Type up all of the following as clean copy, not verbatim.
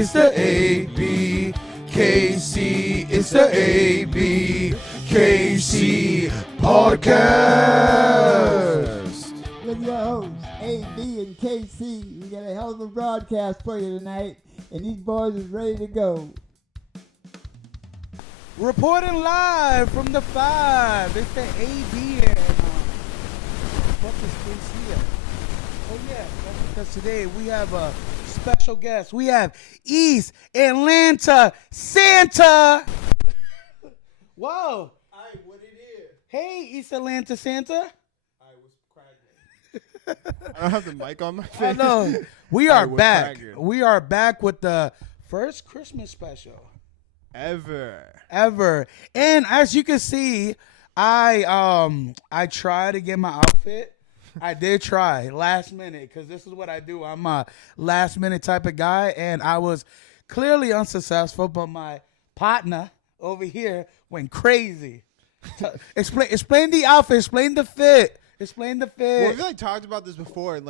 It's the ABKC. It's the ABKC Podcast. With your hosts, AB and KC. We got a hell of a broadcast for you tonight, and these boys is ready to go. Reporting live from the 5. It's the AB and what is KC? Oh yeah, because today we have a special guest. We have East Atlanta Santa. Whoa. Hi, what it is? Hey, East Atlanta Santa. I was cracking. I don't have the mic on my face. I know. We are was back. cracking. We are back with the first Christmas special Ever. And as you can see, I tried to get my outfit. I did try last minute because this is what I do. I'm a last minute type of guy, and I was clearly unsuccessful. But my partner over here went crazy. Explain the outfit. Explain the fit. Well, we've talked about this before.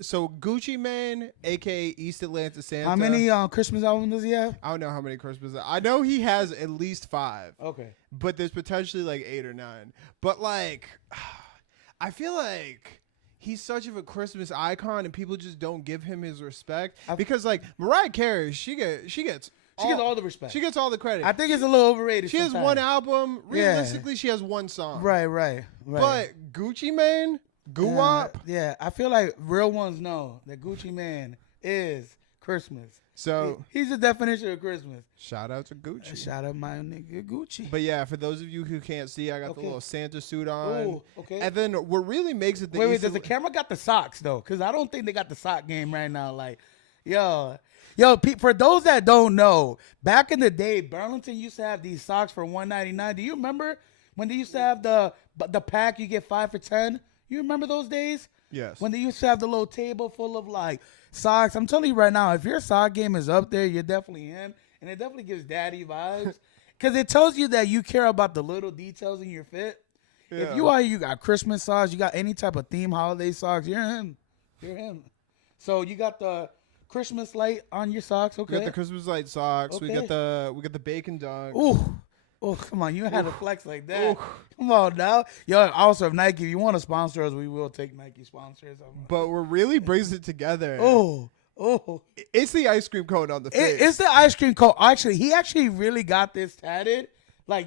So Gucci Mane, aka East Atlanta Santa. How many Christmas albums does he have? I don't know how many Christmas. I know he has at least 5. Okay. But there's potentially 8 or 9. But I feel like he's such of a Christmas icon, and people just don't give him his respect. Because Mariah Carey, she gets all the respect. She gets all the credit. I think it's a little overrated. She has sometimes. one album. Realistically, she has one song. Right. But Gucci Mane, Guwap. Yeah, I feel like real ones know that Gucci Mane is Christmas. So He's the definition of Christmas. shout out to Gucci. Shout out my nigga Gucci. But yeah, for those of you who can't see, I got the little Santa suit on. Ooh, okay. And then what really makes it Wait, does the camera got the socks though? Because I don't think they got the sock game right now. Yo, for those that don't know, back in the day, Burlington used to have these socks for $1.99. Do you remember when they used to have the pack you get 5 for $10? You remember those days? Yes. When they used to have the little table full of socks. I'm telling you right now, if your sock game is up there, you're definitely him, and it definitely gives daddy vibes because it tells you that you care about the little details in your fit. Yeah. If you got Christmas socks, you got any type of theme holiday socks, you're him. So you got the Christmas light on your socks, okay? We got the Christmas light socks. Okay. We got the bacon dunk. Ooh. Oh, come on. You had a flex like that. Come on now. Yo, also, if Nike, if you want to sponsor us, we will take Nike sponsors. But what really brings it together. Oh. It's the ice cream cone on the face. It's the ice cream cone. Actually, he really got this tatted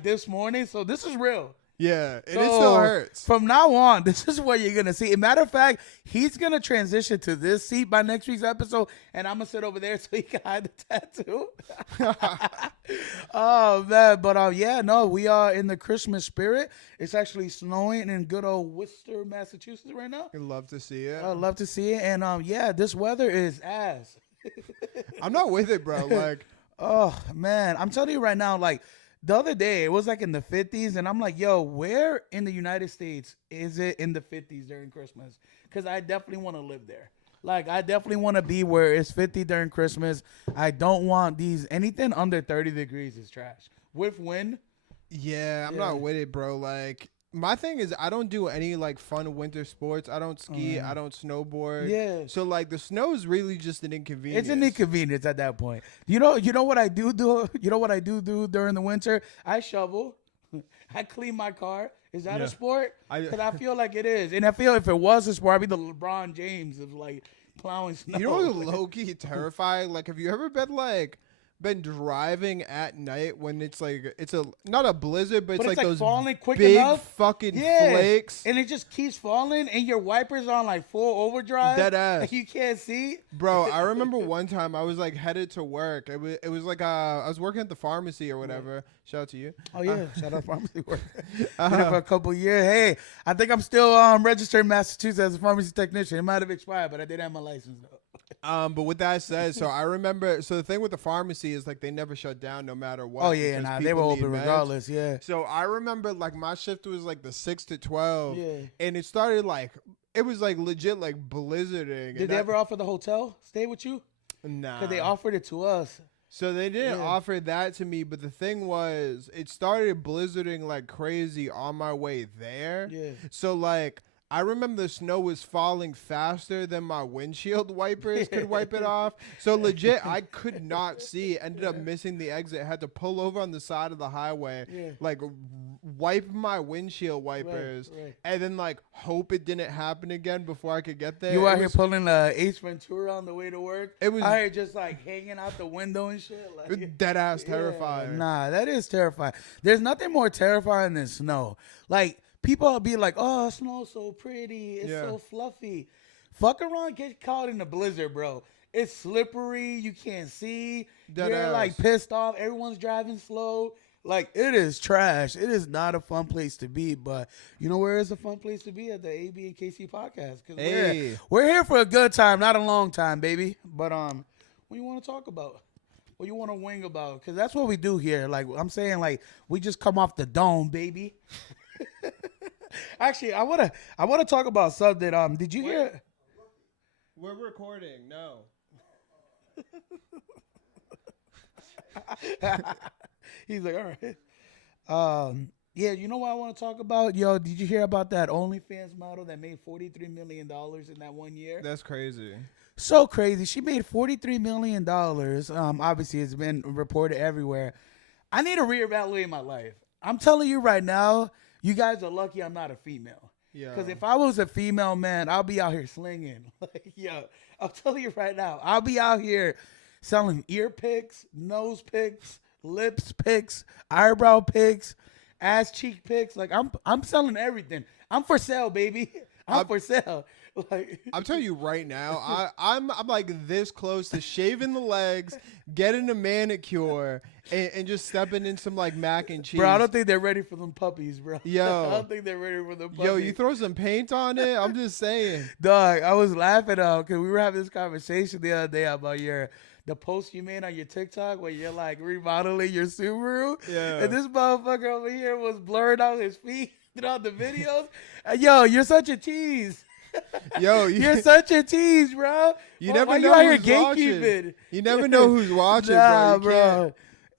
this morning. So this is real. Yeah, and it still hurts. From now on, this is what you're going to see. As a matter of fact, he's going to transition to this seat by next week's episode, and I'm going to sit over there so he can hide the tattoo. Oh, man. But, we are in the Christmas spirit. It's actually snowing in good old Worcester, Massachusetts right now. I'd love to see it. I'd love to see it. And, this weather is ass. I'm not with it, bro. Oh, man. I'm telling you right now, the other day, it was in the 50s, and I'm like, yo, where in the United States is it in the 50s during Christmas? Because I definitely want to live there. I definitely want to be where it's 50 during Christmas. I don't want anything under 30 degrees is trash. With wind. Yeah, I'm not with it, bro. My thing is I don't do any fun winter sports. I don't ski. I don't snowboard. Yeah. So the snow is really just an inconvenience. It's an inconvenience at that point. You know what I do do? You know what I do during the winter? I shovel. I clean my car. Is that a sport? Because I feel like it is. And I feel if it was a sport, I'd be the LeBron James of plowing snow. You know what's low-key terrifying? Have you ever been driving at night when it's not a blizzard, but it's those falling quick big enough. fucking flakes, and it just keeps falling, and your wipers are on full overdrive. Dead ass. And you can't see. Bro, I remember one time I was headed to work. It was I was working at the pharmacy or whatever. Shout out to you. Oh yeah, shout out pharmacy work. Been there for a couple of years. Hey, I think I'm still registered in Massachusetts as a pharmacy technician. It might have expired, but I did have my license though. But with that said, so I remember. So the thing with the pharmacy is they never shut down no matter what. Oh yeah, they were open regardless. Yeah. So I remember my shift was the 6 to 12. Yeah. And it started it was legit blizzarding. Did they ever offer the hotel stay with you? Nah. Because they offered it to us. So they didn't offer that to me, but the thing was, it started blizzarding like crazy on my way there. Yeah. So I remember the snow was falling faster than my windshield wipers could wipe it off. So legit, I could not see. Ended up missing the exit. Had to pull over on the side of the highway, like wipe my windshield wipers, and then like hope it didn't happen again before I could get there. You out here pulling Ace Ventura on the way to work? It was out here just like hanging out the window and shit. Like, dead ass terrifying. Nah, that is terrifying. There's nothing more terrifying than snow. Like, people will be like, oh, snow's so pretty. It's so fluffy. Fuck around, get caught in a blizzard, bro. It's slippery. You can't see. You're like pissed off. Everyone's driving slow. Like, it is trash. It is not a fun place to be. But you know where is a fun place to be? At the AB and KC podcast. Because we're here for a good time, not a long time, baby. But what do you want to talk about? What do you want to wing about? Because that's what we do here. Like, I'm saying, like, we just come off the dome, baby. Actually, I wanna talk about something. Did you hear? We're recording. No. He's like, all right. Yeah, you know what I want to talk about? Yo, did you hear about that OnlyFans model that made $43 million in that 1 year? That's crazy. So crazy. She made $43 million. Obviously, it's been reported everywhere. I need to reevaluate my life. I'm telling you right now, you guys are lucky I'm not a female. Yeah. Because if I was a female, man, I'll be out here slinging. Like, yo, I'll tell you right now, I'll be out here selling ear picks, nose picks, lips picks, eyebrow picks, ass cheek picks. Like, I'm selling everything. I'm for sale, baby. I'm for sale. Like, I'm telling you right now, I'm like this close to shaving the legs, getting a manicure, and just stepping in some like mac and cheese. Bro, I don't think they're ready for them puppies, bro. Yo, I don't think they're ready for them puppies. Yo, you throw some paint on it? I'm just saying. Dog, I was laughing because we were having this conversation the other day about the post you made on your TikTok where you're like remodeling your Subaru. Yeah. And this motherfucker over here was blurring out his feet throughout the videos. Yo, you're such a tease. Yo, you're such a tease, bro. You never know who's watching. You never know who's watching, bro.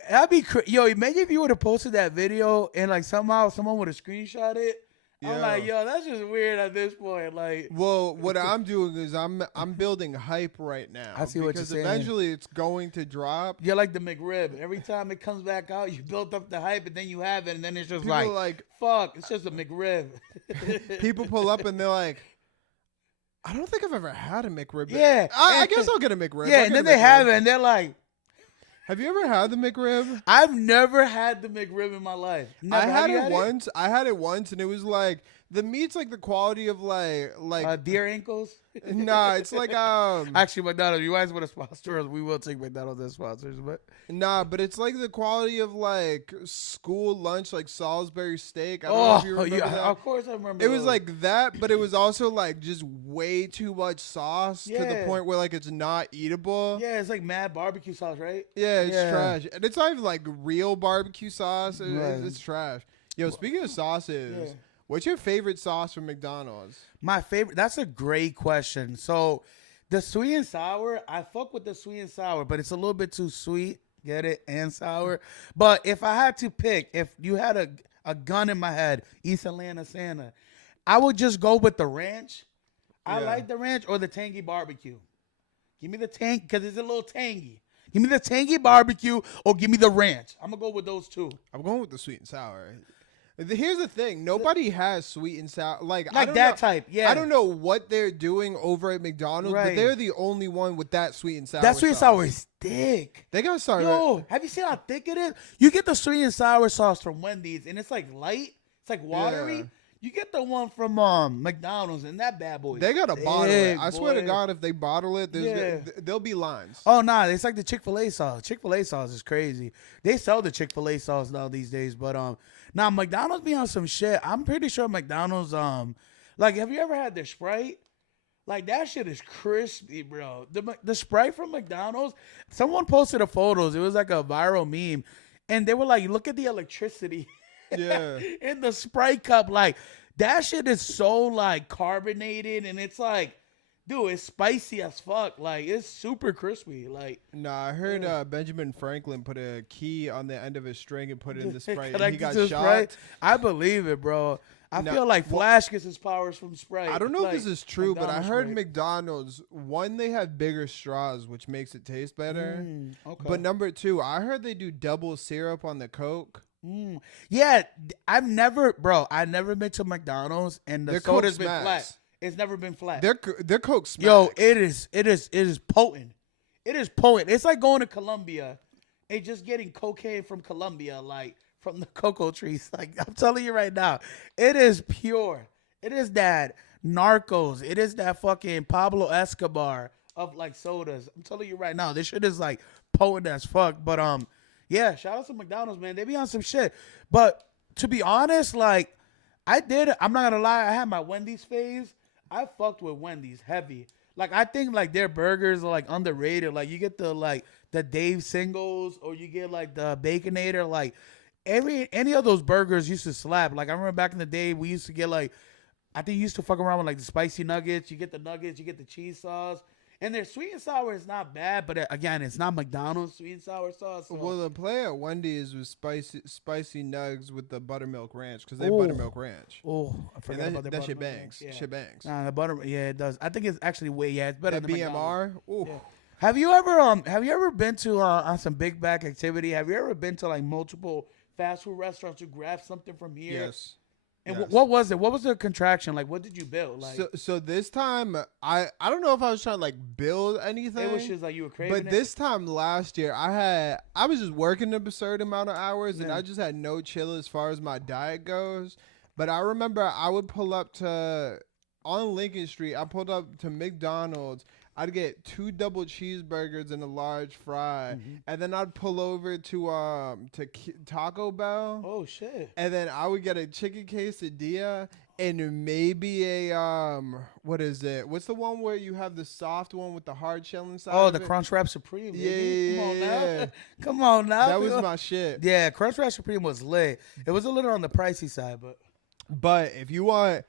That'd be yo. Imagine if you would have posted that video and like somehow someone would have screenshot it. I'm like, yo, that's just weird at this point. Like, well, what I'm doing is I'm building hype right now. I see what you're saying. Because eventually it's going to drop. You're like the McRib. Every time it comes back out, you built up the hype, and then you have it, and then it's just like, fuck, it's just a McRib. People pull up and they're like, I don't think I've ever had a McRib. Yeah. I guess I'll get a McRib. Yeah, and then they have it, and they're like, have you ever had the McRib? I've never had the McRib in my life. Never. I had it once. I had it once, and it was like the meat's like the quality of like deer ankles. Nah, it's like Actually, McDonald's, you guys want to sponsor us? We will take McDonald's as sponsors, but but it's like the quality of like school lunch, like Salisbury steak. I don't know if you remember that. Of course I remember. It was like that, but it was also like just way too much sauce to the point where like it's not eatable. Yeah, it's like mad barbecue sauce, right? Yeah, it's trash, and it's not even like real barbecue sauce. It's trash. Yo, speaking of sauces. What's your favorite sauce from McDonald's? My favorite? That's a great question. So, the sweet and sour, I fuck with the sweet and sour, but it's a little bit too sweet. Get it? And sour. But if I had to pick, if you had a gun in my head, East Atlanta Santa, I would just go with the ranch. I like the ranch or the tangy barbecue. Give me the tank because it's a little tangy. Give me the tangy barbecue or give me the ranch. I'm going to go with those two. I'm going with the sweet and sour. Here's the thing. Nobody has sweet and sour. Like I don't that know, type, yeah. I don't know what they're doing over at McDonald's, but they're the only one with that sweet and sour That sweet and sour is thick. They got to start. Yo, have you seen how thick it is? You get the sweet and sour sauce from Wendy's, and it's like light. It's like watery. Yeah. You get the one from McDonald's, and that bad boy. They got to bottle it. I swear to God, if they bottle it, there'll be lines. Oh, nah. It's like the Chick-fil-A sauce. Chick-fil-A sauce is crazy. They sell the Chick-fil-A sauce now these days, but now McDonald's be on some shit. I'm pretty sure McDonald's like, have you ever had their Sprite? Like, that shit is crispy, bro. The Sprite from McDonald's, someone posted a photos. It was like a viral meme, and they were like, look at the electricity. Yeah. In the Sprite cup, like, that shit is so like carbonated, and it's like, dude, it's spicy as fuck. Like, it's super crispy. Like, nah, I heard Benjamin Franklin put a key on the end of his string and put it in the Sprite, and he got shot. Sprite? I believe it, bro. I No, feel like Flash gets his powers from Sprite. I don't know like, if this is true, but I McDonald's heard Sprite. McDonald's, one, they have bigger straws, which makes it taste better. Okay. But number two, I heard they do double syrup on the Coke. Yeah, I've never been to McDonald's and the Their Coke soda's been smacks. flat. It's never been flat. Their Coke smacks. Yo, it is potent. It is potent. It's like going to Colombia and just getting cocaine from Colombia, like from the cocoa trees. Like I'm telling you right now, it is pure. It is that Narcos. It is that fucking Pablo Escobar of like sodas. I'm telling you right now, this shit is like potent as fuck. But yeah, shout out to McDonald's, man. They be on some shit. But to be honest, like I'm not gonna lie, I had my Wendy's phase. I fucked with Wendy's heavy. Like I think like their burgers are like underrated. Like you get the Dave singles or you get like the Baconator. Like any of those burgers used to slap. Like I remember back in the day we used to get like, I think you used to fuck around with like the spicy nuggets. You get the nuggets, you get the cheese sauce. And their sweet and sour is not bad, but again, it's not McDonald's sweet and sour sauce. So. Well, the play at Wendy's was spicy nugs with the buttermilk ranch because they have buttermilk ranch. Oh, I forgot And about the that shit buttermilk bangs. ranch. Yeah. Shit bangs. Nah, the butter, yeah, it does. I think it's actually it's better That than McDonald's. BMR. Ooh. Yeah. Have you ever been to on some big back activity? Have you ever been to like multiple fast food restaurants to grab something from here? Yes. And Yes. what was it? What was the contraction? Like, what did you build? Like, So this time, I don't know if I was trying to like build anything. it was just like you were craving But it? this time last year, I was just working an absurd amount of hours, and Yeah. I just had no chill as far as my diet goes. But I remember I would pull up on Lincoln Street. I pulled up to McDonald's. I'd get 2 double cheeseburgers and a large fry, and then I'd pull over to Taco Bell. Oh shit! And then I would get a chicken quesadilla and maybe a what is it? What's the one where you have the soft one with the hard shell inside? Oh, of the it? Crunchwrap Supreme. Baby. Yeah, Come on yeah. now. Come on now. That was my shit. Yeah, Crunchwrap Supreme was lit. It was a little on the pricey side, But if you want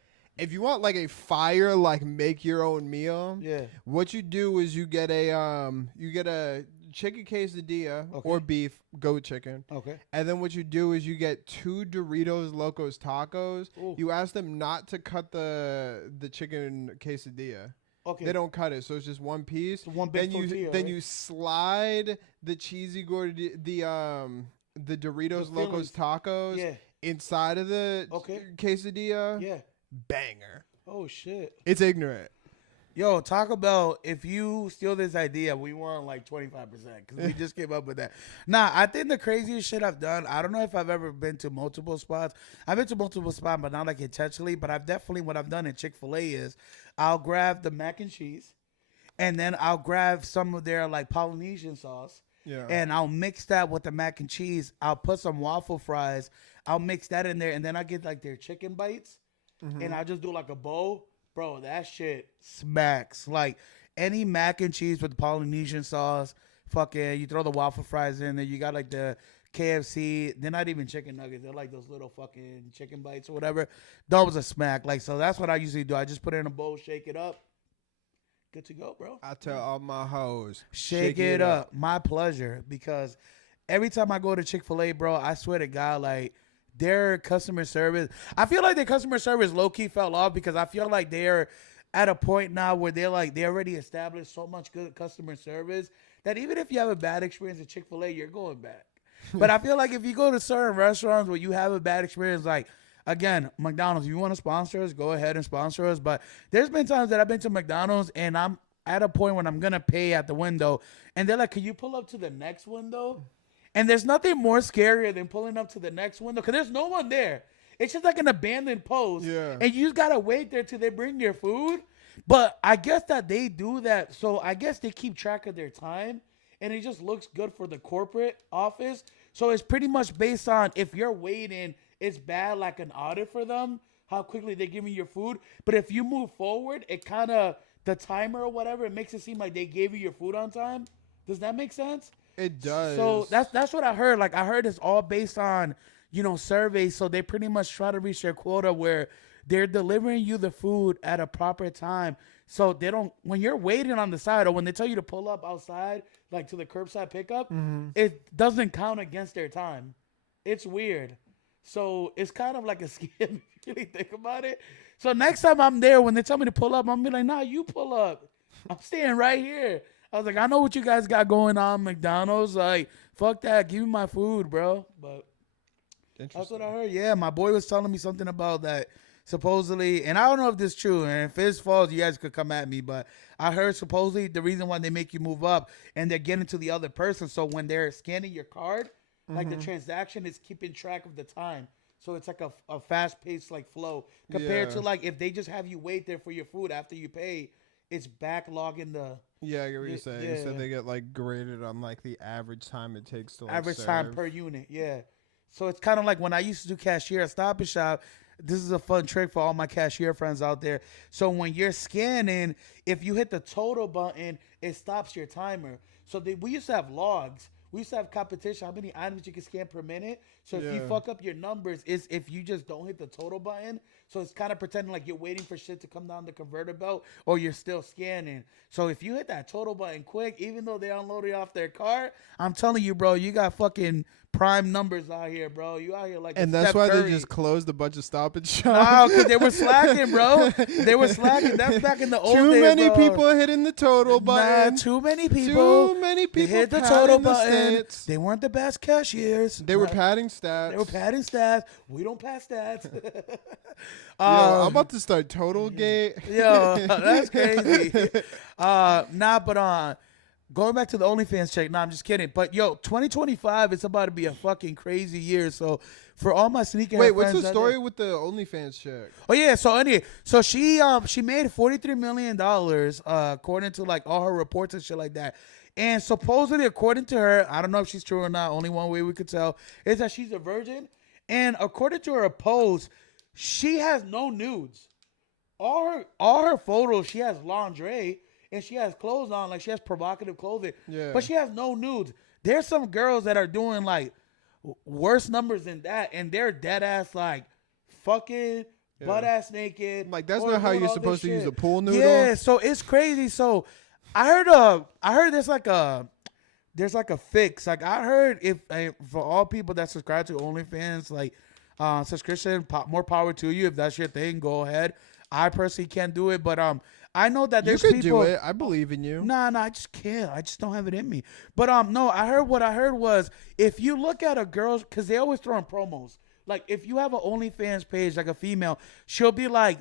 like a fire, like make your own meal, yeah. what you do is you get a chicken quesadilla or beef, goat chicken. Okay. And then what you do is you get 2 Doritos Locos Tacos. Ooh. You ask them not to cut the chicken quesadilla. Okay. They don't cut it, so it's just one piece. one big tortilla, then right? you slide the cheesy the Doritos The Locos Tacos Yeah. inside of the quesadilla. Yeah. Banger. Oh shit. It's ignorant. Yo, Taco Bell, if you steal this idea, we want like 25% because we just came up with that. Nah, I think the craziest shit I've done, I don't know if I've ever been to multiple spots. I've been to multiple spots, but not like intentionally. But what I've done in Chick-fil-A is I'll grab the mac and cheese and then I'll grab some of their like Polynesian sauce. Yeah. And I'll mix that with the mac and cheese. I'll put some waffle fries. I'll mix that in there. And then I get like their chicken bites. And I just do like a bowl. Bro, that shit smacks. Like any mac and cheese with Polynesian sauce, fucking, you throw the waffle fries in there. You got like the KFC. They're not even chicken nuggets. They're like those little fucking chicken bites or whatever. That was a smack. Like, so that's what I usually do. I just put it in a bowl, shake it up. Good to go, bro. I tell all my hoes, Shake it up. My pleasure. Because every time I go to Chick-fil-A, bro, I swear to God, like, their customer service, I feel like their customer service low-key fell off because I feel like they're at a point now where they already established so much good customer service that even if you have a bad experience at Chick-fil-A, you're going back. But I feel like if you go to certain restaurants where you have a bad experience, like, again, McDonald's, if you want to sponsor us, go ahead and sponsor us. But there's been times that I've been to McDonald's and I'm at a point when I'm going to pay at the window. And they're like, can you pull up to the next window? And there's nothing more scarier than pulling up to the next window because there's no one there. It's just like an abandoned post. Yeah. And you just got to wait there till they bring your food. But I guess that they do that. So I guess they keep track of their time. And it just looks good for the corporate office. So it's pretty much based on if you're waiting, it's bad like an audit for them, how quickly they're giving you your food. But if you move forward, it kind of, the timer or whatever, it makes it seem like they gave you your food on time. Does that make sense? It does. So that's what I heard. Like I heard it's all based on, surveys. So they pretty much try to reach their quota where they're delivering you the food at a proper time. So they don't, when you're waiting on the side or when they tell you to pull up outside, like to the curbside pickup, it doesn't count against their time. It's weird. So it's kind of like a scam if you really think about it. So next time I'm there, when they tell me to pull up, I'm gonna be like, nah, you pull up. I'm staying right here. I was like, I know what you guys got going on, McDonald's. Like, fuck that. Give me my food, bro. But that's what I heard. Yeah, my boy was telling me something about that. Supposedly, and I don't know if this is true, and if it's false, you guys could come at me. But I heard supposedly the reason why they make you move up and they're getting to the other person. So when they're scanning your card, like the transaction is keeping track of the time. So it's like a fast paced like flow compared to like if they just have you wait there for your food after you pay, it's backlogging the Yeah, I get what you're saying. yeah. So they get like graded on like the average time it takes to like average serve. time per unit. Yeah. So it's kind of like when I used to do cashier at Stop and Shop. This is a fun trick for all my cashier friends out there. So when you're scanning, if you hit the total button, it stops your timer. So we used to have logs. We used to have competition, how many items you can scan per minute. So if you fuck up your numbers, is if you just don't hit the total button. So it's kind of pretending like you're waiting for shit to come down the converter belt or you're still scanning. So if you hit that total button quick, even though they unloaded off their car, I'm telling you, bro, you got fucking prime numbers out here, bro. You out here like And that's why they just closed a bunch of Stop and Shop. No, because they were slacking, bro. They were slacking. That's back in the old days, Too many bro. people hitting the total button. Nah, too many people. Too many They people hit the patting total the button. stats. They weren't the best cashiers. They were padding stats. They were padding stats. We don't pass stats. Yo, I'm about to start Total Gate. Yo, that's crazy. Going back to the OnlyFans check. Nah, I'm just kidding. But yo, 2025 is about to be a fucking crazy year. So for all my sneaker Wait, what's friends the out story there- with the OnlyFans check? Oh yeah, so anyway, so she made $43 million according to like all her reports and shit like that. And supposedly, according to her, I don't know if she's true or not. Only one way we could tell is that she's a virgin. And according to her post, she has no nudes. All her photos, she has lingerie and she has clothes on, like she has provocative clothing. Yeah. But she has no nudes. There's some girls that are doing like worse numbers than that, and they're dead ass like fucking butt ass naked. Like that's or not how doing you're all supposed to this use a shit. pool noodle. Yeah, so it's crazy. So I heard there's like a fix. Like I heard if for all people that subscribe to OnlyFans, like subscription, more power to you. If that's your thing, go ahead. I personally can't do it, but I know that You there's could people. do it. I believe in you. Nah, I just can't. I just don't have it in me. But no, what I heard was if you look at a girl, because they always throw in promos. Like if you have an OnlyFans page, like a female, she'll be like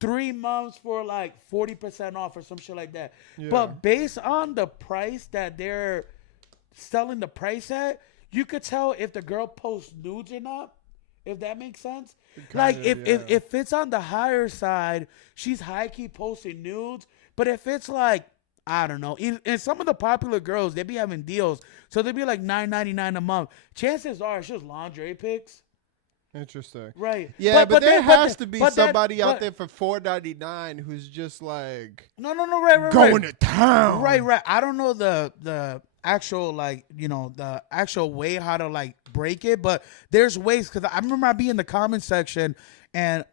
3 months for like 40% off or some shit like that. Yeah. But based on the price that they're selling the price at, you could tell if the girl posts nudes or not. If that makes sense. Like if it's on the higher side, she's high key posting nudes. But if it's like, I don't know, and some of the popular girls, they be having deals, so they be like $9.99 a month. Chances are it's just lingerie pics. Interesting. Right. Yeah, but there has to be somebody out there for $4.99 who's just like No, right. going to town. Right. I don't know the actual like the actual way how to like break it, but there's ways, because I remember I be in the comment section and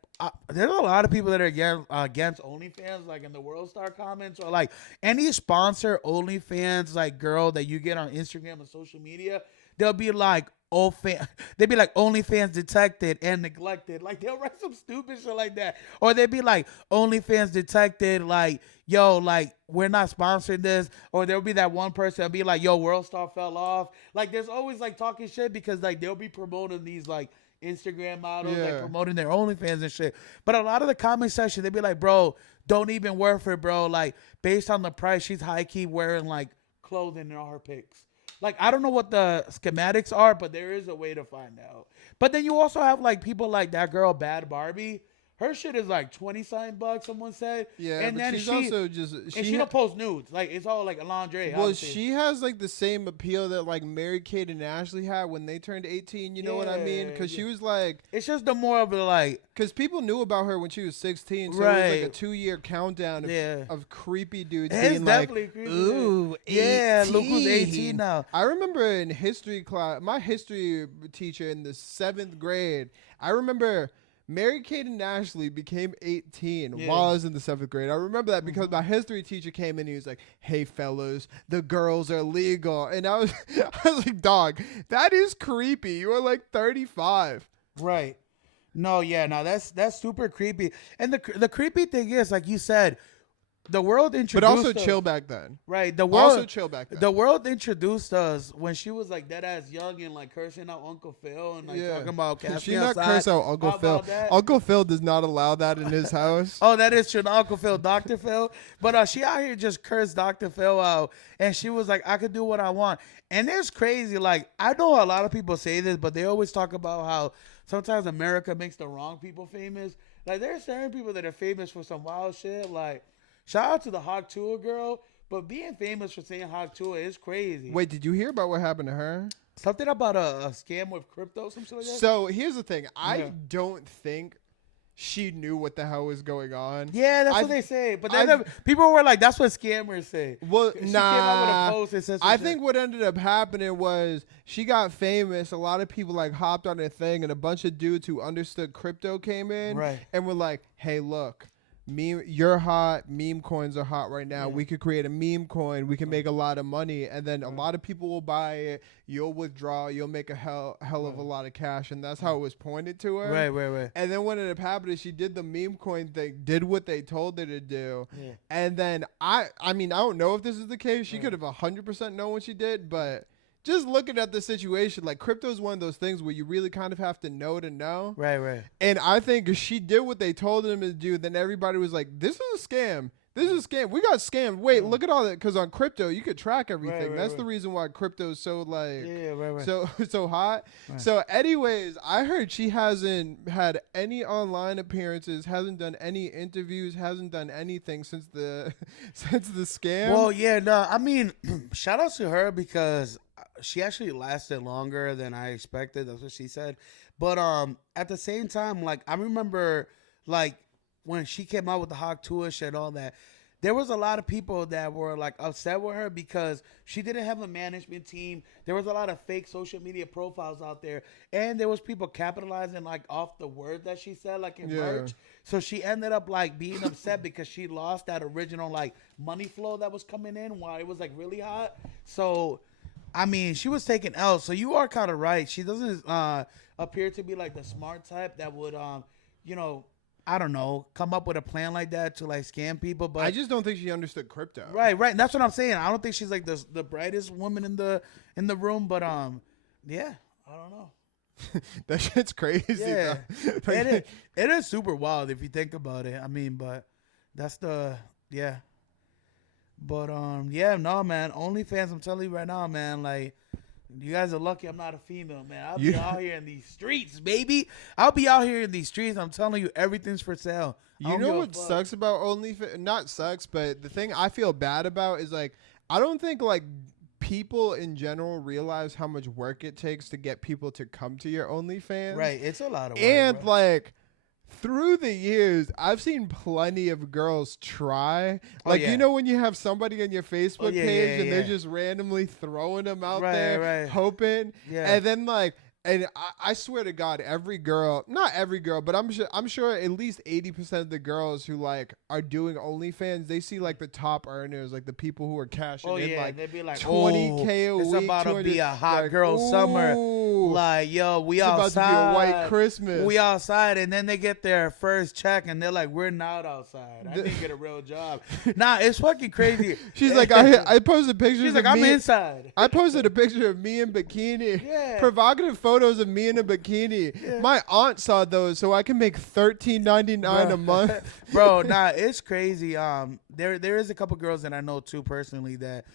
there's a lot of people that are against OnlyFans, like in the World Star comments, or like any sponsor OnlyFans like girl that you get on Instagram or social media, they'll be like they'd be like OnlyFans detected and neglected. Like they'll write some stupid shit like that. Or they'd be like OnlyFans detected, like, yo, like we're not sponsoring this. Or there'll be that one person that'll be like, yo, World Star fell off. Like there's always like talking shit because like they'll be promoting these like Instagram models, like promoting their OnlyFans and shit. But a lot of the comment section, they'd be like, bro, don't even work for it, bro. Like based on the price, she's high key wearing like clothing in all her pics. Like, I don't know what the schematics are, but there is a way to find out. But then you also have, like, people like that girl, Bad Barbie. Her shit is, like, 20-something bucks, someone said. Yeah, and but then she's also just... she don't post nudes. Like, it's all, like, a lingerie. Well, obviously. she has, like, the same appeal that, like, Mary-Kate and Ashley had when they turned 18. You know what I mean? Because she was, like... It's just the more of the, like... Because people knew about her when she was 16, so it was, like, a 2-year countdown of creepy dudes being like, creepy. ooh, 18. Yeah, look who's 18 now. I remember in history class, my history teacher in the 7th grade, I remember... Mary-Kate and Ashley became 18 while I was in the 7th grade. I remember that because my history teacher came in and he was like, hey, fellas, the girls are legal. And I was like, dog, that is creepy. You are like 35. Right. No, yeah, no, that's super creepy. And the creepy thing is, like you said, the world But introduced also us, chill back then. right? The Also world chill back then. the world introduced us when she was like dead ass young and like cursing out Uncle Phil and like talking about She casting not outside. curse out Uncle How Phil. about that? Uncle Phil does not allow that in his house. Oh, that is true. Uncle Phil, Dr. Phil. But she out here just cursed Dr. Phil out. And she was like, I could do what I want. And it's crazy. Like, I know a lot of people say this, but they always talk about how sometimes America makes the wrong people famous. Like, there's certain people that are famous for some wild shit. Like, shout out to the Hawk Tuah girl. But being famous for saying Hawk Tuah is crazy. Wait, did you hear about what happened to her? Something about a scam with crypto, some shit like that? So here's the thing. Yeah. I don't think she knew what the hell was going on. Yeah, that's what they say. But then people were like, that's what scammers say. Well, She came out with a post and said some I shit. think what ended up happening was she got famous. A lot of people like hopped on her thing, and a bunch of dudes who understood crypto came in Right. and were like, "Hey, look, you're hot. Meme coins are hot right now. Yeah. We could create a meme coin. We can make a lot of money, and then a lot of people will buy it. You'll withdraw. You'll make a hell of a lot of cash." And that's how it was pointed to her. Right. And then what ended up happening is she did the meme coin thing, did what they told her to do. Yeah. And then I mean, I don't know if this is the case. She could have 100% known what she did, but just looking at the situation, like crypto is one of those things where you really kind of have to know to know. Right. And I think if she did what they told them to do, then everybody was like, this is a scam. This is a scam. We got scammed. Wait, look at all that. Because on crypto, you could track everything. Right, That's right. the reason why crypto is so like Right. so hot. Right. So anyways, I heard she hasn't had any online appearances, hasn't done any interviews, hasn't done anything since the since the scam. Well, yeah, no, I mean, shout out to her because she actually lasted longer than I expected. That's what she said. But at the same time, like I remember, like when she came out with the Hawk Tuah shit and all that, there was a lot of people that were like upset with her because she didn't have a management team. There was a lot of fake social media profiles out there, and there was people capitalizing like off the word that she said, like in merch. So she ended up like being upset because she lost that original like money flow that was coming in while it was like really hot. So I mean, she was taking L. So you are kind of right. She doesn't appear to be like the smart type that would you know, I don't know, come up with a plan like that to like scam people. But I just don't think she understood crypto. Right. That's what I'm saying. I don't think she's like the brightest woman in the room. But yeah, I don't know. That shit's crazy. Yeah, Though. it is super wild if you think about it. I mean, but that's yeah. But yeah, no, man. OnlyFans, I'm telling you right now, man. Like, you guys are lucky I'm not a female, man. I'll be out here in these streets, baby. I'll be out here in these streets. I'm telling you, everything's for sale. You know what sucks about OnlyFans? Not sucks, but the thing I feel bad about is like I don't think like people in general realize how much work it takes to get people to come to your OnlyFans. Right, it's a lot of work. And bro. like through the years, I've seen plenty of girls try. Like, yeah. you know when you have somebody on your Facebook yeah, page and they're yeah. just randomly throwing them out Right, there, right. hoping. Yeah. And then like, and I swear to God, every girl, not every girl, but I'm sure at least 80% of the girls who like are doing OnlyFans, they see like the top earners, like the people who are cashing in like they'd be like 20K a it's week. about to 200 be a hot like, girl summer. ooh, Like, yo, we it's outside. about to be a white Christmas. We outside, and then they get their first check, and they're like, "We're not outside. I didn't get a real job." Nah, it's fucking crazy. She's like, I posted pictures. She's like, of I'm me. inside. I posted a picture of me in bikini. Yeah. Provocative photos of me in a bikini. Yeah. My aunt saw those, so I can make $13.99 a month. Bro, nah, it's crazy. There is a couple girls that I know too personally that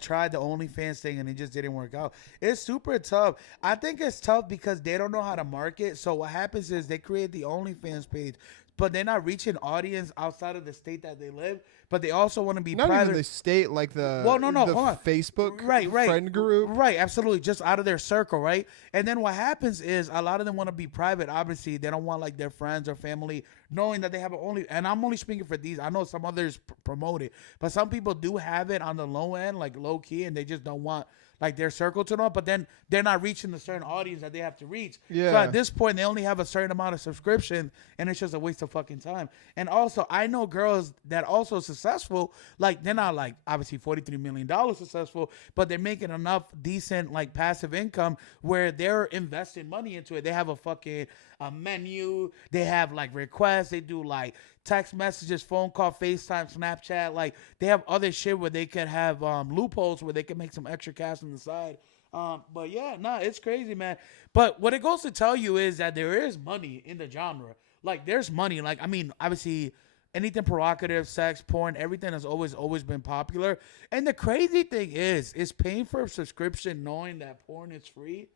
tried the OnlyFans thing and it just didn't work out. It's super tough. I think it's tough because they don't know how to market. So what happens is they create the OnlyFans page, but they're not reaching audience outside of the state that they live. But they also want to be Not private. even the state, like the Well, no, the hold on. Facebook right, friend group. Right, absolutely. Just out of their circle, right? And then what happens is a lot of them want to be private. Obviously, they don't want like their friends or family knowing that they have and I'm only speaking for these. I know some others promote it, but some people do have it on the low end, like low key, and they just don't want like their circle to know. But then they're not reaching the certain audience that they have to reach. Yeah. So at this point, they only have a certain amount of subscription, and it's just a waste of fucking time. And also, I know girls that also successful. Like they're not like obviously $43 million successful, but they're making enough decent like passive income where they're investing money into it. They have a menu. They have like requests. They do like text messages, phone call, FaceTime, Snapchat. Like they have other shit where they could have loopholes where they can make some extra cash on the side. But yeah, nah, it's crazy, man. But what it goes to tell you is that there is money in the genre. Like there's money. Like I mean, obviously anything provocative, sex, porn, everything has always been popular. And the crazy thing is paying for a subscription knowing that porn is free.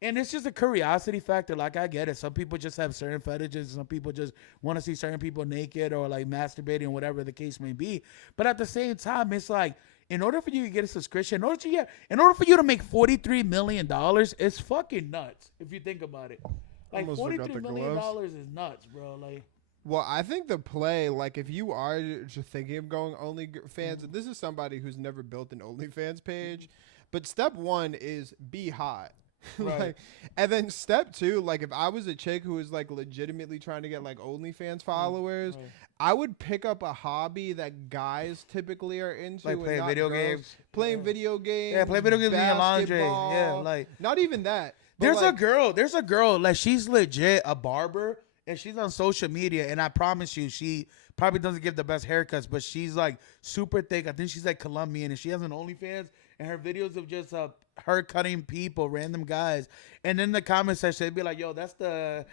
And it's just a curiosity factor. Like, I get it. Some people just have certain fetishes. Some people just want to see certain people naked or, like, masturbating, whatever the case may be. But at the same time, it's like, in order for you to get a subscription, in order for you to make $43 million, it's fucking nuts if you think about it. Like, $43 million is nuts, bro. Like, well, I think the play, like, if you are just thinking of going OnlyFans, and this is somebody who's never built an OnlyFans page, but step one is be hot. Right. Like, and then step two, like if I was a chick who was like legitimately trying to get like OnlyFans followers, right. I would pick up a hobby that guys typically are into, Like playing video games. Playing video games. Yeah, play video games in your laundry. basketball. Yeah, like not even that. but there's like, a girl, like she's legit a barber and she's on social media, and I promise you, she probably doesn't give the best haircuts, but she's like super thick. I think she's like Colombian, and she has an OnlyFans, and her videos of just her cutting people, random guys, and in the comment section they'd be like, "Yo, that's the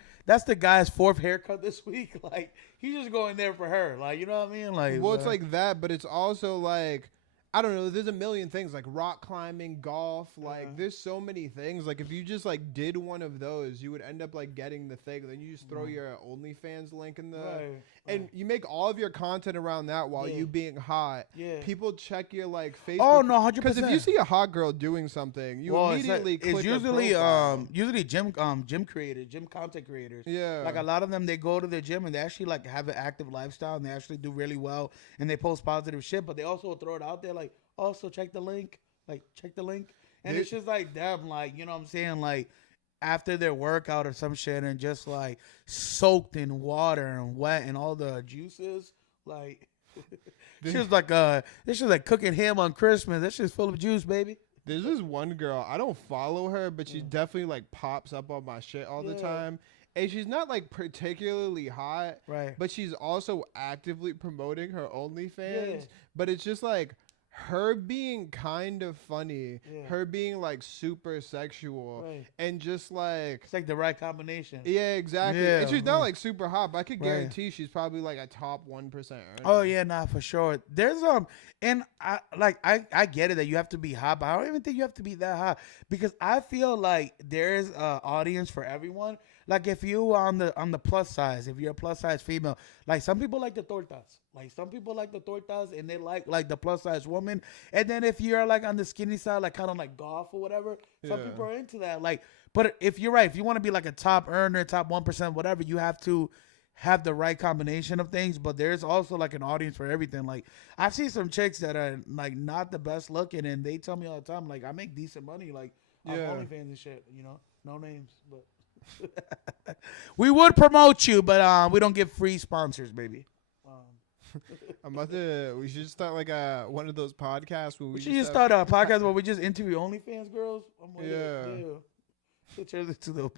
guy's fourth haircut this week." Like he's just going there for her, like, you know what I mean? Like, well, it's like that, but it's also like, I don't know. There's a million things like rock climbing, golf. Like there's so many things. Like if you just like did one of those, you would end up like getting the thing. Then you just throw your OnlyFans link in the, and you make all of your content around that while you being hot. Yeah. People check your like Facebook. Oh no, 100%. Because if you see a hot girl doing something, you immediately click it's her usually profile. usually gym creators, gym content creators. Yeah. Like a lot of them, they go to the gym and they actually like have an active lifestyle and they actually do really well and they post positive shit, but they also throw it out there like, also check the link. Like check the link. And it's just like them, like, you know what I'm saying? Like after their workout or some shit and just like soaked in water and wet and all the juices, like she was like this is like cooking ham on Christmas. That shit's full of juice, baby. There's this one girl, I don't follow her, but she definitely like pops up on my shit all the time. And she's not like particularly hot, Right. but she's also actively promoting her OnlyFans. Yeah. But it's just like her being kind of funny, her being like super sexual, and just like It's like the right combination. yeah, exactly. Yeah, and she's not like super hot, but I could Right. guarantee she's probably like a top 1% earner. Oh yeah, nah, for sure. There's and I get it that you have to be hot, but I don't even think you have to be that hot because I feel like there's a audience for everyone. Like if you on the plus size, if you're a plus size female, like some people like the tortas. Like some people like the tortas and they like the plus size woman. And then if you're like on the skinny side, like kind of like golf or whatever, some people are into that. Like, but if you're right, if you want to be like a top earner, top 1%, whatever, you have to have the right combination of things. But there's also like an audience for everything. Like I've seen some chicks that are like not the best looking and they tell me all the time, like I make decent money, like on OnlyFans and shit, you know, no names, but we would promote you, but we don't give free sponsors, baby. We should start like one of those podcasts where We should just start a podcast where we just interview OnlyFans girls. I'm like, Yeah. It turns into the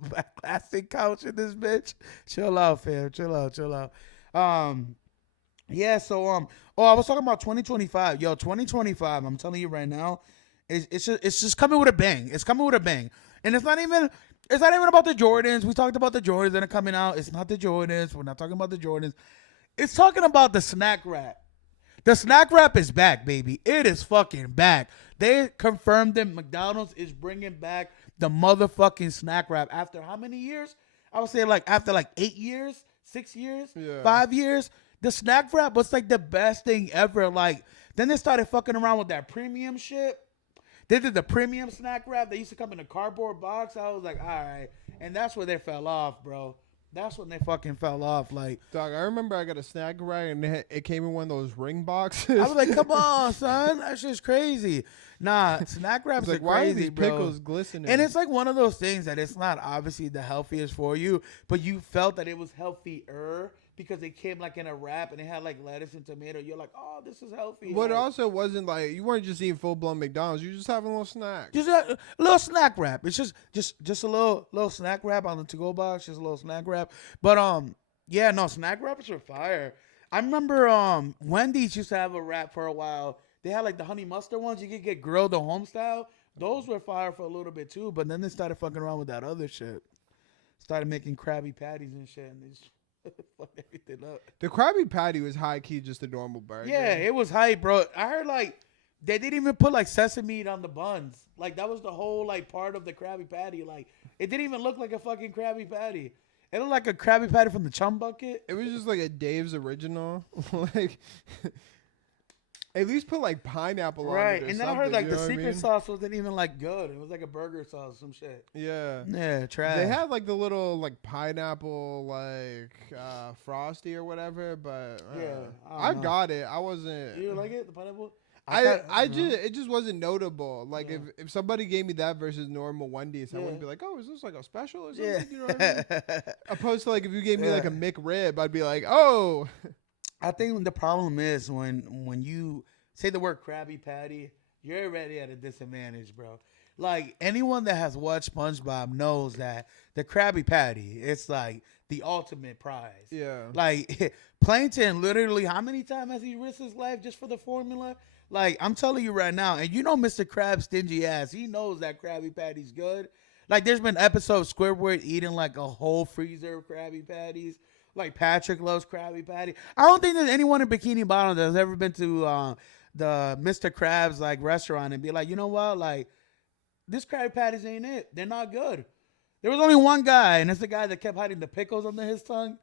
plastic couch in this bitch. Chill out, fam. Chill out. Yeah. So I was talking about 2025. Yo, 2025. I'm telling you right now, it's just coming with a bang. It's coming with a bang, and it's not even about the Jordans. We talked about the Jordans that are coming out. It's not the Jordans. We're not talking about the Jordans. It's talking about the snack wrap. The snack wrap is back, baby. It is fucking back. They confirmed that McDonald's is bringing back the motherfucking snack wrap after how many years? I would say like after like 8 years, 6 years, 5 years. The snack wrap was like the best thing ever. Like then they started fucking around with that premium shit. They did the premium snack wrap. They used to come in a cardboard box. I was like, all right. And that's where they fell off, bro. That's when they fucking fell off. Like, dog, I remember I got a snack wrap and it came in one of those ring boxes. I was like, come on, son. That shit's crazy. Nah, snack wraps like, are why crazy, are these bro. pickles glistening? And it's like one of those things that it's not obviously the healthiest for you, but you felt that it was healthier because they came like in a wrap and they had like lettuce and tomato. You're like, oh, this is healthy. But it like, also wasn't like you weren't just eating full blown McDonald's. You were just having a little snack. just a little snack wrap. It's just a little snack wrap on the to-go box. Just a little snack wrap. But yeah, no, snack wraps are fire. I remember Wendy's used to have a wrap for a while. They had like the honey mustard ones. You could get grilled the home style. Those were fire for a little bit too. But then they started fucking around with that other shit. Started making Krabby Patties and shit, and they just fucked everything up. The Krabby Patty was high key just a normal burger. Yeah, it was hype, bro. I heard like they didn't even put like sesame meat on the buns. Like that was the whole like part of the Krabby Patty. Like it didn't even look like a fucking Krabby Patty. It looked like a Krabby Patty from the Chum Bucket. It was just like a Dave's original. Like at least put like pineapple on it. Right, or and then I heard something, like you the know what I secret mean? sauce wasn't even like good. It was like a burger sauce, some shit. Yeah. Yeah, trash. They had like the little like pineapple like frosty or whatever, but Yeah, I I don't know. got it. I wasn't. You like it, the pineapple? I don't know. just it just wasn't notable. Like Yeah. if somebody gave me that versus normal Wendy's, I wouldn't be like, oh, is this like a special or something? Yeah. You know what I mean? Opposed to like if you gave me like a Yeah. McRib, I'd be like, oh. I think the problem is when you say the word Krabby Patty, you're already at a disadvantage, bro. Like anyone that has watched SpongeBob knows that the Krabby Patty, it's like the ultimate prize. Yeah. Like Plankton, literally, how many times has he risked his life just for the formula? Like I'm telling you right now, and you know Mr. Krabs' stingy ass, he knows that Krabby Patty's good. Like there's been episodes of Squidward eating like a whole freezer of Krabby Patties. Like Patrick loves Krabby Patty. I don't think there's anyone in Bikini Bottom that's ever been to the Mr. Krabs like restaurant and be like, you know what, like this Krabby Patties ain't it. They're not good. There was only one guy, and it's the guy that kept hiding the pickles under his tongue.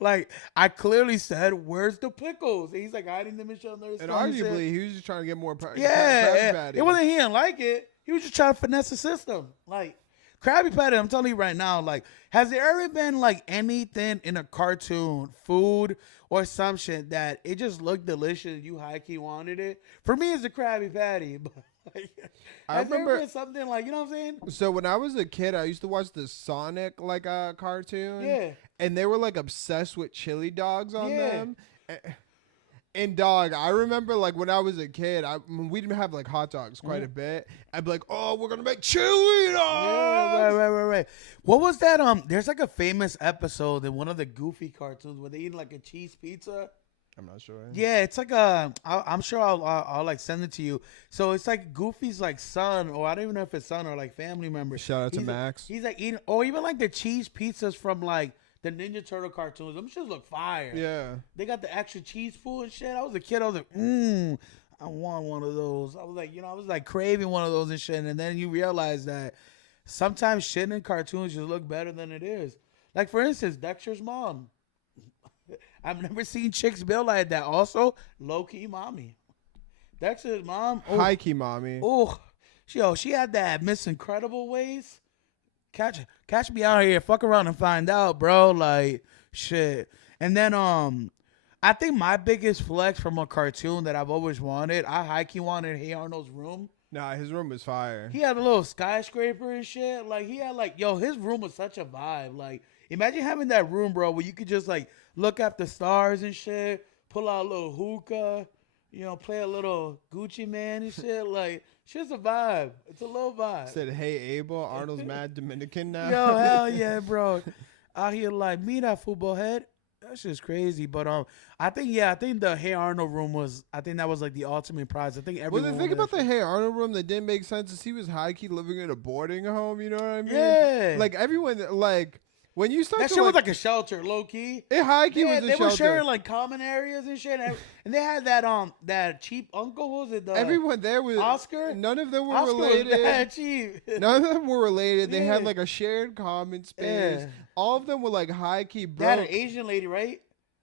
Like I clearly said, "Where's the pickles?" And he's like hiding them and shit under his And tongue. arguably, he was just trying to get more Krabby Yeah, Patty. it wasn't he didn't like it. He was just trying to finesse the system. Like Krabby Patty, I'm telling you right now, like, has there ever been like anything in a cartoon, food or some shit that it just looked delicious? You high key wanted it. For me, it's a Krabby Patty. But like, I has there remember- been something like, you know what I'm saying? So when I was a kid, I used to watch the Sonic like cartoon. Yeah. And they were like obsessed with chili dogs on Yeah. them. And dog, I remember like when I was a kid, we didn't have like hot dogs quite a bit. I'd be like, oh, we're gonna make chili dogs. Yeah, right. What was that? There's like a famous episode in one of the Goofy cartoons where they eat like a cheese pizza. I'm not sure. Yeah, it's like I'm sure I'll like send it to you. So it's like Goofy's like son, or I don't even know if it's son or like family member. Shout out to He's like- Max. He's like eating, or even like the cheese pizzas from like the Ninja Turtle cartoons. Them shits look fire. Yeah. They got the extra cheese food and shit. I was a kid. I was like, I want one of those. I was like, I was like craving one of those and shit. And then you realize that sometimes shit in cartoons just look better than it is. Like for instance, Dexter's mom. I've never seen chicks built like that. Also, low key mommy. Dexter's mom. Oh, High key mommy. oh, she had that Miss Incredible waist. Catch me out here, fuck around and find out, bro. Like shit. And then I think my biggest flex from a cartoon that I've always wanted, I high key wanted Hey Arnold's room. Nah, his room was fire. He had a little skyscraper and shit. Like he had like, his room was such a vibe. Like imagine having that room, bro, where you could just like look at the stars and shit, pull out a little hookah, play a little Gucci Man and shit. Like shit's a vibe. It's a little vibe. Said, hey Abel, Arnold's mad Dominican now. Yo, hell yeah, bro. Out here like me, that football head. That shit's crazy. But I think the Hey Arnold room was, I think that was like the ultimate prize. I think Well, everyone the thing wanted about that the shit. Hey Arnold room that didn't make sense is he was high key living in a boarding home. You know what I mean? Yeah. Like everyone, like when you start That to shit was like a shelter, low key. it high key Yeah, was a they shelter. were sharing like common areas and shit, and they had that cheap uncle. What was it? Everyone there was Oscar? None of them were Oscar was related. that cheap. None of them were related. They had Yeah. like a shared common space. Yeah. All of them were like high key They had broke. an Asian lady, right?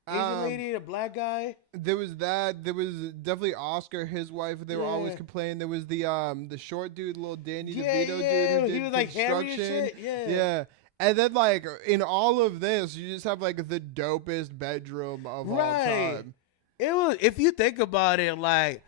Asian lady, a black guy. There was that. There was definitely Oscar, his wife. They were always Yeah. complaining. There was the short dude, little Danny Yeah, DeVito dude who did he was like hairy and construction. shit. Yeah. And then like in all of this, you just have like the dopest bedroom of all Right. time. It was, if you think about it, like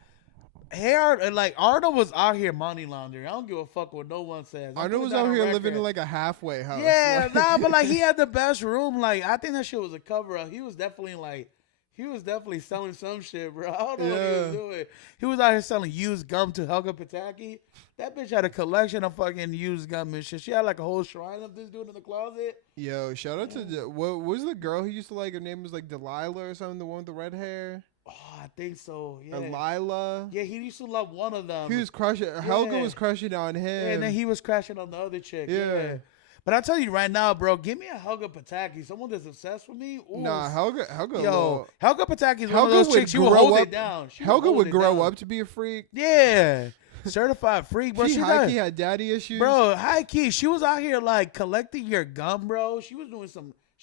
Like Arnold was out here money laundering. I don't give a fuck what no one says. Arnold was out here living in like a halfway house. Yeah, like. nah, but like he had the best room. Like I think that shit was a cover up. He was definitely selling some shit, bro. I don't know what he was doing. He was out here selling used gum to Helga Pataki. That bitch had a collection of fucking used gum and shit. She had like a whole shrine of this dude in the closet. Yo, shout out to what was the girl who used to like? Her name was like Delilah or something. The one with the red hair. Oh, I think so. Yeah. Or Lila. Yeah, he used to love one of them. He was crushing. Helga was crushing on him. Yeah, and then he was crashing on the other chick. Yeah. Yeah. But I tell you right now, bro, give me a Helga Pataki. Someone that's obsessed with me. Ooh. Nah, Helga. Yo, Helga Pataki is one of those chicks. She would hold it down. Helga would grow up to be a freak. Yeah. Certified freak, bro. She high key had daddy issues. Bro, high key. She was out here like collecting your gum, bro. She was doing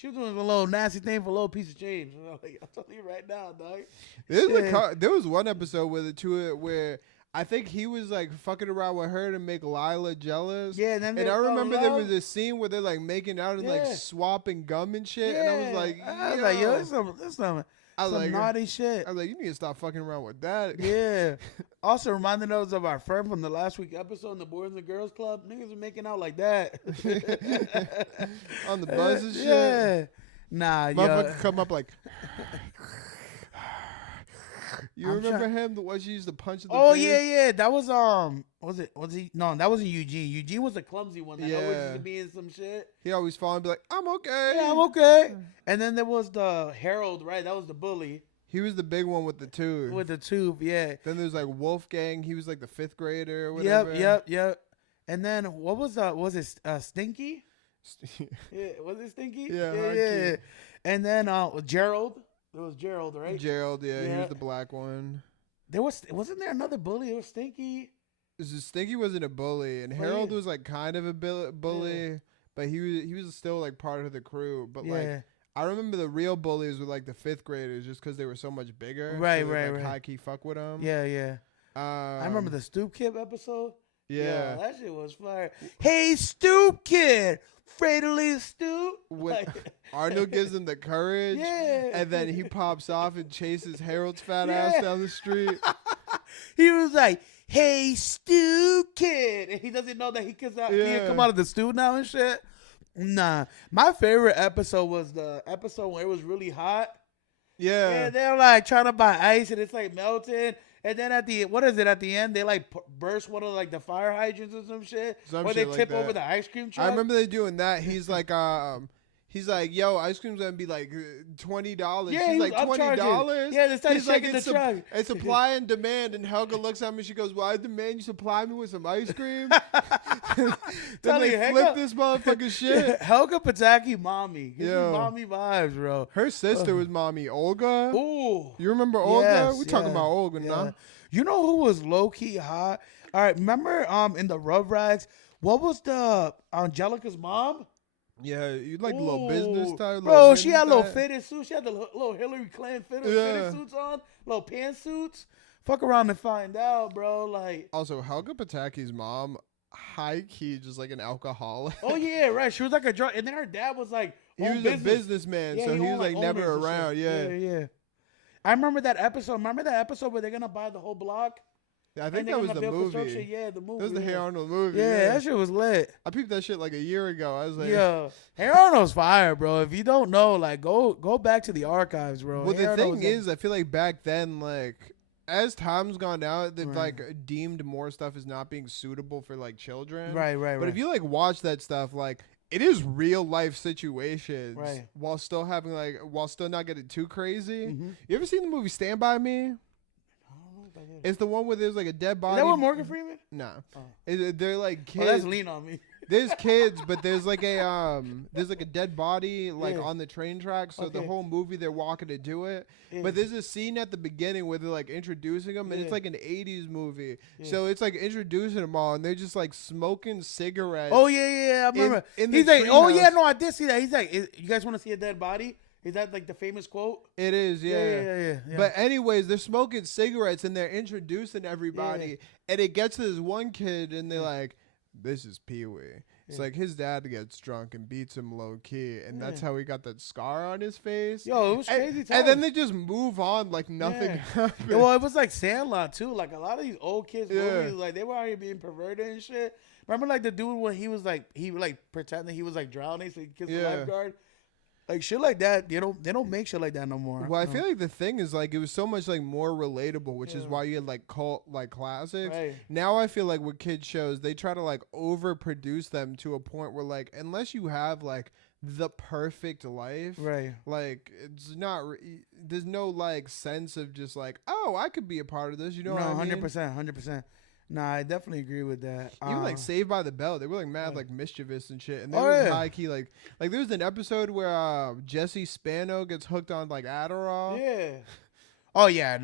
a little nasty thing for a little piece of change. Like, I'm telling you right now, dog. There was one episode where I think he was like fucking around with her to make Lila jealous. Yeah, and I remember there was a scene where they're like making out and like swapping gum and shit. Yeah. And I was like, yo, this some naughty shit. I was like, you need to stop fucking around with that. Yeah. Also reminding us of our friend from the last week episode in the Boys and Girls Club. Niggas are making out like that. On the bus and shit. Yeah. Nah, motherfucker come up like... You remember him? The one she used to punch in the face? Yeah. That was was he? No, that wasn't Eugene. Eugene was the clumsy one that always used to be in some shit. He always fall and be like, I'm okay. Yeah, I'm okay. And then there was the Harold, right? That was the bully. He was the big one with the tube. With the tube, yeah. Then there's like Wolfgang. He was like the 5th grader or whatever. Yep. And then what was it Stinky? Yeah, was it Stinky? Yeah. And then Gerald. It was Gerald, right? Gerald, yeah, he was the black one. Wasn't there another bully? It was Stinky. Stinky wasn't a bully, and Harold was like kind of a bully, but he was still like part of the crew. But like I remember the real bullies were like the 5th graders, just because they were so much bigger. Right, so right. High key fuck with them. Yeah. I remember the Stoop Kid episode. Yeah, that shit was fire. Hey, Stoop Kid, afraid to leave Stoop. Arnold gives him the courage, and then he pops off and chases Harold's fat ass down the street. He was like, "Hey, Stoop Kid," and he doesn't know that he can come out of the stew now and shit. Nah, my favorite episode was the episode where it was really hot. Yeah, and they're like trying to buy ice and it's like melting. And then at the end they like burst one of like the fire hydrants or some shit, or they tip over the ice cream truck. I remember they doing that. He's like, yo, ice cream's gonna be like $20. Yeah, he's like $20. Yeah, they started shaking like, the truck. It's supply and demand. And Helga looks at me. She goes, "Well, I demand you supply me with some ice cream." Then they flip this motherfucking shit. Helga Pataki, mommy. Gives me Yo. mommy vibes, bro. Her sister was mommy Olga. Ooh, you remember Olga? Yes, We talking about Olga now. You know who was low key hot? All right, remember in the Rugrats, what was the Angelica's mom? Yeah, you like the little business type. Bro, she had a little fitted suit. She had the little Hillary Clinton fitted suits on, little pantsuits. Fuck around and find out, bro. Like, also, Helga Pataki's mom, high key, just like an alcoholic. Oh yeah, right. She was like a drug, and then her dad was like, he was a businessman, so he was like never around. Yeah. I remember that episode. Remember that episode where they're gonna buy the whole block? I think that was the movie. Yeah, the movie. That was the Hey Arnold movie. Yeah, that shit was lit. I peeped that shit like a year ago. I was like, yeah, Hey Arnold's fire, bro. If you don't know, like, go back to the archives, bro. Well, the thing is, I feel like back then, like, as time's gone out, they've like deemed more stuff as not being suitable for like children. Right. But if you like watch that stuff, like, it is real life situations, while still not getting too crazy. Mm-hmm. You ever seen the movie Stand By Me? It's the one where there's like a dead body. Is that with Morgan Freeman? No. They're like kids. Oh, that's Lean on Me. There's kids, but there's like a dead body like on the train track. So the whole movie they're walking to do it. Yeah. But there's a scene at the beginning where they're like introducing them, and it's like an '80s movie. Yeah. So it's like introducing them all, and they're just like smoking cigarettes. Oh yeah, I remember. He's like, I did see that. He's like, you guys want to see a dead body? Is that like the famous quote? It is, yeah. But anyways, they're smoking cigarettes and they're introducing everybody, and it gets to this one kid, and they're like, "This is Pee-wee," It's like his dad gets drunk and beats him low key, and that's Yeah. how he got that scar on his face. Yo, it was crazy. And then they just move on like nothing happened. Yeah, well, it was like Sandlot too. Like a lot of these old kids Yeah. movies, like they were already being perverted and shit. Remember, like the dude when he was like pretending he was like drowning, so he kissed the lifeguard. Like shit like that, they don't make shit like that no more. Well, I feel like the thing is like it was so much like more relatable, which is Yeah. why you had like cult like classics. Right. Now I feel like with kids shows, they try to like overproduce them to a point where like unless you have like the perfect life, Right. like it's not. There's no like sense of just like, oh, I could be a part of this. You know what I mean? 100%. Nah, I definitely agree with that. Even like Saved by the Bell, they were like mad like mischievous and shit, and they Oh, were yeah. high key like there was an episode where Jesse Spano gets hooked on like Adderall. Yeah. Oh yeah,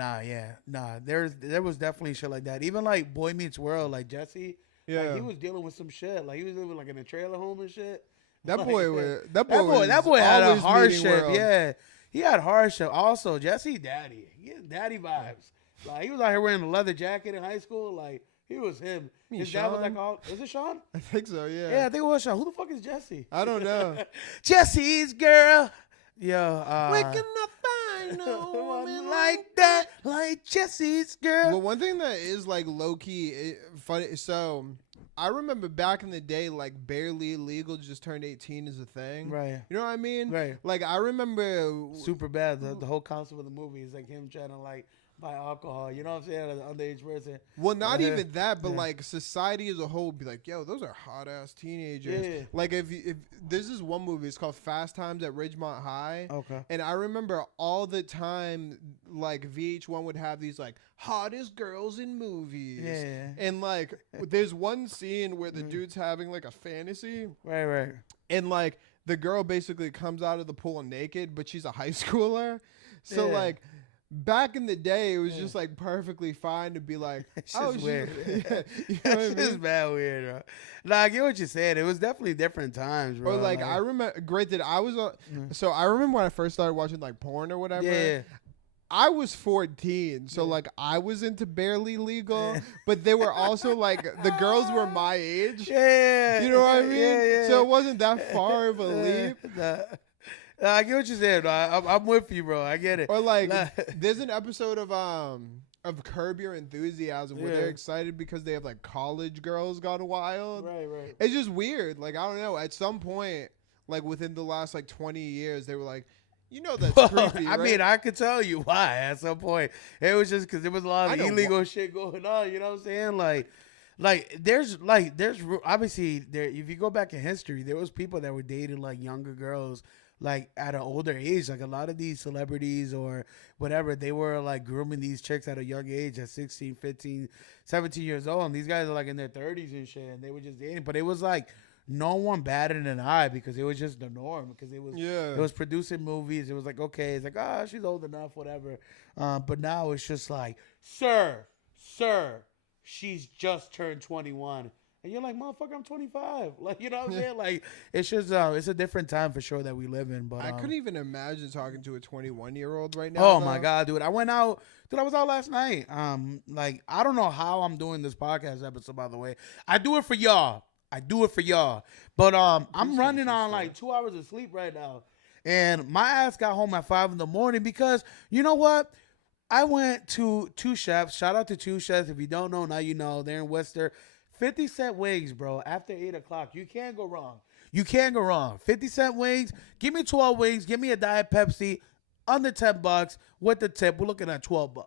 nah. There was definitely shit like that. Even like Boy Meets World, like Jesse, Yeah, like, he was dealing with some shit. Like he was living like in a trailer home and shit. that Like, boy that boy had a always meeting hardship. world. Yeah, he had hardship. Also, Jesse, daddy, he had daddy vibes. Like he was out here wearing a leather jacket in high school. Like he was him. mean His dad was Sean? like, is it Sean? I think so. Yeah. Yeah, I think it was Sean. Who the fuck is Jesse? I don't know. Jesse's girl. Yo, Waking up, I know woman like that, like Jesse's girl. Well, one thing that is like low key funny. So I remember back in the day, like barely legal just turned 18 is a thing. Right. You know what I mean? Right. Like I remember. Super bad. The whole concept of the movie is like him trying to like buy alcohol. You know what I'm saying? As an underage person. Well, not Yeah. even that, but Yeah. like society as a whole would be like, yo, those are hot ass teenagers. Yeah. Like if there's this one movie, it's called Fast Times at Ridgemont High. Okay. And I remember all the time, like VH1 would have these like hottest girls in movies. Yeah. And like, there's one scene where the dude's having like a fantasy, Right. and like the girl basically comes out of the pool naked, but she's a high schooler. So Yeah. like. Back in the day, it was Yeah. just like perfectly fine to be like, It's oh, just she's- weird. yeah, you know what I It's just mean? bad weird, bro. Nah, I get what you said. It was definitely different times, bro. Or like I remember, granted, I was so I remember when I first started watching like porn or whatever. yeah. I was 14, so like I was into barely legal, but they were also like the girls were my age. Yeah. You know what I mean? Yeah. So it wasn't that far of a leap. Nah, I get what you said, bro. I'm with you, bro. I get it. Or like Nah. there's an episode of Curb Your Enthusiasm where Yeah. they're excited because they have like college girls gone wild. Right. It's just weird. Like I don't know. At some point, like within the last like 20 years, they were like, you know, that's creepy. I right? mean, I could tell you why at some point. It was just because there was a lot I of know illegal shit going on. You know what I'm saying? There's obviously there. If you go back in history, there was people that were dating like younger girls, like at an older age. Like a lot of these celebrities or whatever, they were like grooming these chicks at a young age, at 16, 15, 17 years old. And these guys are like in their 30s and shit, and they were just dating. But it was like no one batted an eye because it was just the norm. Because it was producing movies. It was like, okay, it's like, she's old enough, whatever. But now it's just like, sir, she's just turned 21. And you're like, motherfucker, I'm 25. Like, you know what I'm saying? Like, it's just, it's a different time for sure that we live in. But I couldn't even imagine talking to a 21-year-old right now. oh though. my God, dude. I went out. Dude, I was out last night. Like, I don't know how I'm doing this podcast episode, by the way. I do it for y'all. But I'm running on like 2 hours of sleep right now. And my ass got home at 5 a.m. because you know what? I went to Two Chefs. Shout out to Two Chefs. If you don't know, now you know. They're in Worcester. 50-cent wings, bro. After 8 o'clock. You can't go wrong. 50-cent wings. Give me 12 wings. Give me a Diet Pepsi. Under $10 with the tip. We're looking at $12.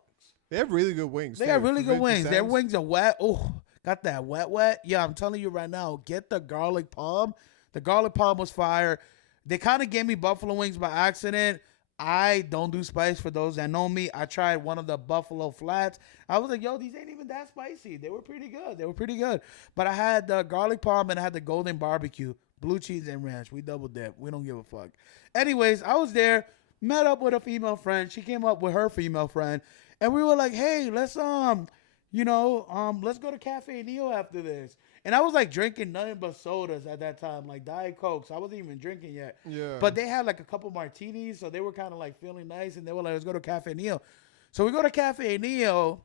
They have really good wings. They too, got really for good wings. 50 Their cents. wings are wet. Oh, got that wet. Yeah, I'm telling you right now, get the garlic palm. The garlic palm was fire. They kind of gave me buffalo wings by accident. I don't do spice for those that know me. I tried one of the buffalo flats. I was like, yo, these ain't even that spicy. They were pretty good. But I had the garlic palm and I had the golden barbecue, blue cheese and ranch. We double dip. We don't give a fuck. Anyways, I was there, met up with a female friend. She came up with her female friend. And we were like, hey, let's go to Cafe Neo after this. And I was like drinking nothing but sodas at that time, like Diet Cokes. I wasn't even drinking yet. Yeah. But they had like a couple martinis, so they were kind of like feeling nice. And they were like, let's go to Cafe Neo. So we go to Cafe Neo.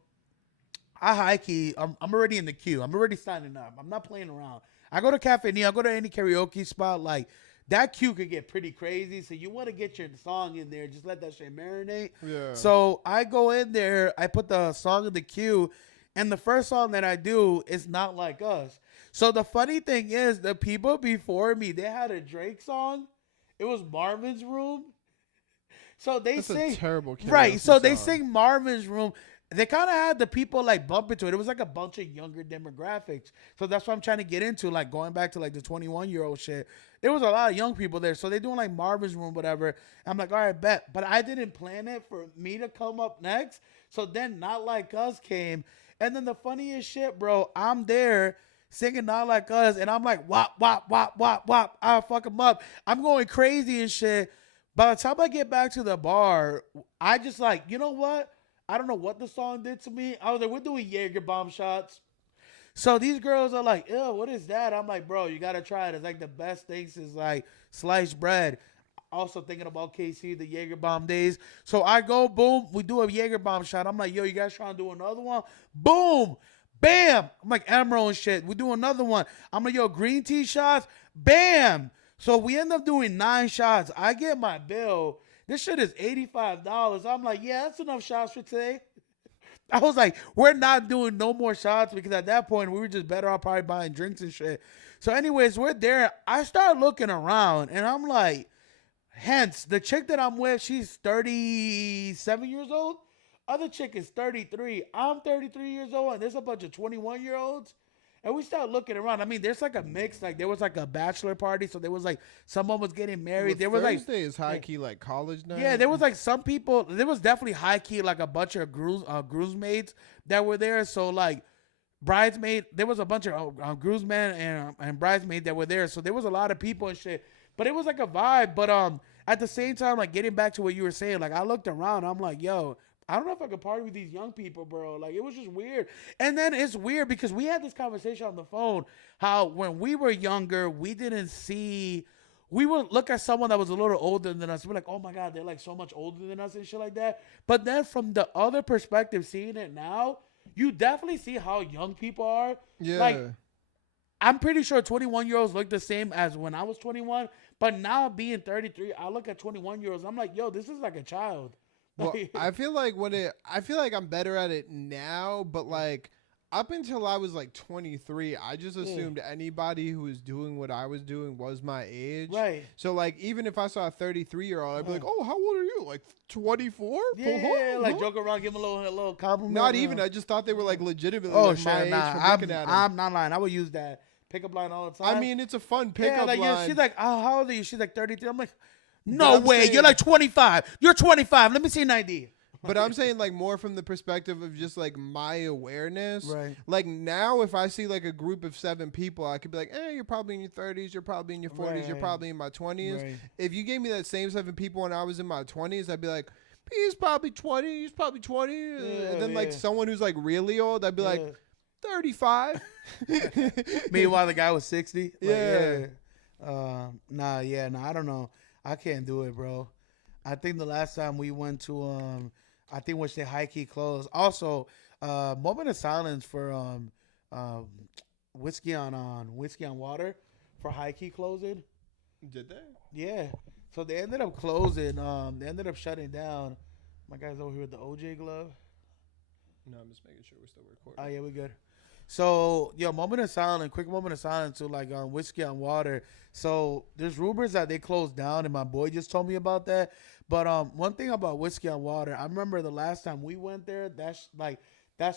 I high key. I'm already in the queue. I'm already signing up. I'm not playing around. I go to Cafe Neo. I go to any karaoke spot. Like that queue could get pretty crazy. So you want to get your song in there. Just let that shit marinate. Yeah. So I go in there. I put the song in the queue, and the first song that I do is Not Like Us. So the funny thing is, the people before me, they had a Drake song. It was Marvin's Room. So they That's sing a terrible right. karaoke So they song. sing Marvin's Room. They kind of had the people like bump into it. It was like a bunch of younger demographics. So that's what I'm trying to get into. Like going back to like the 21-year-old shit. There was a lot of young people there. So they doing like Marvin's Room, whatever. I'm like, all right, bet. But I didn't plan it for me to come up next. So then Not Like Us came. And then the funniest shit, bro, I'm there singing Not Like Us. And I'm like, wop, wop, wop, wop, wop. I fuck them up. I'm going crazy and shit. By the time I get back to the bar, I just like, you know what? I don't know what the song did to me. I was like, we're doing Jaeger bomb shots. So these girls are like, ew, what is that? I'm like, bro, you got to try it. It's like the best things is like sliced bread. Also thinking about KC, the Jaeger bomb days. So I go, boom, we do a Jaeger bomb shot. I'm like, yo, you guys trying to do another one? Boom, bam. I'm like, Emerald and shit. We do another one. I'm like, yo, green tea shots, bam. So we end up doing 9 shots. I get my bill. This shit is $85. I'm like, yeah, that's enough shots for today. I was like, we're not doing no more shots because at that point we were just better off probably buying drinks and shit. So anyways, we're there. I start looking around and I'm like, hence the chick that I'm with, she's 37 years old. Other chick is 33. I'm 33 years old and there's a bunch of 21-year-olds. And we start looking around. I mean, there's like a mix. Like there was like a bachelor party, so there was like someone was getting married. There was like Thursday is high key like college night. yeah, there was like some people. There was definitely high key like a bunch of groomsmaids that were there. So like bridesmaid, there was a bunch of groomsmen and bridesmaid that were there. So there was a lot of people and shit. But it was like a vibe. But at the same time, like getting back to what you were saying, like I looked around, I'm like, yo, I don't know if I could party with these young people, bro. Like, it was just weird. And then it's weird because we had this conversation on the phone how when we were younger, we didn't see, we would look at someone that was a little older than us. We're like, oh my God, they're like so much older than us and shit like that. But then from the other perspective, seeing it now, you definitely see how young people are. Yeah. Like, I'm pretty sure 21-year-olds look the same as when I was 21. But now being 33, I look at 21-year-olds. I'm like, yo, this is like a child. Well, I feel like I'm better at it now, but like up until I was like 23, I just assumed anybody who was doing what I was doing was my age. Right. So like even if I saw a 33-year-old, I'd be like, "Oh, how old are you? Like 24?" Yeah, like joke around, give them a little compliment. Not even. I just thought they were like legitimately Oh like shit, my age nah. from looking at them. I'm not lying. I would use that pickup line all the time. I mean, it's a fun pickup like, line. Yeah, she's like, oh, how old are you? She's like 33. I'm like, no I'm way. saying- You're like 25. You're 25. Let me see an ID. But I'm saying like more from the perspective of just like my awareness. Right. Like now if I see like a group of 7 people, I could be like, you're probably in your 30s, you're probably in your 40s, you're Right. probably in my 20s. Right. If you gave me that same 7 people when I was in my 20s, I'd be like, he's probably 20, he's probably 20. And then like someone who's like really old, I'd be like, 35. Meanwhile, the guy was 60. Like, Yeah. Nah, I don't know. I can't do it, bro. I think the last time we went to I think which they high key closed. Also, moment of silence for whiskey on water for high key closing. Did they? Yeah. So they ended up closing. They ended up shutting down. My guy's over here with the OJ glove. No, I'm just making sure we're still recording. Oh yeah, we good. So moment of silence, quick moment of silence to like whiskey on water. So there's rumors that they closed down, and my boy just told me about that. But one thing about whiskey on water, I remember the last time we went there. That's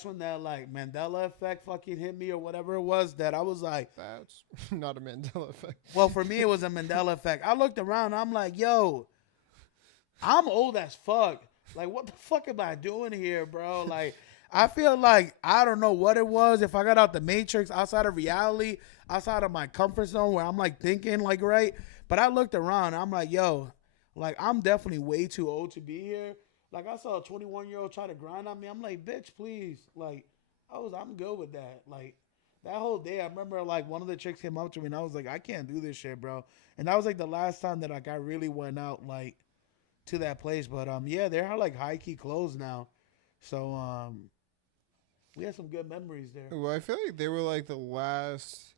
when that like Mandela effect fucking hit me or whatever it was. That I was like, That's not a Mandela effect. well, for me it was a Mandela effect. I looked around, I'm like, yo, I'm old as fuck. Like, what the fuck am I doing here, bro? Like, I feel like I don't know what it was. If I got out the matrix, outside of reality, outside of my comfort zone where I'm like thinking like right. But I looked around, I'm like, yo, like I'm definitely way too old to be here. Like I saw a 21-year-old try to grind on me. I'm like, bitch, please. Like I'm good with that. Like that whole day, I remember like one of the chicks came up to me and I was like, I can't do this shit, bro. And that was like the last time that like I really went out like to that place. But yeah, they're like high key closed now. So We had some good memories there. Well, I feel like they were like the last.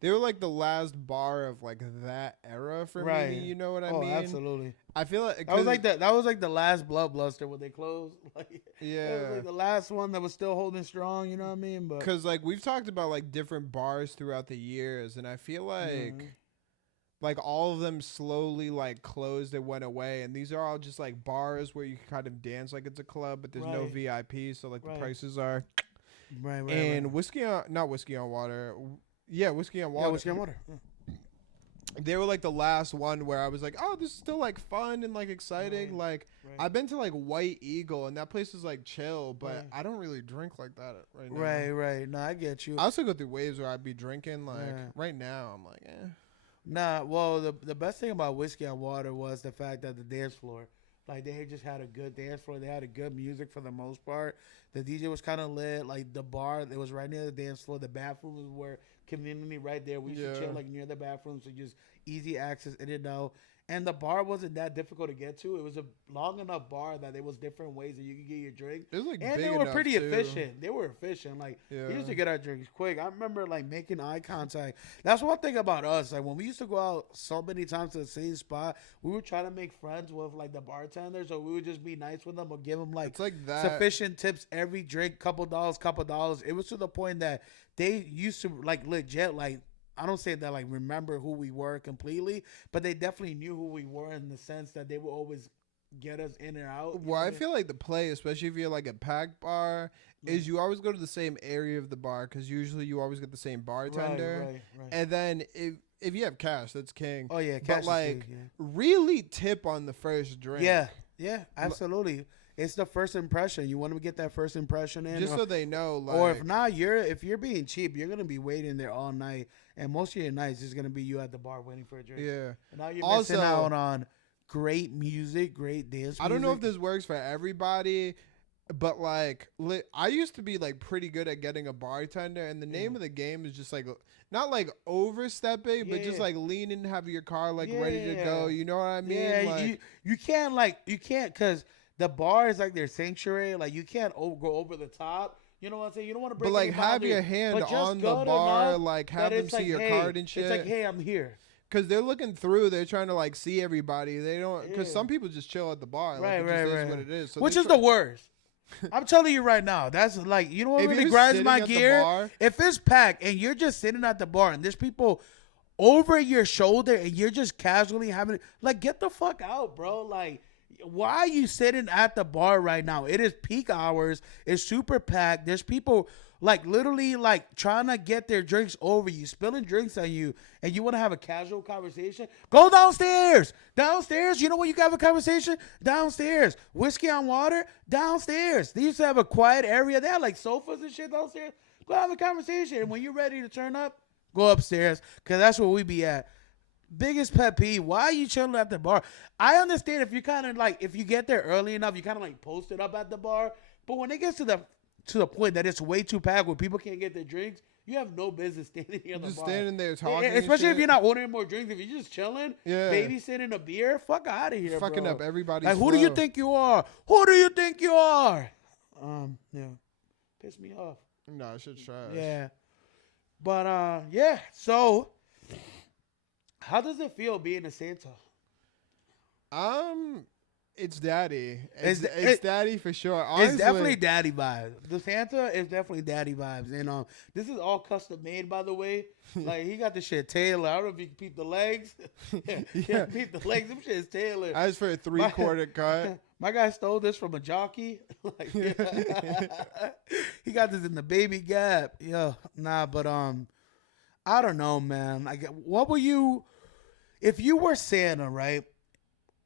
They were like the last bar of like that era for me. You know what I mean? Absolutely. I feel like That was like that. That was like the last Blockbuster when they closed. Like, yeah, it was like the last one that was still holding strong. You know what I mean? But because like we've talked about like different bars throughout the years, and I feel like like all of them slowly like closed and went away, and these are all just like bars where you can kind of dance like it's a club, but there's no VIP, so like the prices are and whiskey on not whiskey on water. Yeah, whiskey on water. Yeah, whiskey on water. Yeah. They were like the last one where I was like, oh, this is still like fun and like exciting. Like I've been to like White Eagle and that place is like chill, but I don't really drink like that right now. Right. No, I get you. I also go through waves where I'd be drinking. Like right now, I'm like, eh. Nah, well, the best thing about whiskey on water was the fact that the dance floor, like they just had a good dance floor. They had a good music for the most part. The DJ was kind of lit. Like the bar, it was right near the dance floor. The bathrooms were community right there. We used to chill like near the bathroom, so just easy access in and out. And the bar wasn't that difficult to get to. It was a long enough bar that there was different ways that you could get your drink. It was like and big they were enough pretty too. efficient. They were efficient. Like we used to get our drinks quick. I remember like making eye contact. That's one thing about us. Like when we used to go out so many times to the same spot, we would try to make friends with like the bartenders, or we would just be nice with them or give them like that. sufficient tips every drink, couple dollars. It was to the point that they used to like legit like. I don't say that like remember who we were completely, but they definitely knew who we were in the sense that they would always get us in and out. Well, I feel like the play, especially if you're like a packed bar, is you always go to the same area of the bar because usually you always get the same bartender. Right. And then if you have cash, that's king. Oh yeah, cash. But like is king, really tip on the first drink. Yeah, absolutely. It's the first impression. You want to get that first impression in, just so they know. Like, or if not, if you're being cheap, you're gonna be waiting there all night, and most of your nights is gonna be you at the bar waiting for a drink. Yeah. And now you're missing out on great music, great dance music. I don't know if this works for everybody, but like I used to be like pretty good at getting a bartender, and the name of the game is just like not like overstepping, but just like leaning, have your car like ready to go. You know what I mean? Yeah, like, you can't because the bar is like their sanctuary. Like you can't go over the top. You know what I'm saying? You don't want to break. But like have your hand on the bar, like have them see your card and shit. It's like, hey, I'm here. Because they're looking through, they're trying to like see everybody. They don't, because some people just chill at the bar. Like, it just is what it is. So which is the worst. I'm telling you right now. That's like, you know what really grinds my gear? If it's packed and you're just sitting at the bar and there's people over your shoulder and you're just casually having, like, get the fuck out, bro. Like, why are you sitting at the bar right now? It is peak hours. It's super packed. There's people like literally like trying to get their drinks over you, spilling drinks on you, and you want to have a casual conversation. Go downstairs. Downstairs. You know what? You can have a conversation downstairs. Whiskey on water downstairs. They used to have a quiet area. They had like sofas and shit downstairs. Go have a conversation. And when you're ready to turn up, go upstairs, because that's where we be at. Biggest pet peeve, why are you chilling at the bar? I understand if you kind of like, if you get there early enough, you kind of like post it up at the bar. But when it gets to the point that it's way too packed where people can't get their drinks, you have no business standing here at the bar. Just standing there talking. Especially if you're not ordering more drinks. If you're just chilling, yeah, babysitting a beer, fuck out of here, fucking bro. up everybody's like, who flow. do you think you are? Who do you think you are? Yeah. Piss me off. No, shit's trash. Yeah. But, yeah. So, how does it feel being a Santa? It's daddy. It's daddy for sure. Honestly, it's definitely daddy vibes. The Santa is definitely daddy vibes. And this is all custom made, by the way. Like, he got the shit tailored. I don't know if you can peep the legs. Yeah, peep the legs. Them shit is tailored. I was for a 3/4 cut. My guy stole this from a jockey. Like, he got this in the baby gap. Yo, nah, but I don't know, man. Like, what were you, if you were Santa, right?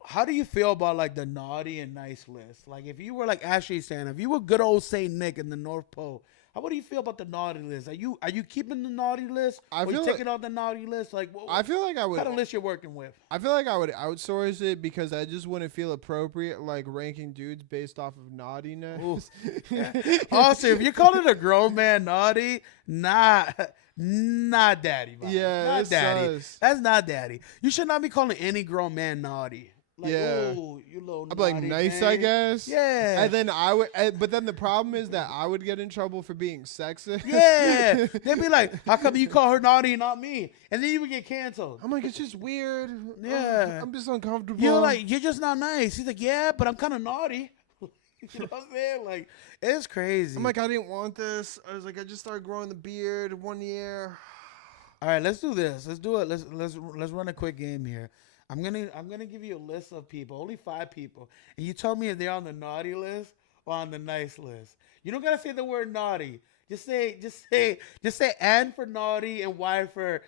How do you feel about like the naughty and nice list? Like if you were like Ashley Santa, if you were good old Saint Nick in the North Pole, how do you feel about the naughty list? Are you keeping the naughty list? Are you taking out the naughty list? Like I feel like I would. What kind of list you're working with? I feel like I would outsource it because I just wouldn't feel appropriate like ranking dudes based off of naughtiness. Also, if you're calling a grown man naughty, not daddy. Bro. Yeah, not daddy. Sus. That's not daddy. You should not be calling any grown man naughty. Like, Yeah. ooh, you little I'd be like, naughty nice, thing. I guess. Yeah. And then but then the problem is that I would get in trouble for being sexist. Yeah. They'd be like, how come you call her naughty and not me? And then you would get canceled. I'm like, it's just weird. Yeah. I'm just uncomfortable. You're like, you're just not nice. He's like, yeah, but I'm kind of naughty. You know what I'm saying? Like, it's crazy. I'm like, I didn't want this. I was like, I just started growing the beard 1 year. all right, let's do this. Let's do it. Let's run a quick game here. I'm gonna give you a list of people, only 5 people, and you tell me if they're on the naughty list or on the nice list. You don't gotta say the word naughty. Just say N for naughty and Y for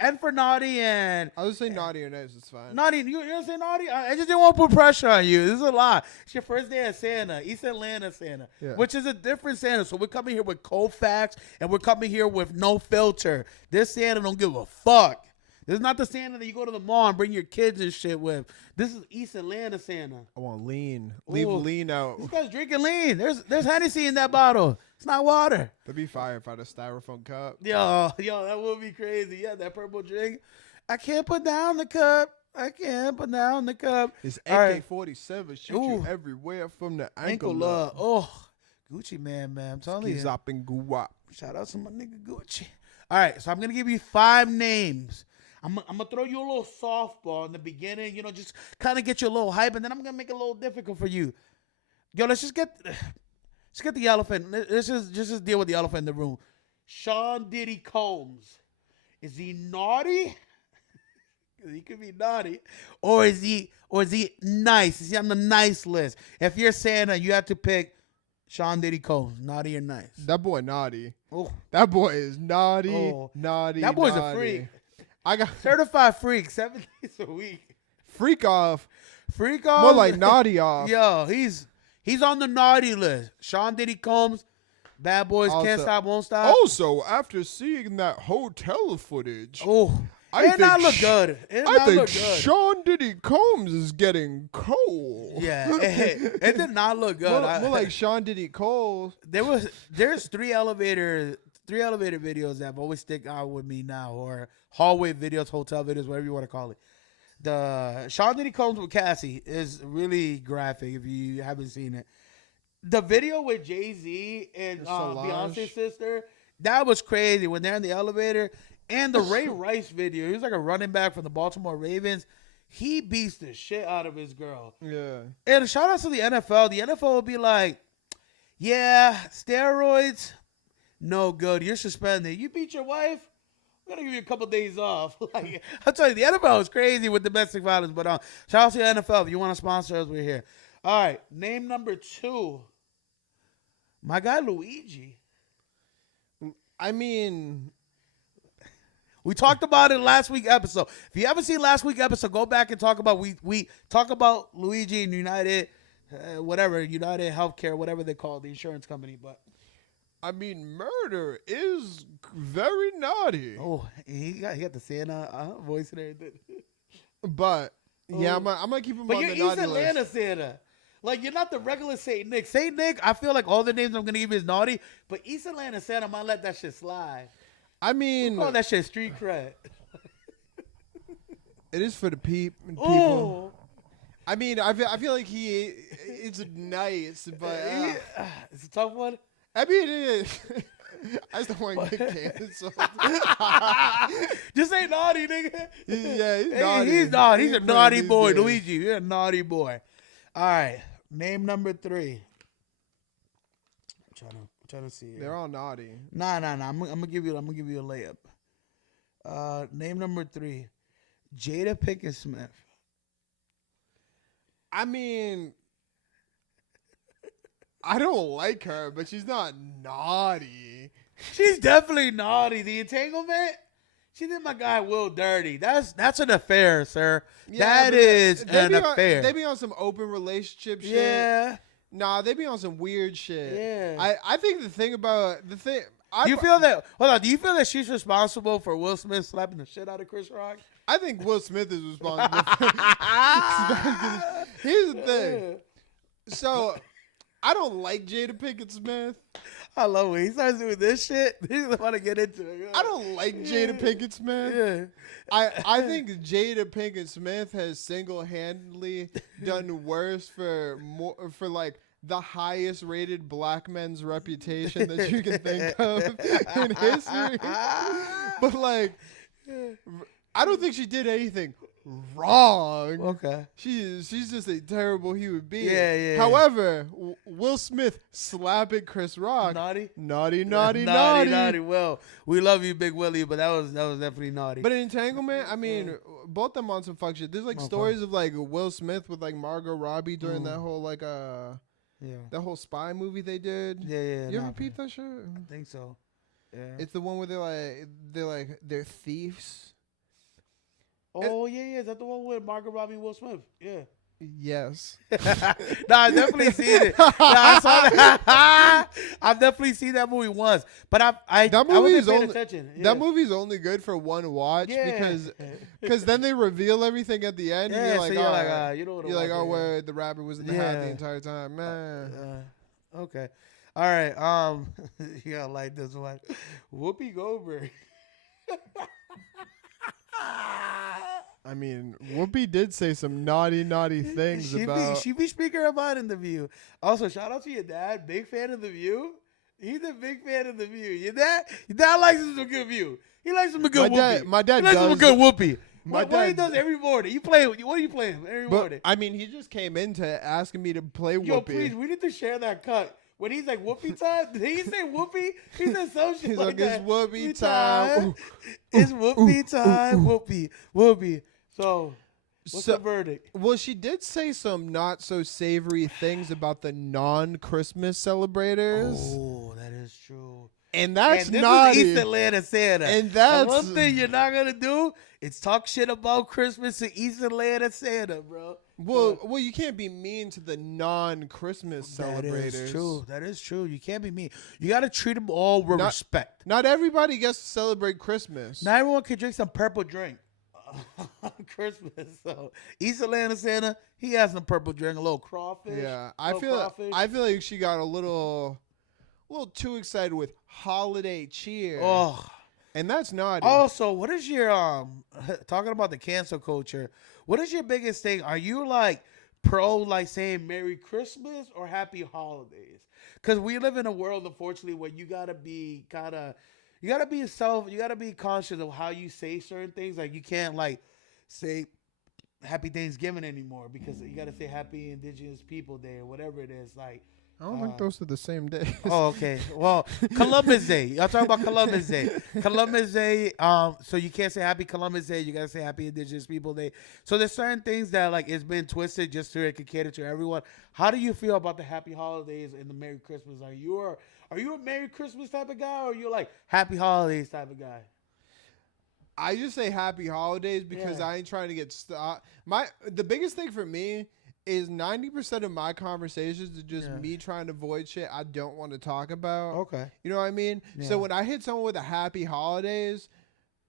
N for naughty and I would say naughty or nice. It's fine. naughty. You don't say naughty. I just didn't want to put pressure on you. This is a lot. It's your first day at Santa, East Atlanta Santa, Yeah. which is a different Santa. So we're coming here with cold facts and we're coming here with no filter. This Santa don't give a fuck. This is not the Santa that you go to the mall and bring your kids and shit with. This is East Atlanta Santa. I want lean. Leave Ooh. lean out. This guy's drinking lean. There's Hennessy in that bottle. It's not water. That'd be fire if I had a styrofoam cup. Yo, that would be crazy. Yeah, that purple drink. I can't put down the cup. It's All right. AK-47. Shoot Ooh. you everywhere from the Ankle up. up. Oh, Gucci man. I'm telling you. Zop and guwap. Shout out to my nigga Gucci. All right, so I'm gonna give you 5 names. I'm gonna throw you a little softball in the beginning, just kind of get you a little hype, and then I'm gonna make it a little difficult for you. Yo, let's get the elephant. Let's just deal with the elephant in the room. Sean Diddy Combs, is he naughty? He could be naughty, or is he nice? Is he on the nice list? If you're Santa, you have to pick Sean Diddy Combs, naughty or nice. That boy naughty. Oh, That boy is naughty. Oh. Naughty. that boy's naughty. a freak. I got Certified freak, 7 days a week. freak off. Freak off. More like naughty off. Yo, he's on the naughty list. Sean Diddy Combs, Bad Boys Can't Also- Stop, Won't Stop. Also, after seeing that hotel footage, Oh, I it did not think look sh- good. It did I not think look good. Sean Diddy Combs is getting cold. Yeah, it did not look good. More like Sean Diddy Cole. There's 3 elevator videos that have always stick out with me now, or hallway videos, hotel videos, whatever you want to call it. The Sean Diddy Combs with Cassie is really graphic if you haven't seen it. The video with Jay-Z and Solange. Beyonce's sister, that was crazy when they're in the elevator. And the Ray Rice video, he was like a running back from the Baltimore Ravens. He beats the shit out of his girl. Yeah. And shout out to the NFL. The NFL will be like, yeah, steroids, no good. You're suspended. You beat your wife, I'm going to give you a couple days off. Like, I'll tell you, the NFL is crazy with domestic violence. But shout out to the NFL. If you want to sponsor us, we're here. All right, name number 2. My guy Luigi. I mean, We talked about it last week episode. If you haven't seen last week episode, go back and talk about we talk about Luigi and United, United Healthcare, whatever they call the insurance company. But murder is very naughty. oh, he got the Santa voice and everything. But yeah, I'm gonna keep him But on you're the naughty East Atlanta list. Santa. Like, you're not the regular Saint Nick. Saint Nick, I feel like all the names I'm gonna give you is naughty. But East Atlanta Santa, I might let that shit slide. I mean, Call that shit street cred. it is for the people. Oh, I mean, I feel like it's nice, but it's a tough one. I mean, it is. I just don't want to get canceled. Just say naughty, nigga. Yeah, he's Hey, naughty. he's naughty. He's a pretty naughty these boy, days. Luigi. You're a naughty boy. All right, name number 3. I'm trying to see. They're all naughty. Nah. I'm gonna give you a layup. Name number 3, Jada Pinkett Smith. I mean, I don't like her, but she's not naughty. She's definitely naughty. The entanglement. She did my guy Will dirty. That's an affair, sir. Yeah, That but is they an be on- affair. They be on some open relationship shit. Yeah. Nah, they be on some weird shit. Yeah. I think the thing. Do you feel that? Hold on. Do you feel that she's responsible for Will Smith slapping the shit out of Chris Rock? I think Will Smith is responsible. Here's the thing. So, I don't like Jada Pinkett Smith. I love when he starts doing this shit. He's about to get into it. I don't like Jada Pinkett Smith. Yeah. I think Jada Pinkett Smith has single-handedly done worse for like the highest rated black men's reputation that you can think of in history. But like, I don't think she did anything wrong. Okay. She's just a terrible human being. Yeah. However, Will Smith slapping Chris Rock. Naughty. Naughty. Well, we love you, Big Willie, but that was definitely naughty. But in Entanglement, I mean, both them on some fuck shit. There's like stories of like Will Smith with like Margot Robbie during that whole like that whole spy movie they did. Yeah. You ever peep that shit? I think so. Yeah. It's the one where they're thieves. Oh yeah. Is that the one with Margot Robbie and Will Smith? Yeah. Yes. I definitely seen it. I saw that. I've definitely seen that movie once, but I wasn't paying attention. Yeah. That movie's only good for one watch because then they reveal everything at the end. Yeah, and you're like, so you're like, you know what? You're like, where the rapper was in the hat the entire time, man. Okay. All right. You gotta like this one. Whoopi Goldberg. I mean, Whoopi did say some naughty things about. She be speaking about in The View. Also, shout out to your dad. Big fan of The View. He's a big fan of The View. Your dad likes some good View. He likes some good Whoopi. My dad likes does. some good Whoopi. What he does every morning. What are you playing every morning? I mean, he just came into asking me to play Whoopi. Yo, please, we need to share that cut. When he's like, Whoopi time? Did he say Whoopi? He said some shit He's like that. It's Whoopi time. It's Whoopi time. Whoopi. So, what's the verdict? Well, she did say some not so savory things about the non-Christmas celebrators. Oh, that is true. And that's this naughty. Is East Atlanta Santa. And that's one thing you're not gonna do is talk shit about Christmas to East Atlanta Santa, bro. Well, you can't be mean to the non-Christmas celebrators. That is true. You can't be mean. You got to treat them all with respect. Not everybody gets to celebrate Christmas. Not everyone can drink some purple drink on Christmas. So East Atlanta Santa, he has some purple drink, a little crawfish. Yeah, I feel like she got a little too excited with holiday cheer. Oh. And that's naughty. Also, what is your talking about the cancel culture? What is your biggest thing? Are you like pro like saying Merry Christmas or Happy Holidays? Because we live in a world, unfortunately, where you gotta be conscious of how you say certain things. Like you can't like say Happy Thanksgiving anymore because you gotta say Happy Indigenous People Day or whatever it is. Like I don't think those are the same days. Oh, okay. Well, Columbus Day. Y'all talking about Columbus Day. Columbus Day. So you can't say Happy Columbus Day. You gotta say Happy Indigenous People Day. So there's certain things that like it's been twisted just so it can cater to everyone. How do you feel about the Happy Holidays and the Merry Christmas? Are you a Merry Christmas type of guy, or are you like Happy Holidays type of guy? I just say Happy Holidays because I ain't trying to get stuck. The biggest thing for me is 90% of my conversations are just me trying to avoid shit I don't want to talk about. Okay. You know what I mean? Yeah. So when I hit someone with a Happy Holidays,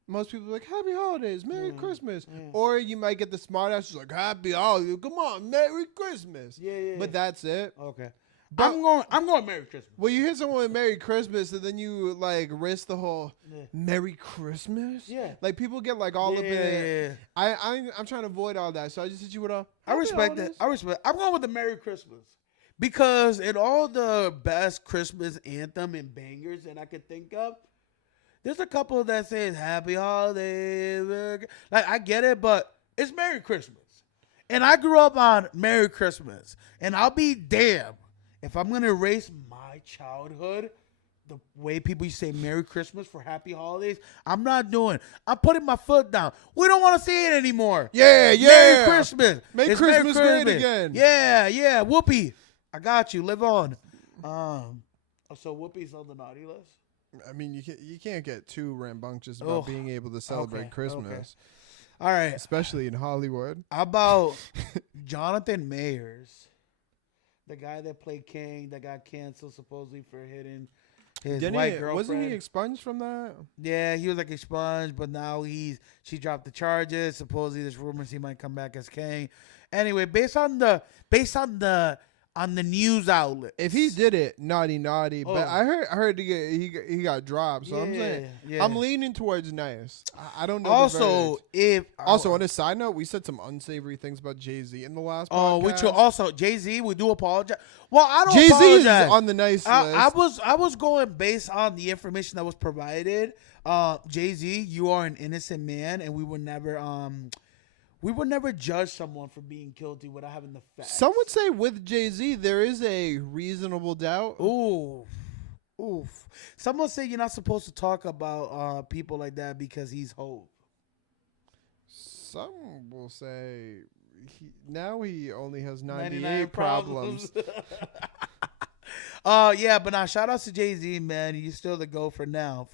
most people are like, Happy Holidays, Merry Christmas. Or you might get the smart ass like, Happy Holidays, come on, Merry Christmas. Yeah. But that's it. Okay. But I'm going Merry Christmas. Well, you hit someone with Merry Christmas, and then you like risk the whole Merry Christmas. Yeah, like people get like all up in it. I'm trying to avoid all that, so I just hit you with a. I respect that. I'm going with the Merry Christmas because in all the best Christmas anthem and bangers that I could think of, there's a couple that says Happy Holidays. Like I get it, but it's Merry Christmas, and I grew up on Merry Christmas, and I'll be damned if I'm going to erase my childhood, the way people used to say Merry Christmas for Happy Holidays, I'm not doing. I'm putting my foot down. We don't want to see it anymore. Yeah. Merry Christmas. Make Christmas great again. Yeah. Whoopi. I got you. Live on. So Whoopi's on the naughty list? I mean, you can't get too rambunctious about being able to celebrate Christmas. Okay. All right. Especially in Hollywood. How about Jonathan Mayers? The guy that played King that got canceled supposedly for hitting his white girlfriend. Wasn't he expunged from that? Yeah, he was like expunged, but now she dropped the charges. Supposedly there's rumors he might come back as King. Anyway, based on the on the news outlet. If he did it, naughty. Oh. But I heard he got dropped. So I'm saying I'm leaning towards nice. I don't know. Also, on a side note, we said some unsavory things about Jay-Z in the last podcast. which will also Jay-Z, we do apologize. Well, I don't Jay-Z apologize. is on the nice list. I was going based on the information that was provided. Jay-Z, you are an innocent man, and we would never judge someone for being guilty without having the facts. Some would say with Jay-Z, there is a reasonable doubt. Oof. Someone say you're not supposed to talk about people like that because he's Hov. Some will say he only has 98 problems. Yeah, but now shout out to Jay-Z, man. You're still the GOAT for now.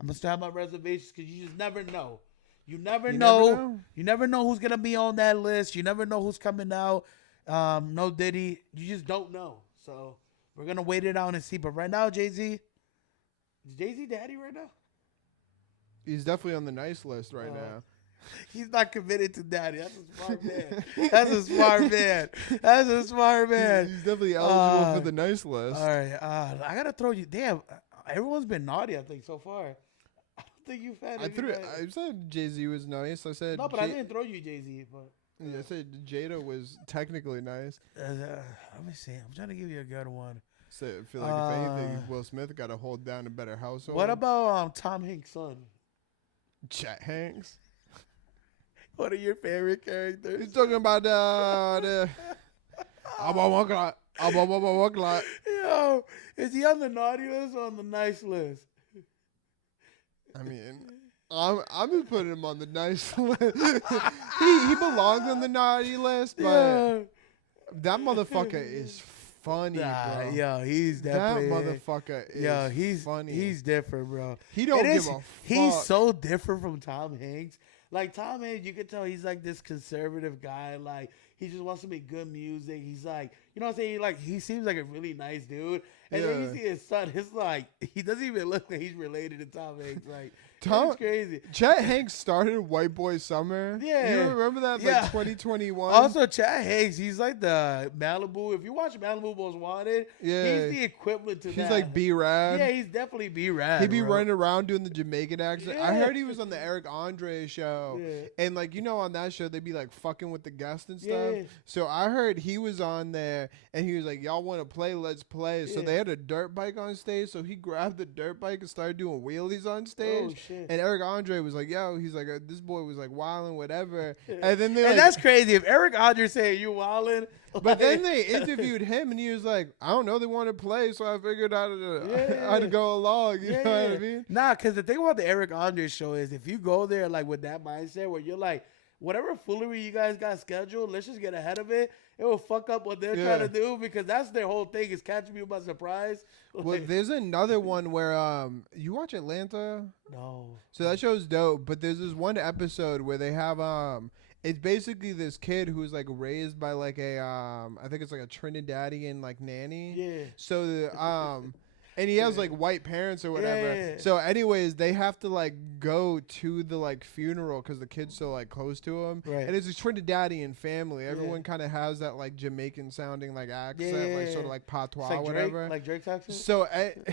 I'm gonna still have my reservations because you just never know. You never know. You never know who's gonna be on that list. You never know who's coming out. No Diddy. You just don't know. So we're gonna wait it out and see. But right now, Jay-Z, is Jay-Z daddy right now? He's definitely on the nice list right now. He's not committed to daddy. That's a smart man. That's a smart man. That's a smart man. He's definitely eligible for the nice list. All right. I gotta throw you. Damn. Everyone's been naughty, I think, so far. I don't think you've had. I said Jay-Z was nice. I said no, but I didn't throw you Jay-Z. But I said Jada was technically nice. let me see. I'm trying to give you a good one. So I feel like if anything, Will Smith got to hold down a better household. What about Tom Hanks' son? Chet Hanks. What are your favorite characters? He's talking about the. Yo, is he on the naughty list or on the nice list? I mean, I'm just putting him on the nice list. he belongs on the naughty list, but that motherfucker is funny, bro. Yo, he's definitely that motherfucker is he's funny. He's different, bro. He don't give a fuck. He's so different from Tom Hanks. Like Tom Hanks, you can tell he's like this conservative guy. Like he just wants to make good music. He's like, you know what I'm saying? Like he seems like a really nice dude. And then you see his son. It's like he doesn't even look like he's related to Tom Hanks. Like It's crazy. Chet Hanks started White Boy Summer. Yeah. You remember that? Yeah. Like 2021. Also, Chet Hanks, he's like the Malibu. If you watch Malibu Most Wanted, he's the equivalent to that. He's like B-Rad. Yeah, he's definitely B-Rad. He'd be running around doing the Jamaican accent. Yeah. I heard he was on the Eric Andre show. Yeah. And like, you know, on that show, they'd be like fucking with the guests and stuff. Yeah. So I heard he was on there and he was like, y'all want to play? Let's play. So they had a dirt bike on stage. So he grabbed the dirt bike and started doing wheelies on stage. Oh, shit. And Eric Andre was like, yo, he's like, this boy was like wilding, whatever. And then that's crazy. If Eric Andre saying you wilding. But then they interviewed him and he was like, I don't know, they want to play, so I figured I'd go along. You know what I mean? Nah, because the thing about the Eric Andre show is if you go there like with that mindset where you're like, whatever foolery you guys got scheduled, let's just get ahead of it. It will fuck up what they're trying to do because that's their whole thing is catching you by surprise. Well, there's another one where you watch Atlanta? No. So that show's dope, but there's this one episode where they have it's basically this kid who's like raised by like a I think it's like a Trinidadian like nanny. Yeah. So and he has like white parents or whatever. Yeah. So anyways, they have to like go to the like funeral because the kid's so like close to him. Right. And it's a Trinidadian family. Everyone kind of has that like Jamaican sounding like accent, like sort of like patois, like whatever. Drake, like Drake's accent? So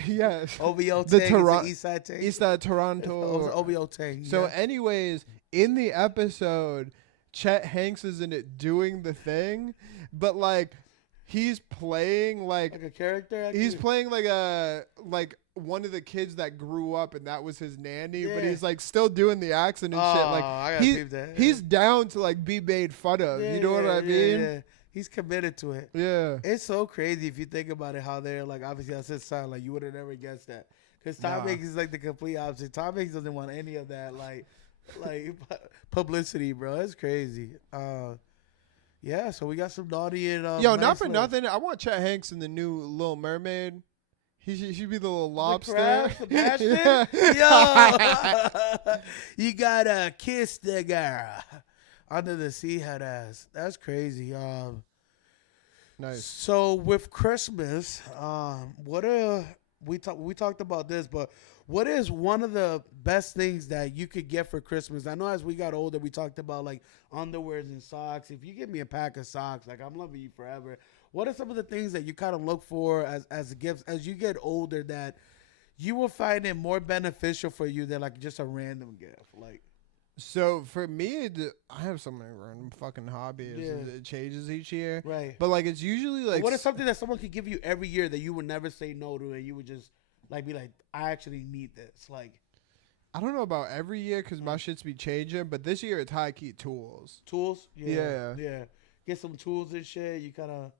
yes. OVO the Tang, East Side Tang. East Side Toronto. OVO Tang. So anyways, in the episode, Chet Hanks is in it doing the thing, but like he's playing like a character. Actually? He's playing like one of the kids that grew up and that was his nanny, but he's like still doing the accent and shit. Like he's down to like be made fun of. You know what I mean? Yeah. He's committed to it. Yeah. It's so crazy if you think about it. How they're like obviously that's his son. Like you would have never guessed that because Tom Hanks is like the complete opposite. Tom Hanks doesn't want any of that like publicity, bro. It's crazy. Yeah, so we got some naughty and yo, nice not for nothing. I want Chet Hanks in the new Little Mermaid. He should be the little lobster. Sebastian? Yo, you gotta kiss the girl under the sea head ass. That's crazy. Nice. So with Christmas, we talked about this, but what is one of the best things that you could get for Christmas? I know as we got older, we talked about like underwears and socks. If you give me a pack of socks, like I'm loving you forever. what are some of the things that you kind of look for as gifts as you get older that you will find it more beneficial for you than like just a random gift? Like, So for me, I have so many random fucking hobbies. Yeah. It changes each year. right. But like it's usually like What is something that someone could give you every year that you would never say no to, and you would just like be like, I actually need this. Like I don't know about every year because my shit's be changing, but this year it's high key tools. tools. Yeah. Yeah. Get some tools and shit. You kind of.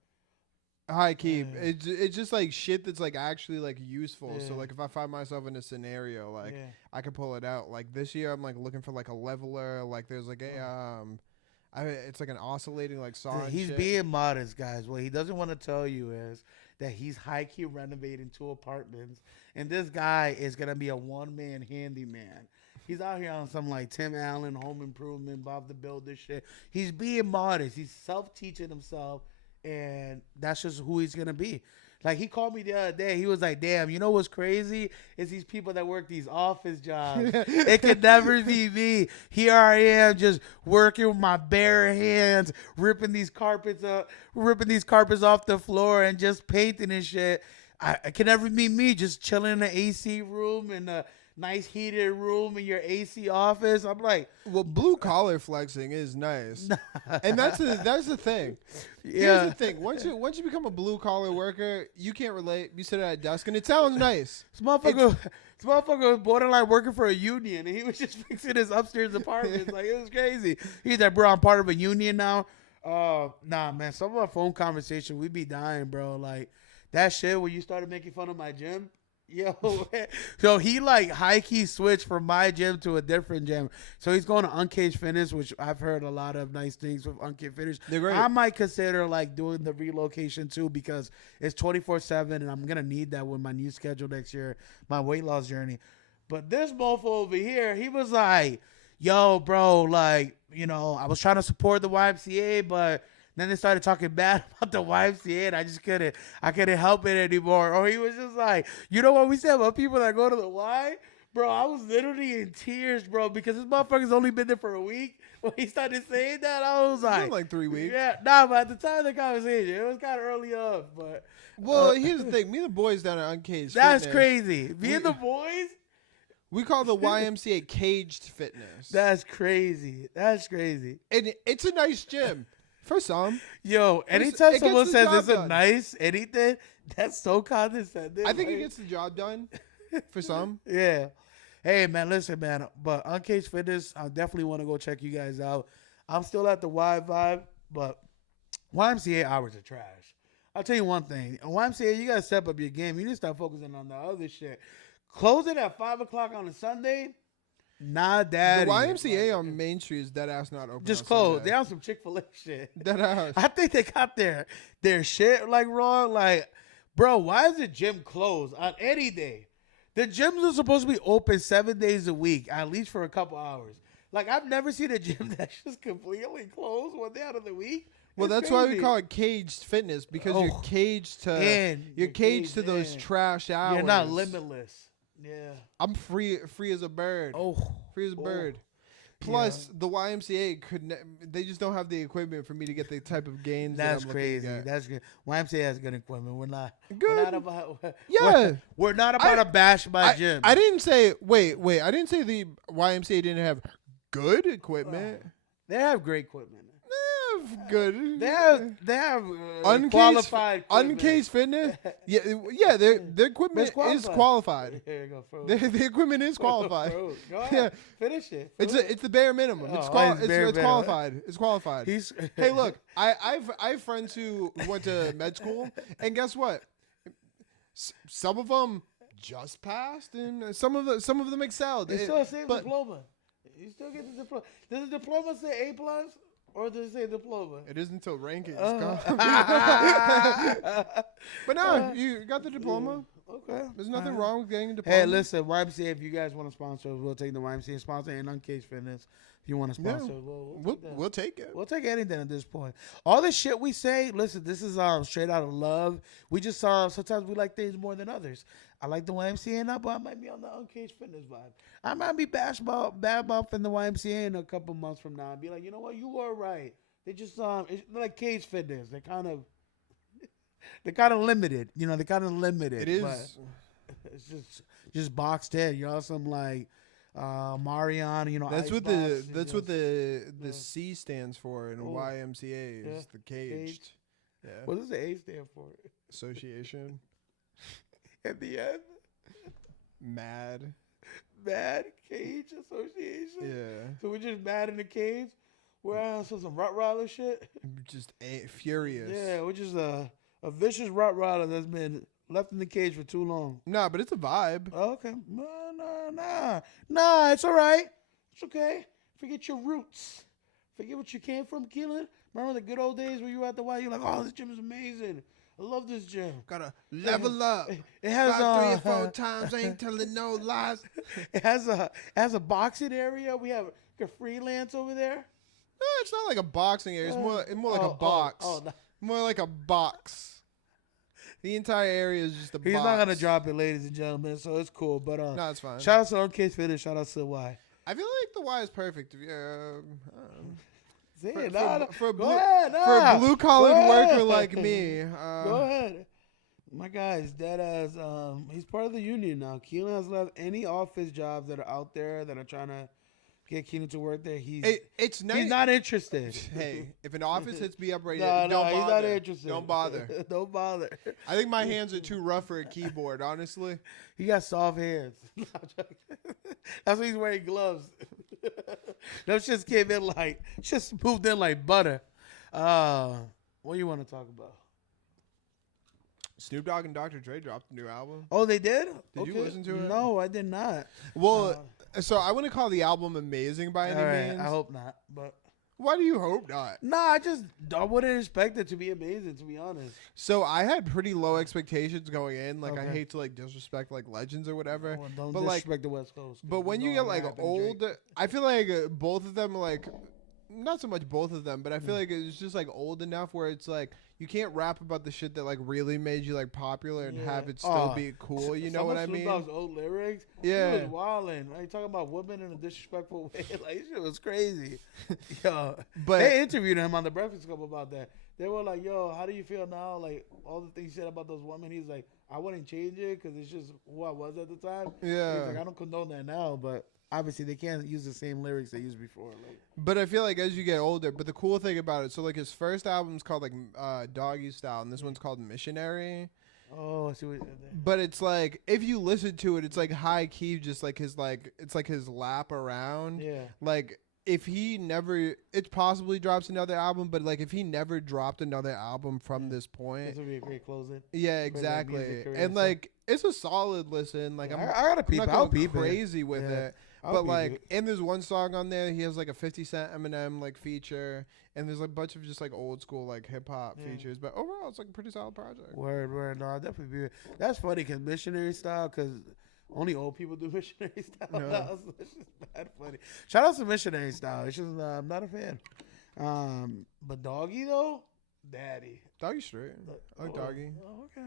High key. Yeah. It's just like shit that's like actually like useful. So Yeah. like if I find myself in a scenario, like Yeah. I can pull it out. Like this year, I'm like looking for like a leveler. Like there's like a it's like an oscillating like saw. and He's shit. being modest, guys. What he doesn't want to tell you is that he's high key renovating 2 apartments, and this guy is gonna be a 1-man handyman. He's out here on some like Tim Allen home improvement, Bob the Builder shit. He's being modest. He's self-teaching himself, and that's just who he's gonna be. Like he called me the other day. He was like, "Damn, you know what's crazy? Is these people that work these office jobs. It could never be me. Here I am, just working with my bare hands, ripping these carpets off the floor, and just painting and shit. It can never be me. Just chilling in an AC room in a nice heated room in your AC office." I'm like, Well, blue collar flexing is nice, and that's the thing. yeah. Here's the thing: once you become a blue collar worker, you can't relate. You sit at a desk, and it sounds nice. This motherfucker was borderline working for a union, and he was just fixing his upstairs apartments. Like, it was crazy. He's like, "Bro, I'm part of a union now." Nah, man. Some of our phone conversation, we be dying, bro. Like that shit when you started making fun of my gym. Yo, so he like high key switched from my gym to a different gym. So he's going to Uncaged Fitness, which I've heard a lot of nice things with Uncaged Fitness. They're great. I might consider like doing the relocation too because it's 24/7, and I'm gonna need that with my new schedule next year, my weight loss journey. But this mofo over here, he was like, "Yo, bro, like, you know, I was trying to support the YMCA, but." Then they started talking bad about the YMCA, and I couldn't help it anymore. Or he was just like, you know what we said about people that go to the Y? Bro, I was literally in tears, bro, because this motherfucker's only been there for a week. When he started saying that, I was It's been like, like 3 weeks. yeah, nah, but at the time of the conversation, it was kind of early up, but Well, here's the thing: me and the boys down at Uncaged. that's Fitness, crazy. Me and the boys, We call the YMCA caged fitness. that's crazy. That's crazy. And it's a nice gym for some. Yo, it anytime gets someone the says job it's a done. nice anything, that's so condescending. I think it like- gets the job done for some. Yeah. Hey, man, listen, man. But Uncaged Fitness, I definitely want to go check you guys out. I'm still at the Y vibe, but YMCA hours are trash. I'll tell you one thing. YMCA, you got to step up your game. You need to start focusing on the other shit. Closing at 5 o'clock on a Sunday, not that. The YMCA on Main Street is dead ass not open. just on closed. Sunday. They on some Chick-fil-A shit. Dead ass. I think they got their shit like wrong. Like, bro, why is the gym closed on any day? The gyms are supposed to be open 7 days a week, at least for a couple hours. Like, I've never seen a gym that's just completely closed one day out of the week. Well, It's that's why we crazy. call it caged fitness because you're Oh. caged to And you're caged to those in. trash hours. You're not limitless. Yeah. I'm free as a bird. Oh. Free as a Oh. bird. Plus, the YMCA they just don't have the equipment for me to get the type of gains. That's that I'm looking to crazy. get. That's good. YMCA has good equipment. We're not Good. about. Yeah. We're not about to bash my gym. I didn't say wait. I didn't say the YMCA didn't have good equipment. They have great equipment. They have good. They have Uncaged, qualified equipment. uncaged fitness. Yeah. Their equipment It's is qualified. Here you go. Froze. The equipment is qualified. Froze. Go Yeah. ahead. Finish it. It's the bare minimum. Oh, It's it's bare minimum. qualified. It's qualified. He's Hey, look, I have friends who went to med school, and guess what? Some of them just passed, and some of them excelled. It's still the same but diploma. You still get the diploma. Does the diploma say A+, or does it say diploma? it isn't until rankings. Uh, But no, you got the diploma. Okay. There's nothing wrong with getting a diploma. Hey, listen, YMCA, if you guys want to sponsor us, we'll take the YMCA sponsor, and Uncaged Fitness, if you want to Yeah. sponsor us, We'll take it. we'll take anything at this point. All this shit we say, listen, this is straight out of love. We just sometimes we like things more than others. I like the YMCA now, but I might be on the Uncaged Fitness vibe. I might be bad mouthing the YMCA in a couple months from now and be like, you know what, you were right. They just it's like Cage Fitness. They kind of they're kind of limited. You know, they're kind of limited. It is. But it's just boxed in. You know, some like Marion. You know, That's what Icebox, the C stands for in YMCA is Yeah. the caged. Yeah. What does the A stand for? Association. At the end, Mad. Mad Cage Association. Yeah. So we're just mad in the cage. We're on some Rottweiler shit. Just furious. Yeah, we're just a vicious Rottweiler that's been left in the cage for too long. Nah, but it's a vibe. Oh, okay. Nah. It's all right. It's okay. Forget your roots. Forget what you came from, Keelan. Remember the good old days where you were at the Y? You're like, oh, this gym is amazing. I love this gym. Gotta level up. It has About 3 or 4 times. I ain't telling no lies. It has a boxing area. We have a freelance over there. No, it's not like a boxing area. It's more like a box. No. More like a box. The entire area is just a box. He's not gonna drop it, ladies and gentlemen. So it's cool. But No, it's fine. shout out to Case Fitness. Shout out to Y. I feel like the Y is perfect. Say For- it, for- nah, for go blue- ahead, For nah. a blue collar Go worker ahead. like me. Go ahead. My guy is dead as he's part of the union now. Keelan has left any office jobs that are out there that are trying to get Keelan to work there. It's nice. He's not interested. Hey, if an office hits me up right No, now, don't bother. he's not interested. Don't bother. Don't bother. I think my hands are too rough for a keyboard, honestly. He got soft hands. That's why he's wearing gloves. Those just came in like, just moved in like butter. What do you want to talk about? Snoop Dogg and Dr. Dre dropped a new album. Oh, they did? Did you listen to it? No, I did not. Well, so I wouldn't call the album amazing by any All right, means. I hope not. But Why do you hope not? nah, I wouldn't expect it to be amazing, to be honest. So I had pretty low expectations going in. Like I Okay. hate to like disrespect like legends or whatever. Well, don't But, like- disrespect the West Coast. 'cause But when you know get what like happened, old, Drake. I feel like both of them like not so much both of them, but I feel like it's just like old enough where it's like you can't rap about the shit that like really made you like popular and have Yeah. it still Oh, be cool. You know Some what of I Snoop mean? Dogg's old lyrics, Yeah. he was wilding. Like talking about women in a disrespectful way. Like shit was crazy. Yo, But- they interviewed him on the Breakfast Club about that. They were like, "Yo, how do you feel now? Like all the things you said about those women." He's like, "I wouldn't change it because it's just who I was at the time." Yeah. He's like, "I don't condone that now, but." Obviously, they can't use the same lyrics they used before. Like, But I feel like as you get older, but the cool thing about it, so like his first album's called like Doggy Style, and this one's called Missionary. oh, I see what you did there. But it's like if you listen to it, it's like high key, just like his like it's like his lap around. Yeah. Like if he never, it possibly drops another album, but like if he never dropped another album from this point, This would be a great closing. yeah, like, exactly. music career And and stuff. like it's a solid listen. Like I I'm gotta peep. not I'll going peep it. crazy with Yeah. it. I'll But peep like, it. and there's one song on there. He has like a 50 Cent Eminem like feature, and there's like a bunch of just like old school like hip hop Yeah. features. But overall, it's like a pretty solid project. Word. No, I'll definitely be. That's funny because missionary style, because only old people do missionary style. Yeah. It's just bad funny. Shout out to missionary style. It's just I'm not a fan. But doggy though, daddy. Doggy straight. I like Doggy. Oh, okay.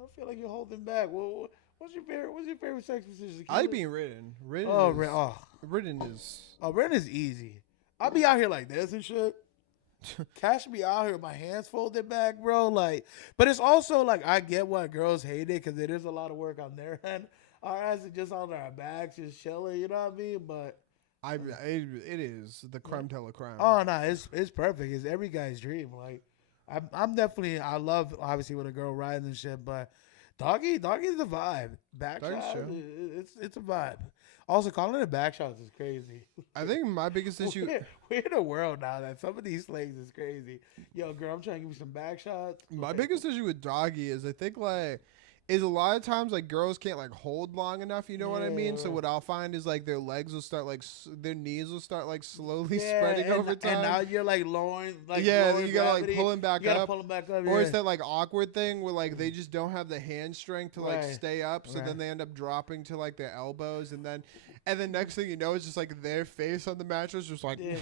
I feel like you're holding back. Well, what's your favorite sex position? I like being ridden. Ridden. Oh, is, ridden is. Ren is easy. I'll be out here like this and shit. Cash me out here with my hands folded back, bro. Like, but it's also like I get why girls hate it because it is a lot of work on their end. Our eyes are just on our backs, just chilling. You know what I mean? But It is the creme de la creme. oh no, it's perfect. It's every guy's dream. Like, I'm definitely I love obviously when a girl rides and shit, but doggy's the vibe. Back Doggy's shot, chill. it's a vibe. Also, calling it back shots is crazy. I think my biggest issue. We're in a world now that some of these slangs is crazy. Yo, girl, I'm trying to give you some back shots. My Okay. biggest issue with Doggy is I think like is a lot of times like girls can't like hold long enough. You know what I mean? So Yeah. what I'll find is like their legs will start like their knees will start like slowly Yeah, spreading and, over time. And now you're like lowering, like Yeah, then lowering you gotta, like, gravity. pull 'em back You gotta up. pull 'em back up. or yeah. it's that like awkward thing where like they just don't have the hand strength to like Right. stay up, so Right. then they end up dropping to like their elbows, and then next thing you know, it's just like their face on the mattress, just like Yeah.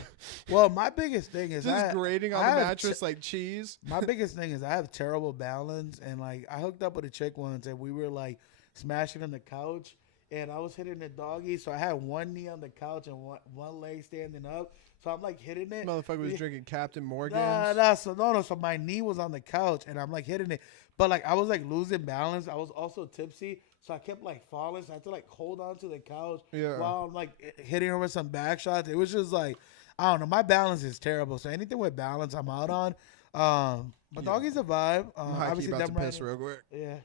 Well, my biggest thing is just grating on I the have mattress like cheese. my biggest thing is I have terrible balance, and like I hooked up with a chick once, and we were like smashing on the couch, and I was hitting the doggy. So I had one knee on the couch and one leg standing up. So I'm like hitting it. Motherfucker was drinking Captain Morgan's. So my knee was on the couch and I'm like hitting it, but like I was like losing balance. I was also tipsy, so I kept like falling. So I had to like hold on to the couch while I'm like hitting her with some back shots. It was just like, I don't know. My balance is terrible. So anything with balance, I'm out on. But doggy's a vibe. Obviously about to piss real quick. Yeah.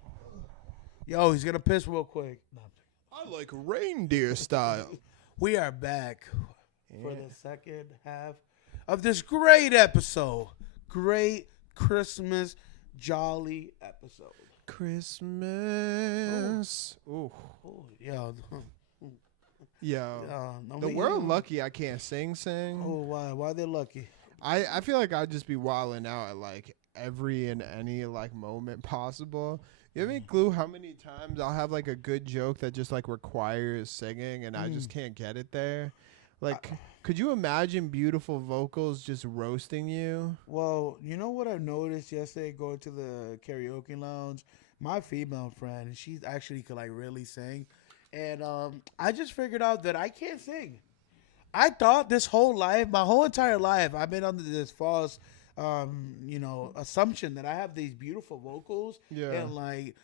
Yo, he's gonna piss real quick. No, I like reindeer style. we are back for the second half of this great episode. Great Christmas jolly episode. Christmas. Ooh. Yo. We're lucky I can't sing. Oh, why? Why they lucky? I feel like I'd just be wilding out at like every and any like moment possible. You have any clue how many times I'll have like a good joke that just like requires singing and I just can't get it there? Like, could you imagine beautiful vocals just roasting you? Well, you know what I noticed yesterday going to the karaoke lounge? My female friend, she actually could like really sing. And I just figured out that I can't sing. I thought this whole life, my whole entire life, I've been under this false assumption that I have these beautiful vocals and like,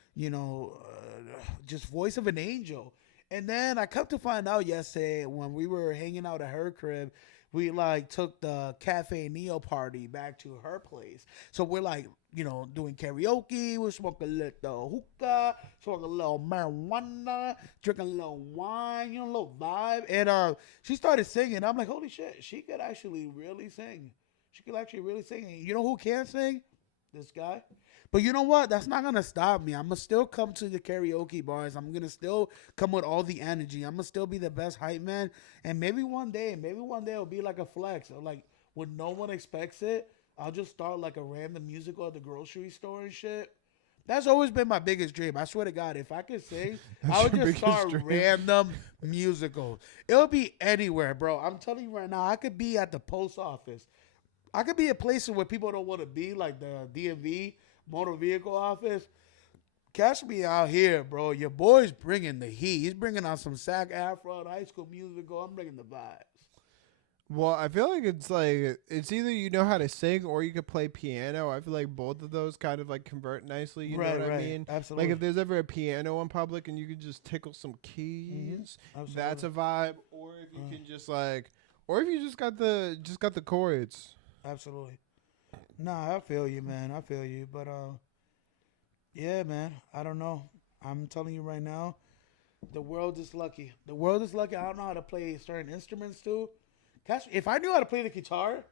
just voice of an angel. And then I come to find out yesterday when we were hanging out at her crib, we like took the Cafe Neo party back to her place. So we're like, doing karaoke, we're smoking a little hookah, smoking a little marijuana, drinking a little wine, a little vibe. And she started singing. I'm like, holy shit, she could actually really sing. She could actually really sing. And you know who can't sing? This guy. But you know what? That's not going to stop me. I'm going to still come to the karaoke bars. I'm going to still come with all the energy. I'm going to still be the best hype man. And maybe one day it'll be like a flex. Or like when no one expects it, I'll just start like a random musical at the grocery store and shit. That's always been my biggest dream. I swear to God, if I could sing, I would just start random musicals. It'll be anywhere, bro. I'm telling you right now, I could be at the post office. I could be at places where people don't want to be, like the DMV motor vehicle office. Catch me out here, bro. Your boy's bringing the heat. He's bringing out some Zac Efron, High School Musical. I'm bringing the vibes. Well, I feel like it's either you know how to sing or you could play piano. I feel like both of those kind of like convert nicely. You know what I mean? Absolutely. Like if there's ever a piano in public and you could just tickle some keys, that's a vibe. Or if you can just like, or if you just got the chords. Absolutely. Nah, I feel you, man. I feel you. But yeah, man. I don't know. I'm telling you right now, the world is lucky. The world is lucky. I don't know how to play certain instruments too. If I knew how to play the guitar,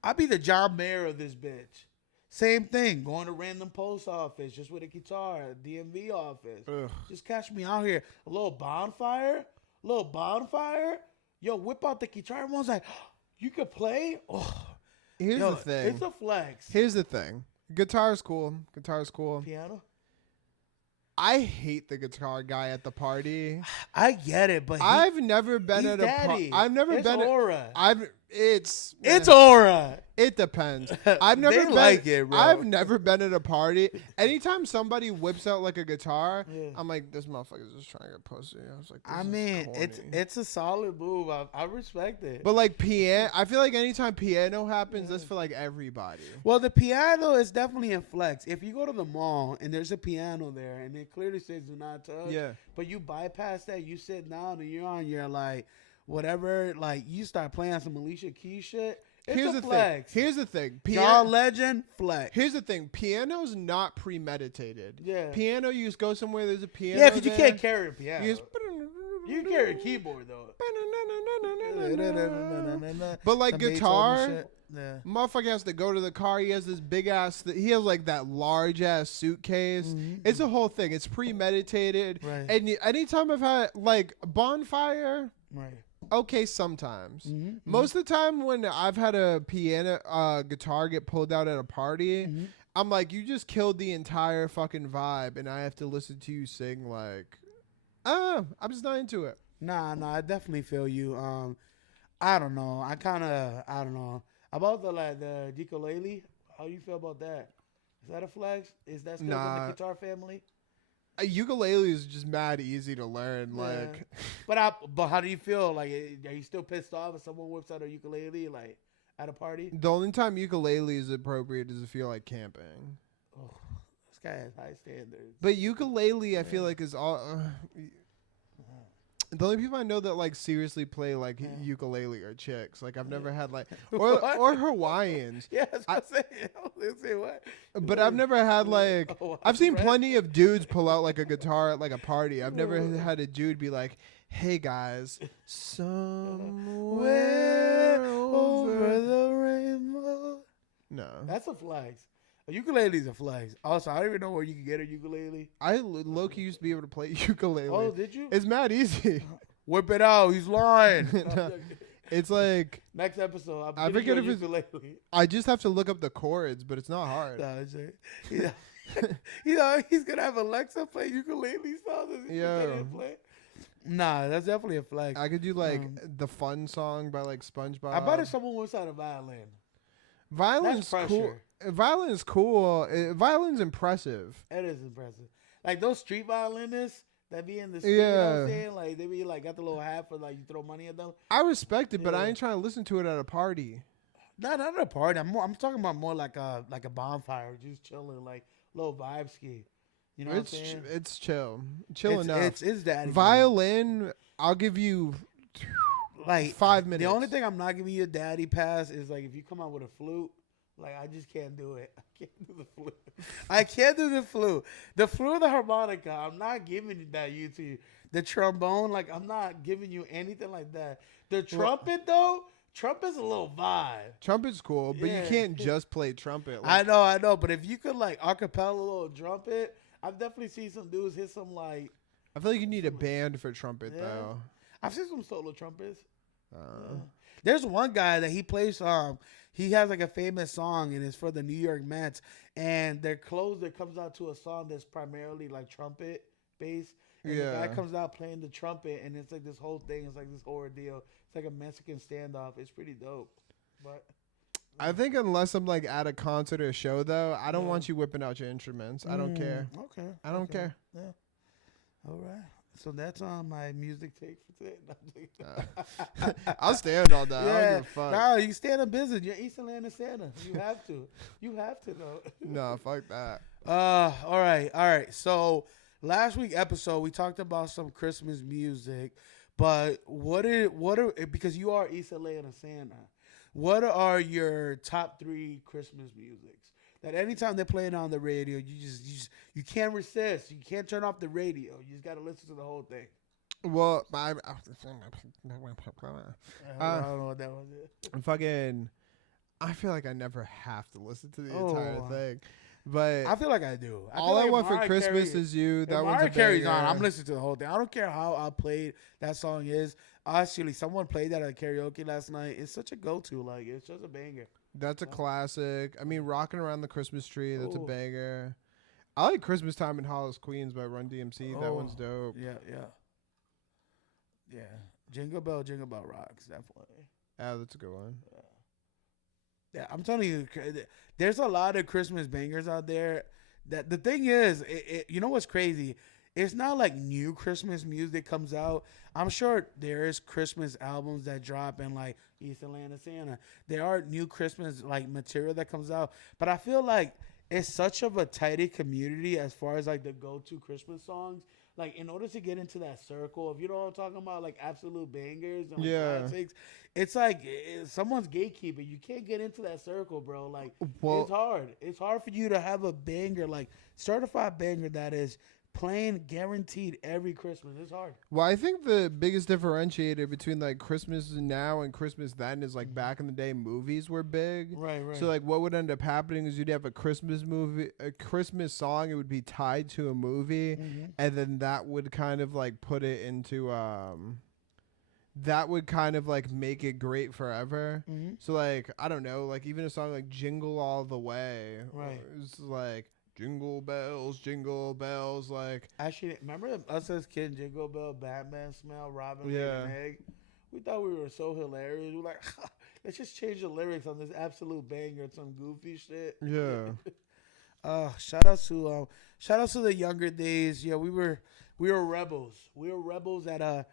I'd be the John Mayer of this bitch. Same thing, going to random post office just with a guitar, DMV office. Ugh. Just catch me out here. A little bonfire. Yo, whip out the guitar. Everyone's like, you could play? Oh. Here's the thing. It's a flex. Here's the thing. Guitar's cool. Piano? I hate the guitar guy at the party. I get it, but I've never been at a party. I've never it's been aura. It's aura. It depends. I've never been, like it, bro. I've never been at a party. Anytime somebody whips out like a guitar, I'm like, this motherfucker's just trying to get pussy. I was like, it's a solid move. I respect it. But like piano, I feel like anytime piano happens, that's for like everybody. Well, the piano is definitely a flex. If you go to the mall and there's a piano there and it clearly says do not touch, but you bypass that, you sit down and you're on your like whatever, like you start playing some Alicia Keys shit. It's a flex. Here's the thing. John Legend, flex. Here's the thing. Piano's not premeditated. Yeah. Piano, you just go somewhere, there's a piano. Yeah, because you can't carry a piano. You can carry a keyboard, though. But like guitar, motherfucker has to go to the car. He has this big ass, he has like that large ass suitcase. It's a whole thing. It's premeditated. Right. And anytime I've had like bonfire. Right. Okay, sometimes. Most of the time when I've had a guitar get pulled out at a party, I'm like, you just killed the entire fucking vibe, and I have to listen to you sing like, I'm just not into it. Nah, I definitely feel you. I don't know. I don't know. About the ukulele, how you feel about that? Is that a flex? Is that still in the guitar family? A ukulele is just mad easy to learn. Yeah. Like, But how do you feel? Like, are you still pissed off if someone whips out a ukulele like at a party? the only time ukulele is appropriate is if you're like camping. Oh, this guy has high standards. But ukulele, I feel like is all. The only people I know that like seriously play like ukulele are chicks. Like I've never had like or Hawaiians. Yeah, I was gonna say what. But I've never had like Oh, I've seen right? plenty of dudes pull out like a guitar at like a party. I've never had a dude be like, "Hey guys, somewhere over." the rainbow. No, That's a flex. A ukulele's a flex. Also, I don't even know where you can get a ukulele. I low-key used to be able to play ukulele. Oh, did you? It's mad easy. Whip it out. He's lying. No, it's like Next episode, I I'm forget getting you a if it's- ukulele. I just have to look up the chords, but it's not hard. No, it's he's gonna have Alexa play ukulele songs. And he's Yeah. gonna play. Nah, that's definitely a flex. I could do like the fun song by like SpongeBob. I bet if someone whips out a violin. Violin's That's cool. pressure. Violin is cool. Violin's impressive. It is impressive. Like those street violinists that be in the street, you know what I'm Yeah. saying? Like they be like got the little hat for like you throw money at them. I respect it, but I Yeah. ain't trying to listen to it at a party. Not at a party. I'm talking about more like a bonfire, just chilling, like little vibe ski. You know what I'm saying? It's chill enough. It's daddy. Violin, I'll give you like 5 minutes. The only thing I'm not giving you a daddy pass is like if you come out with a flute. Like I just can't do it. I can't do the flute. I can't do the flute. The flute or the harmonica, I'm not giving that you to. The trombone, like I'm not giving you anything like that. The trumpet though, trumpet's a little vibe. Trumpet's cool, but Yeah. you can't just play trumpet. I Like, know. But if you could like acapella a little trumpet, I've definitely seen some dudes hit some like. I feel like you need a band for trumpet Yeah. though. I've seen some solo trumpets. Uh, There's one guy that he plays. He has like a famous song, and it's for the New York Mets. And their closer comes out to a song that's primarily like trumpet based. And the guy Yeah. comes out playing the trumpet, and it's like this whole thing. It's like this whole ordeal. It's like a Mexican standoff. It's pretty dope. But I think unless I'm like at a concert or show though, I don't Yeah. want you whipping out your instruments. I don't care. Okay. I don't okay. care. Yeah. All right. So that's on my music take for today. I'll stand on that. I don't give a fuck. No, you stand in business. You're East Atlanta Santa. You have to. You have to know. No, fuck that. All right. So last week episode we talked about some Christmas music, but what are because you are East Atlanta Santa, what are your top 3 Christmas musics that anytime they're playing on the radio you can't resist, you can't turn off the radio, you just got to listen to the whole thing? Well, I don't know what that was. fucking, I feel like I never have to listen to the Oh. entire thing. But I feel like I do. all I if want for Mariah Christmas Carey- is you. If That one's a Mariah Carey's banger. on, I'm listening to the whole thing. I don't care how outplayed that song is. Actually, someone played that at karaoke last night. It's such a go-to. Like, it's just a banger. That's a classic. I mean, Rocking Around the Christmas Tree. That's a Ooh. banger. I like Christmas Time in Hollis, Queens by Run DMC. That one's dope. Yeah. Jingle Bell rocks, definitely. Yeah, that's a good one. Yeah, I'm telling you, there's a lot of Christmas bangers out there. That the thing is, you know what's crazy? It's not like new Christmas music comes out. I'm sure there is Christmas albums that drop in like East Atlanta Santa. There are new Christmas like material that comes out, but I feel like it's such of a tighty community as far as like the go-to Christmas songs. Like in order to get into that circle, if you know what I'm talking about, like absolute bangers and like Yeah. classics, it's like someone's gatekeeping. You can't get into that circle, bro. Like Well- it's hard. It's hard for you to have a banger, like certified banger that is playing guaranteed every Christmas. It's hard. Well, I think the biggest differentiator between like Christmas now and Christmas then is like back in the day, movies were big. Right. So like what would end up happening is you'd have a Christmas movie, a Christmas song. It would be tied to a movie, and then that would kind of like put it into that would kind of like make it great forever. So like I don't know, like even a song like Jingle All the Way, Right. It's like jingle bells, like Actually, remember us as kids, Jingle Bell, Batman smell, Robin laid Yeah. an egg? We thought we were so hilarious. We were like, let's just change the lyrics on this absolute banger, some goofy shit. yeah. Shout out to the younger days. Yeah, we were rebels. We were rebels at a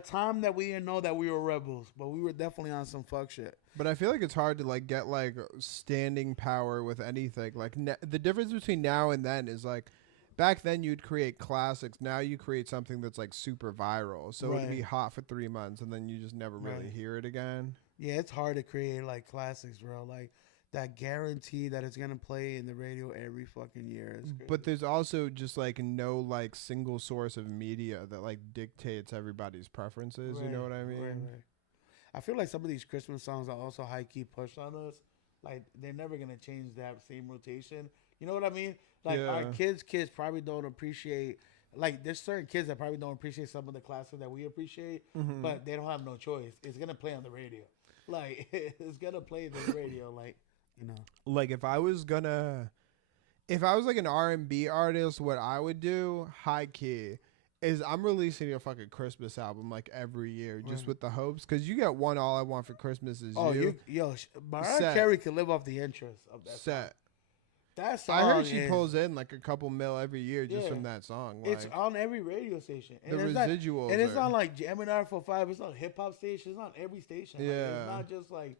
time that we didn't know that we were rebels, but we were definitely on some fuck shit. But I feel like it's hard to like get like standing power with anything. Like the difference between now and then is like back then you'd create classics. Now you create something that's like super viral. So it'd be hot for 3 months and then you just never really hear it again. Yeah, it's hard to create like classics, bro. Like that guarantee that it's gonna play in the radio every fucking year. But there's also just like no like single source of media that like dictates everybody's preferences. You know what I mean? Right. I feel like some of these Christmas songs are also high key pushed on us. Like they're never gonna change that same rotation. You know what I mean? Like our kids probably don't appreciate. Like there's certain kids that probably don't appreciate some of the classics that we appreciate, but they don't have no choice. It's gonna play on the radio. Like it's gonna play the radio. Like you know. Like if I was like an R&B artist, what I would do, high key, is I'm releasing a fucking Christmas album like every year, just with the hopes, because you get one All I Want for Christmas Is You. Mariah Carey can live off the interest of that set. Song. That song, I heard she pulls in like a couple mil every year just from that song. Like, it's on every radio station. And the residuals, and it's on like Gemini 4-5. It's on hip hop stations. It's on every station. Yeah, like, it's not just like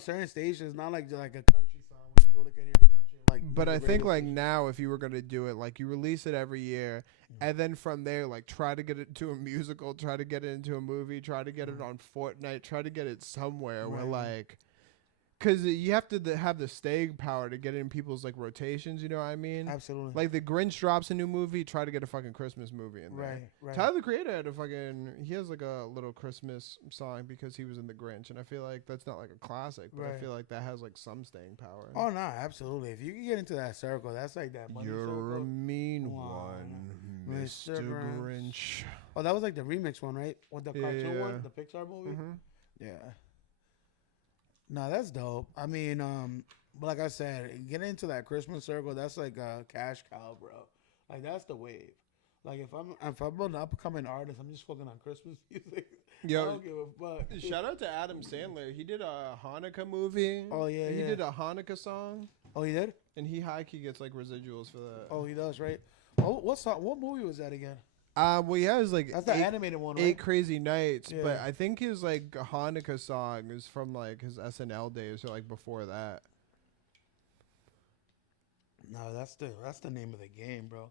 certain stations. Not like a country song where you only can hear country. Like, but I think like now, if you were gonna do it, like you release it every year, and then from there, like try to get it into a musical, try to get it into a movie, try to get it on Fortnite, try to get it somewhere where like. Because you have to have the staying power to get in people's like rotations, you know what I mean? Absolutely. Like the Grinch drops a new movie, try to get a fucking Christmas movie in there. Right. Tyler the Creator had he has like a little Christmas song because he was in the Grinch, and I feel like that's not like a classic, but I feel like that has like some staying power. Oh no, absolutely. If you can get into that circle, that's like that money You're circle. a mean one, Mr. Grinch. Oh, that was like the remix one, right? With the cartoon one, the Pixar movie. Mm-hmm. Yeah. No, that's dope. I mean, but like I said, getting into that Christmas circle, that's like a cash cow, bro. Like that's the wave. Like if I'm an up and coming artist, I'm just fucking on Christmas music. Yo, I don't give a fuck. Shout out to Adam Sandler. He did a Hanukkah movie. Oh yeah, he did a Hanukkah song. Oh, he did. And he high key gets like residuals for that. Oh, he does, right? Oh, what movie was that again? Well, yeah, it was like that's the animated one, right? 8 Crazy Nights, but I think his like Hanukkah song is from like his SNL days or like before that. No, that's the name of the game, bro.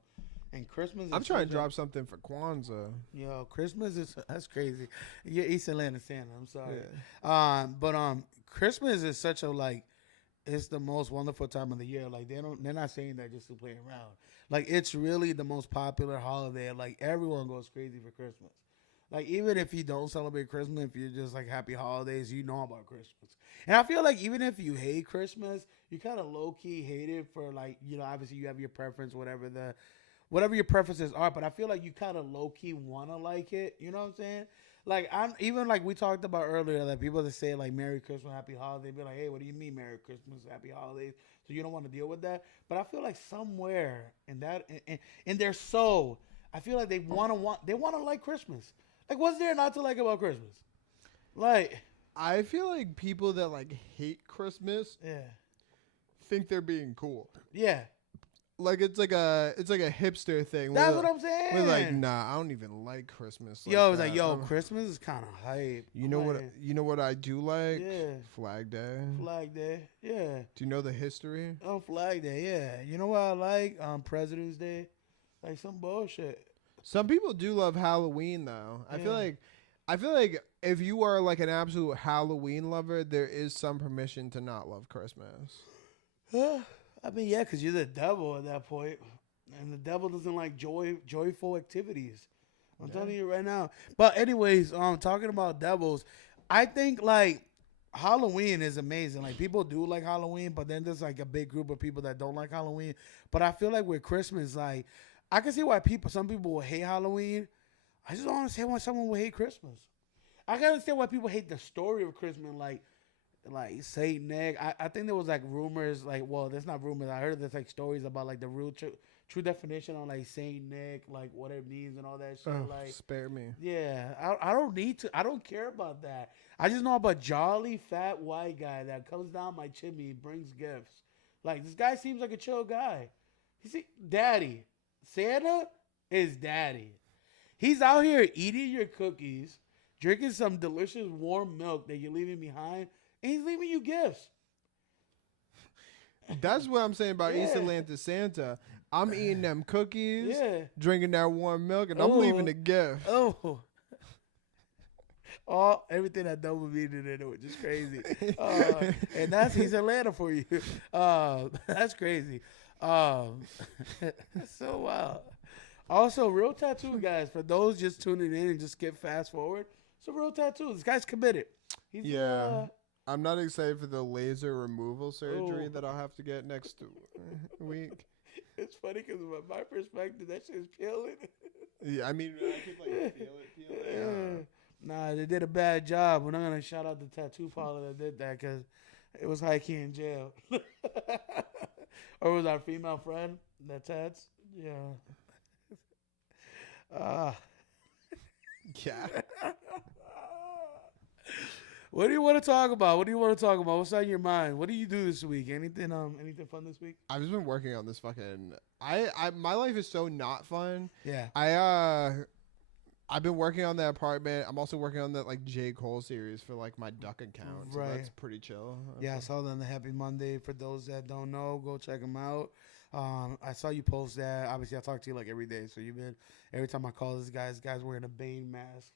And Christmas. I'm trying to drop something for Kwanzaa. Yo, Christmas that's crazy. You're East Atlanta Santa. I'm sorry. Yeah. But Christmas is such a like. It's the most wonderful time of the year. Like they're not saying that just to play around. Like it's really the most popular holiday. Like everyone goes crazy for Christmas. Like even if you don't celebrate Christmas, if you're just like happy holidays, you know about Christmas. And I feel like even if you hate Christmas, you kind of low key hate it for like obviously you have your preference, whatever your preferences are. But I feel like you kind of low key wanna like it. You know what I'm saying? Like I'm even like we talked about earlier that people that say like Merry Christmas, Happy Holidays, be like, hey, what do you mean Merry Christmas, Happy Holidays? So you don't want to deal with that. But I feel like somewhere in that in their soul, I feel like they wanna like Christmas. Like what's there not to like about Christmas? Like I feel like people that like hate Christmas, think they're being cool. Yeah. Like it's like a hipster thing. That's what I'm saying. We're like, nah, I don't even like Christmas. Yo, it's like, Christmas is kind of hype. You know what I do like? Yeah. Flag Day. Flag Day. Yeah. Do you know the history? Oh, Flag Day. Yeah. You know what I like? President's Day. Like some bullshit. Some people do love Halloween though. I feel like if you are like an absolute Halloween lover, there is some permission to not love Christmas. I mean, yeah, because you're the devil at that point. And the devil doesn't like joyful activities. I'm telling you right now. But anyways, talking about devils, I think like Halloween is amazing. Like people do like Halloween, but then there's like a big group of people that don't like Halloween. But I feel like with Christmas, like I can see why some people will hate Halloween. I just don't understand why someone would hate Christmas. I can understand why people hate the story of Christmas, like Saint Nick. I think there was like rumors, like, well, there's not rumors. I heard there's like stories about like the real true definition on like Saint Nick, like what it means and all that shit. Like, spare me. Yeah, I don't need to. I don't care about that. I just know about jolly fat white guy that comes down my chimney, brings gifts. Like, this guy seems like a chill guy. Daddy. Santa is daddy. He's out here eating your cookies, drinking some delicious warm milk that you're leaving behind, and he's leaving you gifts. That's what I'm saying about East Yeah. Atlanta Santa. I'm eating them cookies, Yeah. drinking that warm milk, and I'm leaving a gift. Oh. Everything that double meaning in it, which is crazy. And that's East Atlanta for you. That's crazy. That's so wild. Also, real tattoo, guys. For those just tuning in and just skip fast forward, it's a real tattoo. This guy's committed. He's, Yeah. I'm not excited for the laser removal surgery Oh. that I'll have to get next week. It's funny because from my perspective, that shit's peeling. Yeah, I mean, I could like feel it. Yeah. Nah, they did a bad job. We're not gonna shout out the tattoo parlor that did that because it was high key in jail. Or was our female friend that tats? Yeah. Yeah. What do you want to talk about? What's on your mind? What do you do this week? Anything fun this week? I've just been working on this fucking. My life is so not fun. Yeah. I've been working on that apartment. I'm also working on that like J. Cole series for like my Duck account. So Right. that's pretty chill. Yeah, I saw that on the Happy Monday. For those that don't know, go check them out. I saw you post that. Obviously, I talk to you like every day. So every time I call this guy's wearing a Bane mask,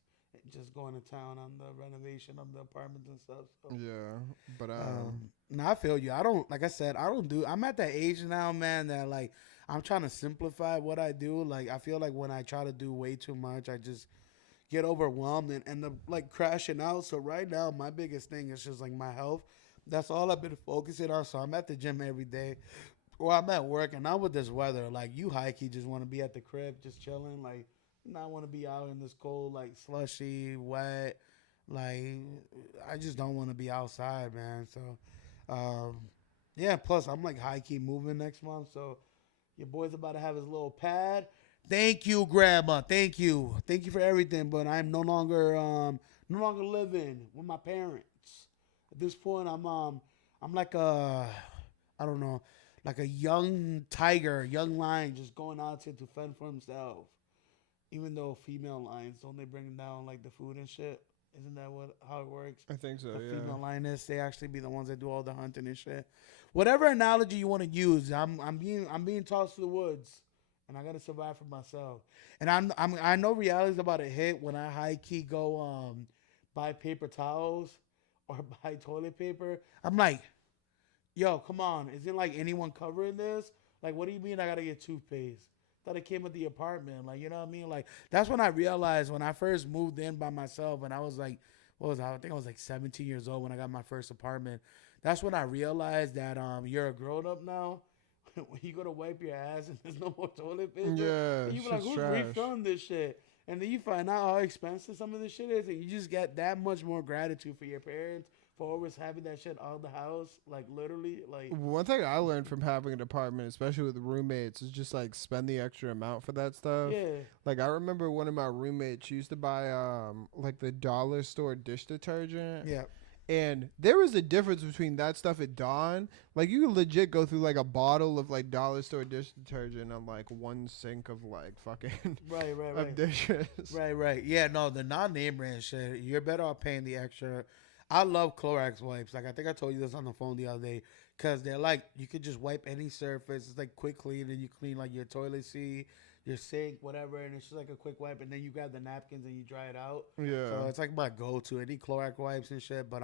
just going to town on the renovation of the apartments and stuff. So. Yeah, but No, I feel you. I'm at that age now, man, that like I'm trying to simplify what I do. Like I feel like when I try to do way too much, I just get overwhelmed and end up like crashing out. So right now, my biggest thing is just like my health. That's all I've been focusing on. So I'm at the gym every day, or I'm at work, and now with this weather, like you high key just want to be at the crib, just chilling, like not want to be out in this cold, like slushy, wet. Like I just don't want to be outside, man. So, yeah. Plus, I'm like high key moving next month, so your boy's about to have his little pad. Thank you, Grandma. Thank you for everything. But I'm no longer living with my parents. At this point, I'm like I don't know, like a young tiger, young lion, just going out to fend for himself. Even though female lions don't they bring down like the food and shit? Isn't that how it works? I think so. The Yeah. female lioness, they actually be the ones that do all the hunting and shit. Whatever analogy you want to use, I'm being tossed to the woods, and I gotta survive for myself. And I know reality's about to hit when I high key go buy paper towels or buy toilet paper. I'm like, yo, come on, isn't like anyone covering this? Like, what do you mean I gotta get toothpaste? Thought it came with the apartment, like, you know what I mean? Like, that's when I realized when I first moved in by myself, and I was like, I think I was like 17 years old when I got my first apartment. That's when I realized that you're a grown up now. When you go to wipe your ass and there's no more toilet paper, Yeah, and you be like, shit's who's trash. refilling this shit? And then you find out how expensive some of this shit is, and you just get that much more gratitude for your parents for always having that shit out of the house, like literally, like. One thing I learned from having an apartment, especially with roommates, is just like spend the extra amount for that stuff. Yeah. Like I remember one of my roommates used to buy like the dollar store dish detergent. Yeah. And there was a difference between that stuff at Dawn. Like you could legit go through like a bottle of like dollar store dish detergent on like one sink of like fucking Right. of dishes. Right. Yeah, no, the non-name brand shit, you're better off paying the extra. I love Clorox wipes. Like, I think I told you this on the phone the other day. Because they're like, you could just wipe any surface. It's like quick clean. And you clean like your toilet seat, your sink, whatever. And it's just like a quick wipe. And then you grab the napkins and you dry it out. Yeah. So it's like my go-to. Any Clorox wipes and shit. But,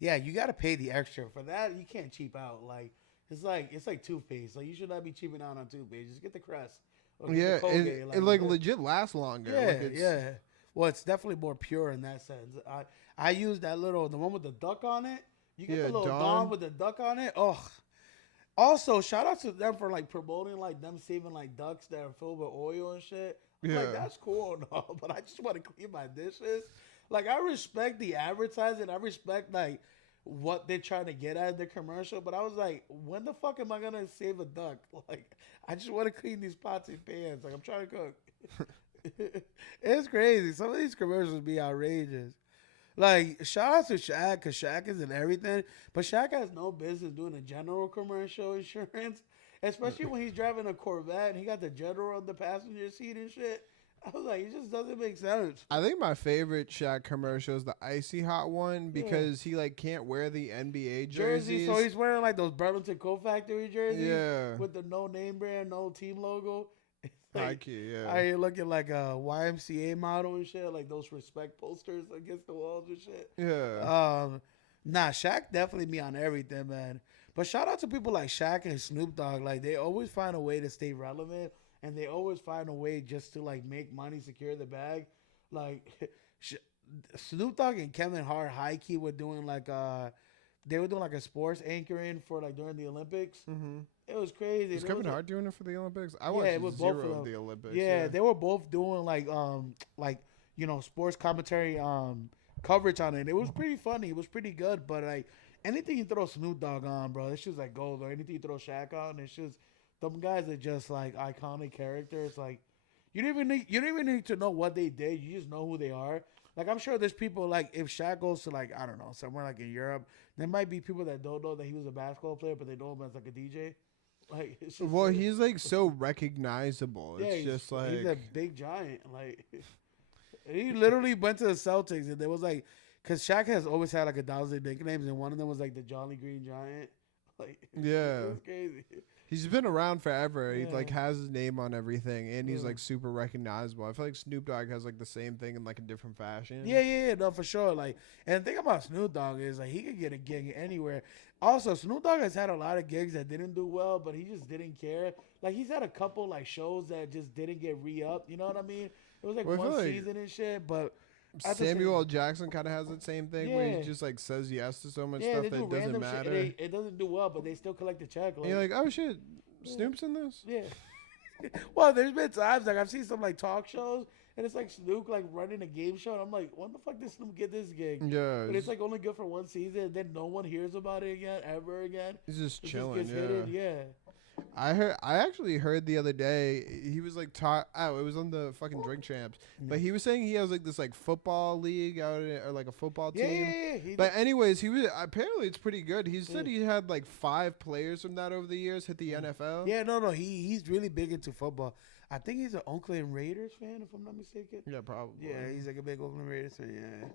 yeah, you got to pay the extra. For that, you can't cheap out. Like, it's like toothpaste. Like, you should not be cheaping out on toothpaste. Just get the Crest. Or get Yeah, the Colgate. it like legit lasts longer. Yeah, Like, it's, yeah. Well, it's definitely more pure in that sense. I use that the one with the duck on it. You get Yeah, the little Dawn. Dawn with the duck on it. Oh, also shout out to them for like promoting like them saving like ducks that are filled with oil and shit. I'm like, Yeah. that's cool and all, but I just want to clean my dishes. Like I respect the advertising. I respect like what they're trying to get out of the commercial. But I was like, when the fuck am I gonna save a duck? Like I just want to clean these pots and pans. Like I'm trying to cook. It's crazy. Some of these commercials be outrageous. Like, shout out to Shaq, because Shaq is in everything. But Shaq has no business doing a general commercial insurance, especially when he's driving a Corvette and he got the general on the passenger seat and shit. I was like, it just doesn't make sense. I think my favorite Shaq commercial is the Icy Hot one because he like can't wear the NBA jerseys. So he's wearing like those Burlington Coat Factory jerseys Yeah. with the no name brand, no team logo. High key, yeah. I looking like a YMCA model and shit, like those respect posters against the walls and shit. Yeah. Nah, Shaq definitely be on everything, man. But shout out to people like Shaq and Snoop Dogg. Like, they always find a way to stay relevant, and they always find a way just to like make money, secure the bag. Like Snoop Dogg and Kevin Hart, high key, were doing like they were doing like a sports anchoring for like during the Olympics. Mm-hmm. It was crazy. Was Kevin Hart doing it for the Olympics? I Yeah, watched it was both zero of of them. the Olympics. Yeah, they were both doing like sports commentary coverage on it. It was pretty funny. It was pretty good. But like anything you throw Snoop Dogg on, bro, it's just like gold. Or anything you throw Shaq on, it's just them guys are just like iconic characters. Like you don't even need to know what they did. You just know who they are. Like I'm sure there's people like if Shaq goes to like I don't know somewhere like in Europe, there might be people that don't know that he was a basketball player, but they know him as like a DJ. Like, it's just well, he's like so recognizable. yeah, It's just like he's a big giant. Like he literally went to the Celtics, and there was like, cause Shaq has always had like 1,000 nicknames, and one of them was like the Jolly Green Giant. Like Yeah. it was crazy. he's been around forever. He Yeah. like has his name on everything, and he's Yeah. like super recognizable. I feel like Snoop Dogg has like the same thing in like a different fashion. Yeah, no, for sure. Like, and the thing about Snoop Dogg is like he could get a gig anywhere. Also, Snoop Dogg has had a lot of gigs that didn't do well, but he just didn't care. Like he's had a couple like shows that just didn't get re-upped. You know what I mean? It was like Well, I one feel like season and shit, but at the Samuel L. same- Jackson kind of has that same thing where Yeah. he just like says yes to so much yeah, stuff they that do doesn't random matter. shit. It doesn't do well, but they still collect the check. And you're like, oh shit, Snoop's in this? Yeah. Well, there's been times like I've seen some like talk shows and it's like Snoop like running a game show and I'm like, when the fuck did Snoop get this gig? Yeah. But it's like only good for one season and then no one hears about it again, ever again. He's just It chilling. just Yeah. gets hidden, yeah. I actually heard the other day he was like it was on the fucking Drink Champs, but he was saying he has like this like football league out or like a football Yeah, team. yeah. He But anyways, he was apparently it's pretty good. He said he had like 5 players from that over the years hit the NFL. yeah, no, he's really big into football. I think he's an Oakland Raiders fan, if I'm not mistaken. Yeah, probably. Yeah, he's like a big Oakland Raiders fan. Yeah.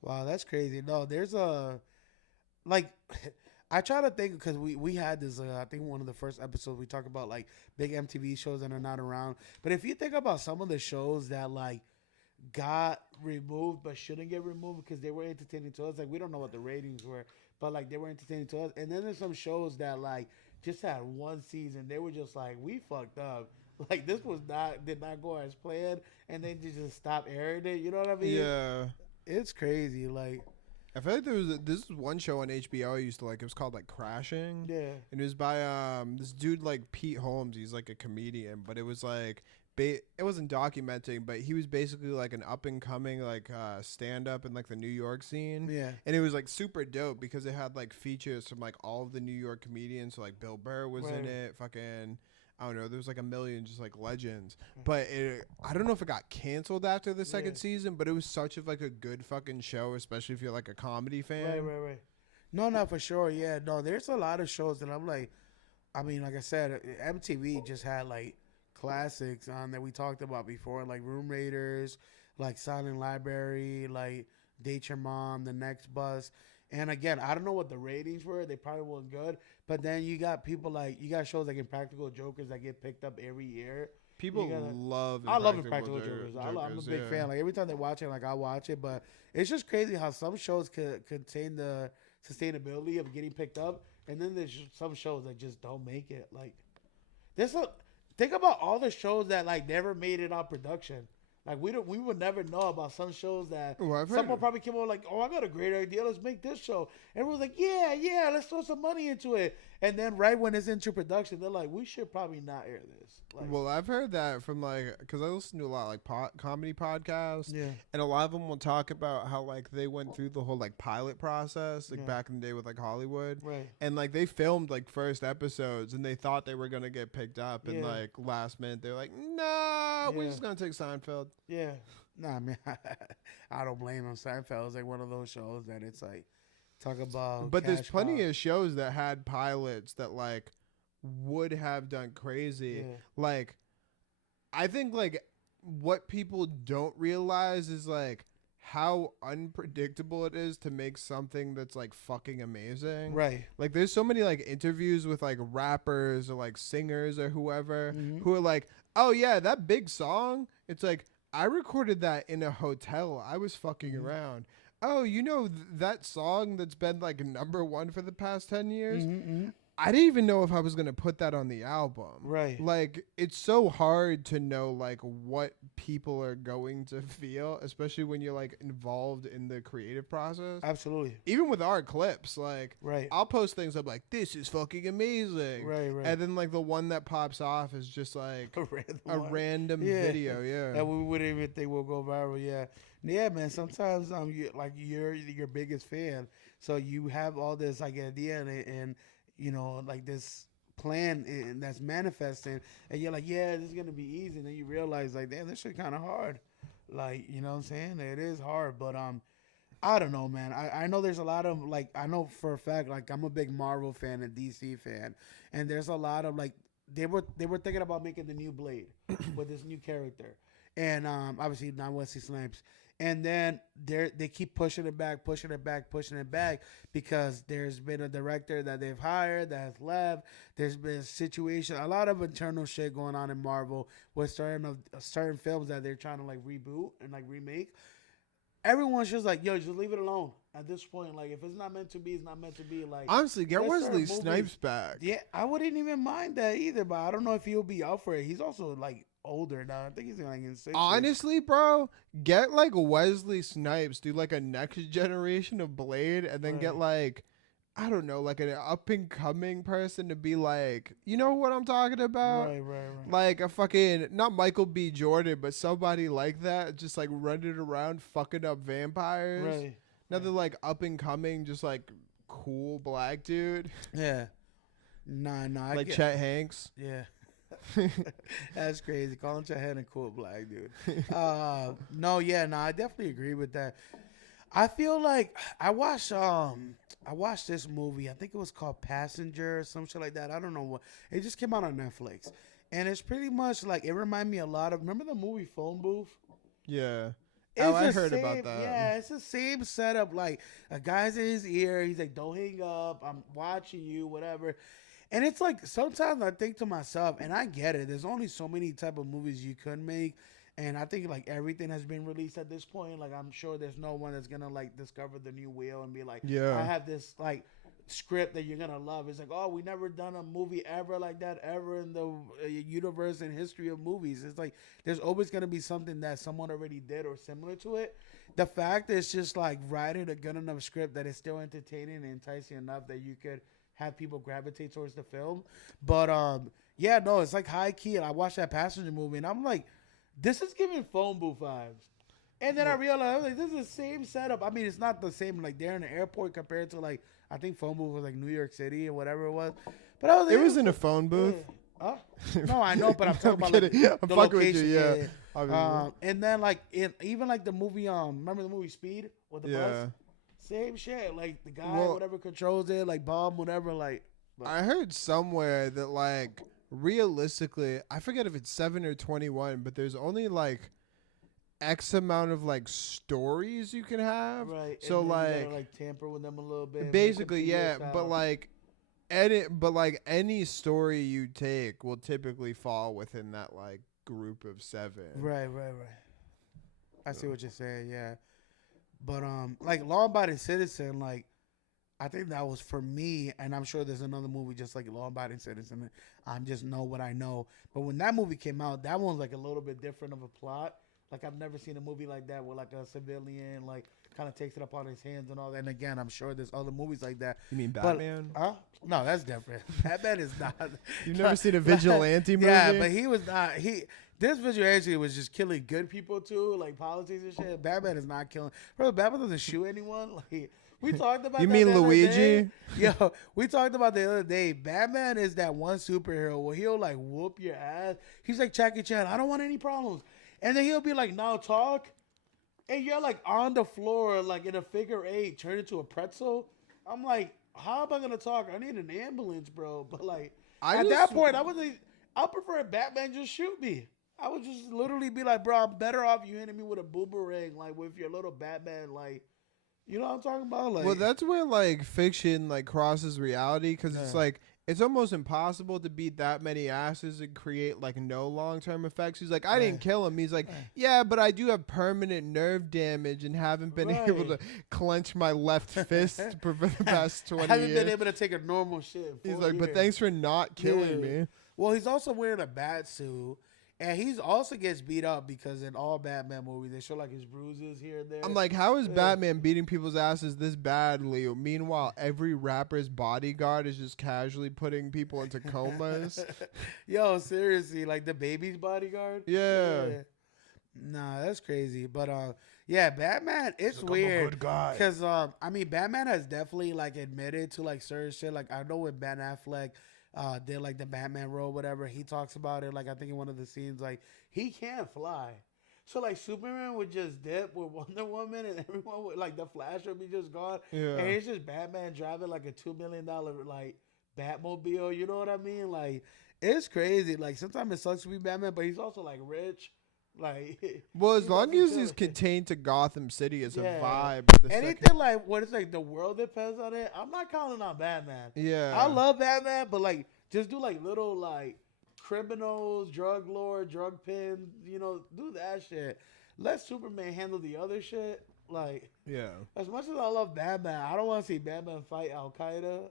Wow, that's crazy. No, there's a like. I try to think because we had this. I think one of the first episodes we talked about like big MTV shows that are not around. But if you think about some of the shows that like got removed but shouldn't get removed because they were entertaining to us, like we don't know what the ratings were, but like they were entertaining to us. And then there's some shows that like just had one season. They were just like we fucked up. Like this did not go as planned, and then they just stopped airing it. You know what I mean? Yeah. It's crazy. Like I feel like this is one show on HBO I used to like. It was called like Crashing. yeah. And it was by this dude like Pete Holmes. He's like a comedian, but it was like it wasn't documenting, but he was basically like an up and coming like stand up in like the New York scene. Yeah. And it was like super dope because it had like features from like all of the New York comedians. So like Bill Burr was in Right. it. Fucking I don't know. There was like a million just like legends. But I don't know if it got canceled after the second season, but it was such of like a good fucking show, especially if you're like a comedy fan. Right. No, for sure. Yeah, no, there's a lot of shows that I'm like, I mean, like I said, MTV just had like classics on that we talked about before, like Room Raiders, like Silent Library, like Date Your Mom, The Next Bus. And again, I don't know what the ratings were. They probably weren't good. But then you got people like, you got shows like Impractical Jokers that get picked up every year. People You gotta- love I love Impractical Jokers. I'm a big yeah. fan. Like every time they watch it, like I watch it. But it's just crazy how some shows could contain the sustainability of getting picked up, and then there's some shows that just don't make it. Like think about all the shows that like never made it on production. Like we would never know about some shows that Oh, I've heard someone of- probably came up like, oh, I got a great idea. Let's make this show. Everyone's like, yeah, let's throw some money into it. And then right when it's into production, they're like, we should probably not air this. Like, Well, I've heard that from like, because I listen to a lot of, like comedy podcasts, yeah, and a lot of them will talk about how like they went through the whole like pilot process, like Yeah. back in the day with like Hollywood, right. and like they filmed like first episodes, and they thought they were gonna get picked up, and Yeah. like last minute they're like, no, we're Yeah. just gonna take Seinfeld. Yeah. Nah, I mean, I don't blame him. Seinfeld is like one of those shows that it's like talk about. But there's cash plenty cow. of shows that had pilots that like would have done crazy. Yeah. Like, I think like what people don't realize is like how unpredictable it is to make something that's like fucking amazing. Right. Like there's so many like interviews with like rappers or like singers or whoever Mhm. who are like, "Oh yeah, that big song, it's like I recorded that in a hotel. I was fucking Mhm. around." Oh, you know that song that's been like #1 for the past 10 years? Mhm. I didn't even know if I was going to put that on the album. Right. Like it's so hard to know like what people are going to feel, especially when you're like involved in the creative process. Absolutely. Even with our clips, like Right. I'll post things up like this is fucking amazing. Right. Right. And then like the one that pops off is just like a random. a one. random Yeah. video, yeah. That we wouldn't even think will go viral. Yeah. Yeah, man. Sometimes you're your biggest fan, so you have all this like idea and you know like this plan and that's manifesting, and you're like, yeah, this is gonna be easy. And then you realize like, damn, this shit kind of hard. Like, you know what I'm saying? It is hard, but I don't know, man. I know there's a lot of like I know for a fact like I'm a big Marvel fan and DC fan, and there's a lot of like they were thinking about making the new Blade with this new character, and obviously not Wesley Snipes. And then they keep pushing it back because there's been a director that they've hired that has left. There's been a situation, a lot of internal shit going on in Marvel with certain films that they're trying to like reboot and like remake. Everyone's just like, yo, just leave it alone at this point. Like, if it's not meant to be, it's not meant to be. Like, Honestly, get there's certain Wesley movies- Snipes back. Yeah, I wouldn't even mind that either, but I don't know if he'll be up for it. He's also like older now. I think he's like in 60s. Honestly, bro, get like Wesley Snipes, do like a next generation of Blade, and then get Right. like, I don't know, like an up and coming person to be like, you know what I'm talking about? Right. Like a fucking, not Michael B. Jordan, but somebody like that, just like running around fucking up vampires. Right. Another like up and coming, just like cool black dude, Yeah. Nah. I like get, Chet Hanks. Yeah. That's crazy. Calling your head a cool black dude. No, I definitely agree with that. I feel like I watched this movie. I think it was called Passenger or some shit like that. I don't know what. It just came out on Netflix. And it's pretty much like it reminded me a lot of, remember the movie Phone Booth? Yeah. It's Oh, I the heard same, about that. Yeah, it's the same setup. Like a guy's in his ear. He's like, "Don't hang up. I'm watching you, whatever." And it's like sometimes I think to myself, and I get it. There's only so many type of movies you could make, and I think like everything has been released at this point. Like I'm sure there's no one that's gonna like discover the new wheel and be like, Yeah. I have this like script that you're gonna love. It's like, oh, we never done a movie ever like that ever in the universe and history of movies. It's like there's always gonna be something that someone already did or similar to it. The fact is just like writing a good enough script that is still entertaining and enticing enough that you could have people gravitate towards the film. But yeah, no, it's like high key. And I watched that Passenger movie and I'm like, this is giving Phone Booth vibes. And then I realized, I was like, this is the same setup. I mean, it's not the same, like, they're in the airport compared to, like, I think Phone Booth was, like, New York City or whatever it was. But I was like, It was in a phone booth. Huh? No, I know, but I'm talking about, like, kidding. I'm the fucking with location. you, yeah. Obviously. And then, like, even, like, the movie, remember the movie Speed with the Yeah. bus? Same shit. Like, the guy, Well- whatever controls it, like, bomb, whatever, like. I heard somewhere that like realistically, I forget if it's 7 or 21, but there's only like X amount of like stories you can have. Right. So and then you like, gotta, like tamper with them a little bit. basically, make them to your yeah. But style. like any story you take will typically fall within that like group of 7. Right. I see what you're saying, yeah. But like Law Abiding Citizen, like I think that was for me, and I'm sure there's another movie just like Law Abiding Citizen. I just know what I know. But when that movie came out, that one's like a little bit different of a plot. Like I've never seen a movie like that where like a civilian like kind of takes it upon his hands and all that. And again, I'm sure there's other movies like that. You mean But- Batman? Huh? No, that's different. Batman is not. You've never seen a vigilante movie? Yeah, but he was not. This vigilante was just killing good people too, like politics and shit. Batman is not killing. Bro, Batman doesn't shoot anyone. Like we talked about. You that mean the other Luigi? day. Yo, we talked about the other day. Batman is that one superhero where he'll like whoop your ass. He's like Jackie Chan. I don't want any problems, and then he'll be like, "Now talk." and you're like on the floor, like in a figure eight, turned into a pretzel. I'm like, how am I gonna talk? I need an ambulance, bro. But like at that point, I prefer Batman just shoot me. I would just literally be like, bro, I'm better off you hitting me with a boomerang, like with your little Batman, like, you know what I'm talking about? Like, well, that's where like fiction like crosses reality because it's Yeah. like it's almost impossible to beat that many asses and create like no long term effects. He's like, I didn't kill him. He's like, yeah, but I do have permanent nerve damage and haven't been able to Right. clench my left fist for the past 20 I haven't years. been able to take a normal shit. He's 4 like, but years. thanks for not killing Yeah. me. Well, he's also wearing a bat suit, and he's also gets beat up because in all Batman movies they show like his bruises here and there. I'm like, how is Batman beating people's asses this badly? Meanwhile, every rapper's bodyguard is just casually putting people into comas. Yo, seriously, like the baby's bodyguard. Yeah. Nah, that's crazy. But yeah, Batman, it's like, I'm a weird good guy. because I mean, Batman has definitely like admitted to like certain shit. Like I know when Ben Affleck did like the Batman role, whatever, he talks about it. Like I think in one of the scenes, like he can't fly. So like Superman would just dip with Wonder Woman, and everyone would like the Flash would be just gone. Yeah. And it's just Batman driving like a $2 million like Batmobile. You know what I mean? Like it's crazy. Like sometimes it sucks to be Batman, but he's also like rich. Like Well, as he's long also as he's chilling. contained to Gotham City as Yeah. a vibe. The Anything second- like what it's like the world depends on it. I'm not calling out Batman. yeah. I love Batman, but like just do like little like criminals, drug lord, drug pin, you know, do that shit. Let Superman handle the other shit. Like Yeah. as much as I love Batman, I don't want to see Batman fight Al Qaeda.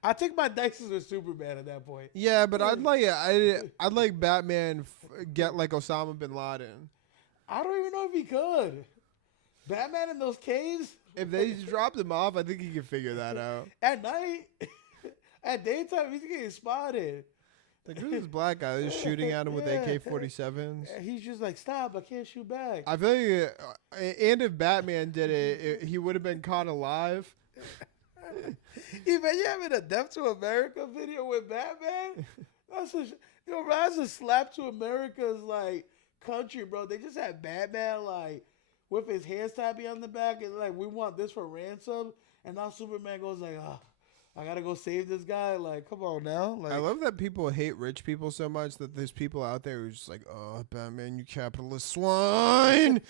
I take my dices with Superman at that point. Yeah, but I'd like Batman get like Osama bin Laden. I don't even know if he could. Batman in those caves If they just dropped him off, I think he could figure that out. at night, at daytime, he's getting spotted. Like, who's this black guy that's shooting at him with Yeah. AK-47s? And he's just like, stop! I can't shoot back. I feel like, and if Batman did it, he would have been caught alive. Even you having a Death to America video with Batman? That's a bro, that's a slap to America's like country, bro. They just had Batman like with his hands tied behind the back and like we want this for ransom, and now Superman goes like, oh, I gotta go save this guy. Like, come on now. Like, I love that people hate rich people so much that there's people out there who's just like, oh, Batman, you capitalist swine.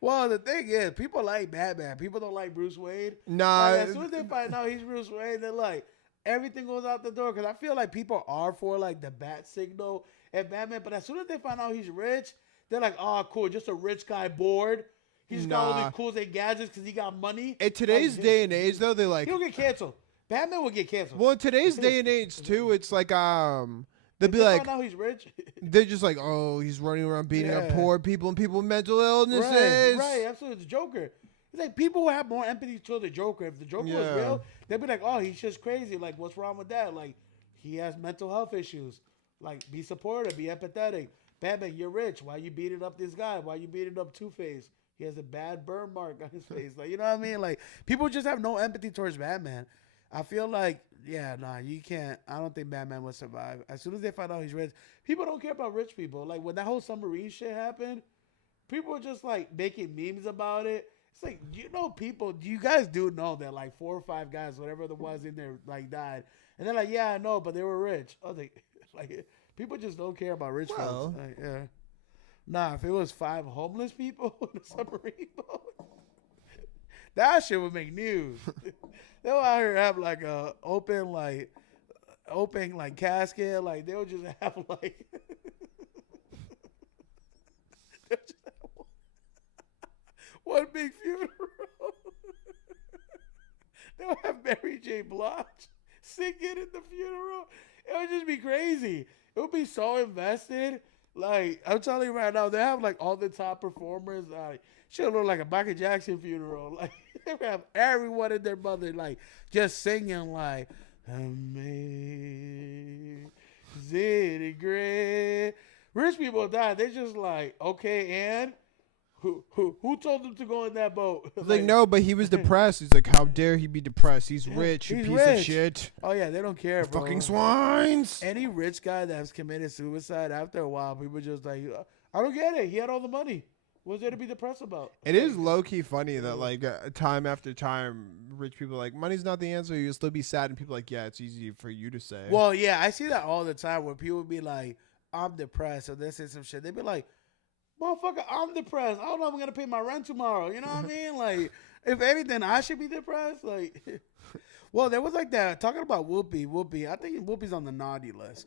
well, the thing is, people like Batman. People don't like Bruce Wayne. Nah, Like, as soon as they find out he's Bruce Wayne, they're like, everything goes out the door. Because I feel like people are for like the bat signal and Batman. But as soon as they find out he's rich, they're like, oh, cool, just a rich guy bored. He's got all Nah. these cool gadgets because he got money. in today's Like, day and age, though, they like. he'll get canceled. Batman will get canceled. Well, in today's day and age too, it's like they'll If be they like, find out he's rich. they're just like, oh, he's running around beating up Yeah. poor people and people with mental illnesses. Right, absolutely. It's Joker. It's like people will have more empathy toward the Joker. If the Joker was Yeah. real, they'd be like, oh, he's just crazy. Like, what's wrong with that? Like, he has mental health issues. Like, be supportive, be empathetic. Batman, you're rich. Why you beating up this guy? Why you beating up Two-Face? He has a bad burn mark on his face. Like, you know what I mean? Like, people just have no empathy towards Batman. I feel like, yeah, nah, you can't. I don't think Batman would survive. As soon as they find out he's rich, people don't care about rich people. Like, when that whole submarine shit happened, people were just, like, making memes about it. It's like, you guys do know that, like, 4 or 5 guys, whatever there was in there, like, died. And they're like, yeah, I know, but they were rich. I was like, people just don't care about rich Well. folks. Like, yeah. Nah, if it was 5 homeless people in a submarine boat, that shit would make news. They'll out here have like a open casket. Like they'll just have like they'll just have one big funeral. They'll have Mary J. Blige singing at the funeral. It would just be crazy. It would be so invested. Like, I'm telling you right now, they have like all the top performers. Should look like a Michael Jackson funeral. Like, they would have everyone and their mother like just singing like Amazing Grace. Rich people die. They're just like, okay, and who told them to go in that boat? Like, no, but he was depressed. He's like, how dare he be depressed? He's rich, you he's piece of rich. shit. Oh yeah, they don't care, bro. Fucking swines. Any rich guy that's committed suicide, after a while, people just like, I don't get it. He had all the money. What's there to be depressed about? It is low key funny that like time after time, rich people are like money's not the answer. You'll still be sad, and people are like, yeah, it's easy for you to say. Well, yeah, I see that all the time where people be like, I'm depressed, or they say some shit. They be like, motherfucker, I'm depressed. I don't know if I'm gonna pay my rent tomorrow. You know what I mean? Like, if anything, I should be depressed. Like, well, there was like that talking about Whoopi. I think Whoopi's on the naughty list.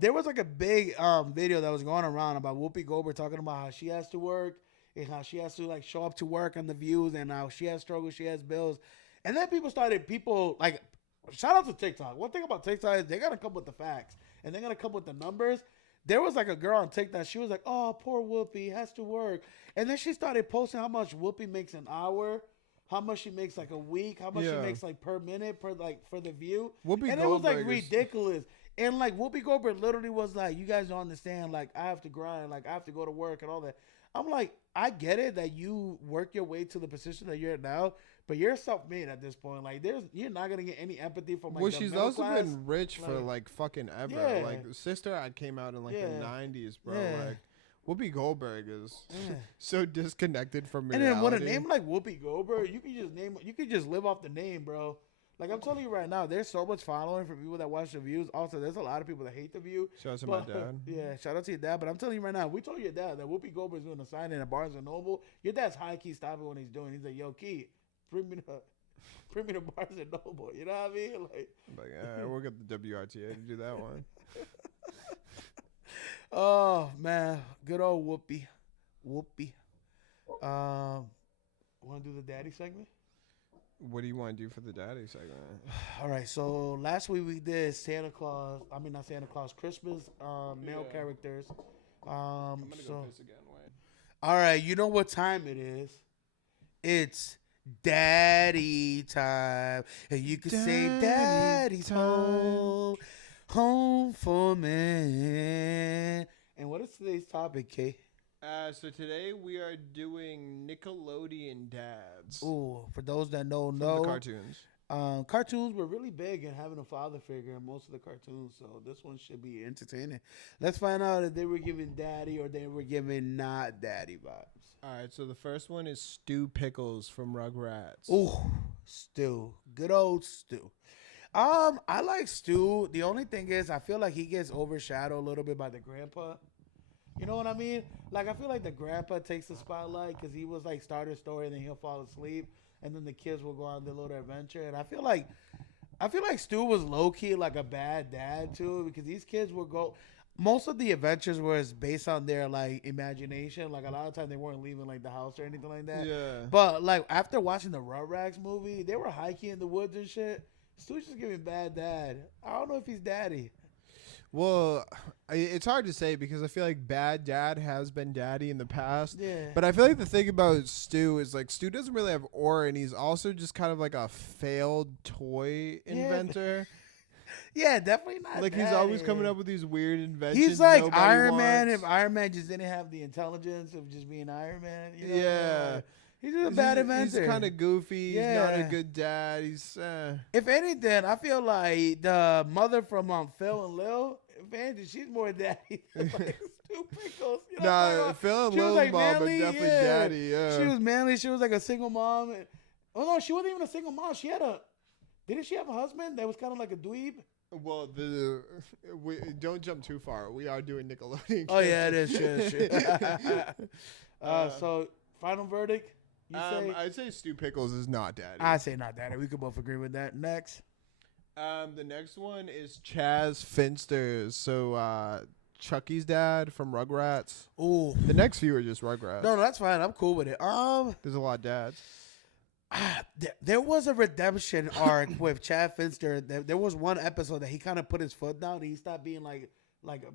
There was like a big video that was going around about Whoopi Goldberg talking about how she has to work and how she has to like show up to work on the views and how she has struggles, she has bills. And then people like, shout out to TikTok. One thing about TikTok is they gotta come with the facts and they're gonna come with the numbers. There was like a girl on TikTok. She was like, "Oh, poor Whoopi has to work," and then she started posting how much Whoopi makes an hour, how much she makes like a week, how much she makes like per minute per like for the view. Whoopi and Goldberg it was like ridiculous. And like Whoopi Goldberg literally was like, "You guys don't understand. Like I have to grind. Like I have to go to work and all that." I'm like, I get it that you work your way to the position that you're at now, but you're self-made at this point. Like you're not gonna get any empathy from like. Well, the she's middle also class. been rich for like fucking ever. Yeah. Like Sister Act came out in like Yeah. the 90s, bro. Yeah. Like Whoopi Goldberg is Yeah. so disconnected from And reality. then with a name like Whoopi Goldberg, you could just live off the name, bro. Like I'm telling you right now, there's so much following for people that watch the views. Also, there's a lot of people that hate the view. Shout out to But, my dad. Yeah, shout out to your dad. But I'm telling you right now, we told your dad that Whoopi Goldberg's doing a sign in at Barnes and Noble. Your dad's high key stopping what he's doing. He's like, "Yo, Key, bring me to Barnes and Noble." You know what I mean? Like, We'll get the WRTA to do that one. oh man, good old Whoopi. Want to do the daddy segment? What do you want to do for the daddy segment? All right, so last week we did Santa Claus. I mean, not Santa Claus, Christmas male characters. I'm gonna go piss again. Wait. All right, you know what time it is? It's daddy time. And you can say daddy's home, home for me. And what is today's topic, Kay? So today we are doing Nickelodeon dads. Ooh, for those that don't From know, the cartoons. Cartoons were really big in having a father figure in most of the cartoons, so this one should be entertaining. Let's find out if they were giving daddy or they were giving not daddy vibes. All right, so the first one is Stu Pickles from Rugrats. Ooh, Stu. Good old Stu. I like Stu. The only thing is I feel like he gets overshadowed a little bit by the grandpa. You know what I mean? Like, I feel like the grandpa takes the spotlight because he was like start a story and then he'll fall asleep, and then the kids will go on their little adventure. And I feel like Stu was low key like a bad dad too, because these kids will go. Most of the adventures was based on their like imagination. Like a lot of times they weren't leaving like the house or anything like that. Yeah. But like after watching the Rugrats movie, they were hiking in the woods and shit. Stu's just giving bad dad. I don't know if he's daddy. Well, it's hard to say because I feel like bad dad has been daddy in the past. Yeah. But I feel like the thing about Stu is like Stu doesn't really have aura, and he's also just kind of like a failed toy inventor. Yeah, definitely not. Like he's always coming up with these weird inventions. He's like nobody Iron Man wants. if Iron Man just didn't have the intelligence of just being Iron Man. You know? Yeah. He's just a bad inventor. He's kind of goofy. Yeah. He's not a good dad. He's If anything, I feel like the mother from Phil and Lil, if anything, she's more daddy than like Stu Pickles. You know what I'm talking about? Phil and She was, Lil's like, mom, manly, but definitely yeah. daddy. Yeah. She was manly. She was like a single mom. Oh no, she wasn't even a single mom. She had didn't she have a husband that was kind of like a dweeb? Well, we don't jump too far. We are doing Nickelodeon. Oh yeah, it is. Sure. So final verdict. You say? I'd say Stu Pickles is not daddy. I say not daddy. We could both agree with that. Next. The next one is Chaz Finster. So Chucky's dad from Rugrats. Ooh. The next few are just Rugrats. No, that's fine. I'm cool with it. There's a lot of dads. There was a redemption arc with Chad Finster. There was one episode that he kind of put his foot down. And he stopped being like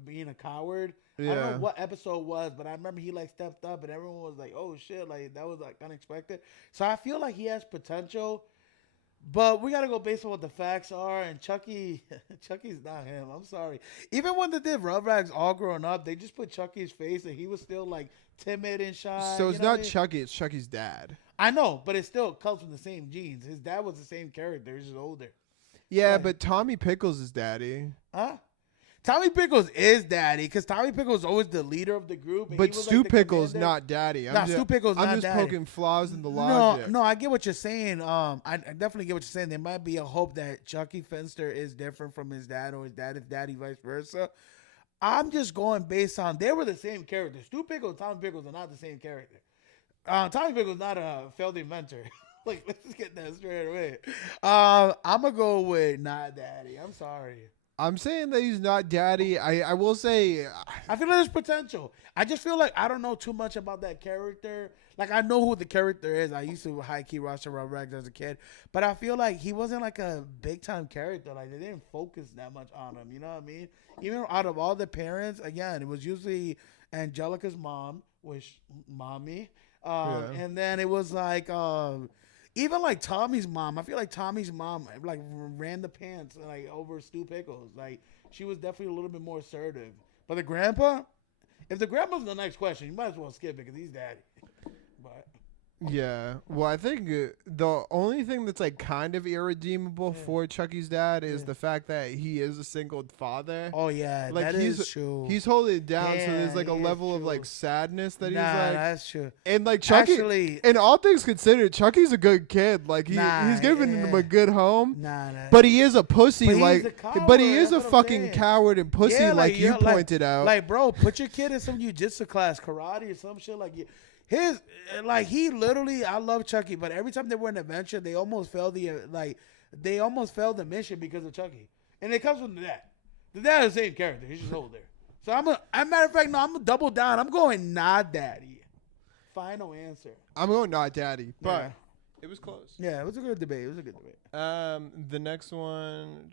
being a coward. Yeah. I don't know what episode it was, but I remember he like stepped up and everyone was like, "Oh shit!" Like that was like unexpected. So I feel like he has potential, but we gotta go based on what the facts are. And Chucky's not him. I'm sorry. Even when they did Rugrats all growing up, they just put Chucky's face and he was still like timid and shy. So it's you know what I not mean? Chucky. It's Chucky's dad. I know, but it still comes from the same genes. His dad was the same character. He's just older. Yeah, Right. but Tommy Pickles is daddy. Huh? Tommy Pickles is daddy because Tommy Pickles is always the leader of the group. But Stu Pickles not daddy. Stu Pickles I'm not just daddy. poking flaws in the logic. No, I get what you're saying. I definitely get what you're saying. There might be a hope that Chucky Finster is different from his dad or his dad is daddy, vice versa. I'm just going based on they were the same character. Stu Pickles and Tommy Pickles are not the same character. Tommy Pickles is not a failed inventor. Like, let's just get that straight away. I'm going to go with not daddy. I'm sorry. I'm saying that he's not daddy. I will say. I feel like there's potential. I just feel like I don't know too much about that character. Like, I know who the character is. I used to high-key watch the Rugrats as a kid. But I feel like he wasn't like a big-time character. Like, they didn't focus that much on him. You know what I mean? Even out of all the parents, again, it was usually Angelica's mom, which mommy. And then it was like even like Tommy's mom. I feel like Tommy's mom like ran the pants like over Stu Pickles. Like she was definitely a little bit more assertive. But the grandpa, if the grandpa's the next question, you might as well skip it because he's daddy. But yeah, well, I think the only thing that's like kind of irredeemable for Chucky's dad is the fact that he is a single father. Oh yeah, like that is true. He's holding it down, so there's like a level of like sadness that he's like. That's true. And like Chucky, actually, and all things considered, Chucky's a good kid. Like he's giving him a good home. But he is a pussy. But he is a fucking coward and pussy, like you pointed out. Like, bro, put your kid in some jiu-jitsu class, karate or some shit like. He literally, I love Chucky, but every time they were in an adventure, they almost failed the mission because of Chucky. And it comes from the dad. The dad is the same character. He's just over there. So I'm gonna double down. I'm going not daddy. Final answer. I'm going not daddy, but it was close. Yeah, it was a good debate. The next one,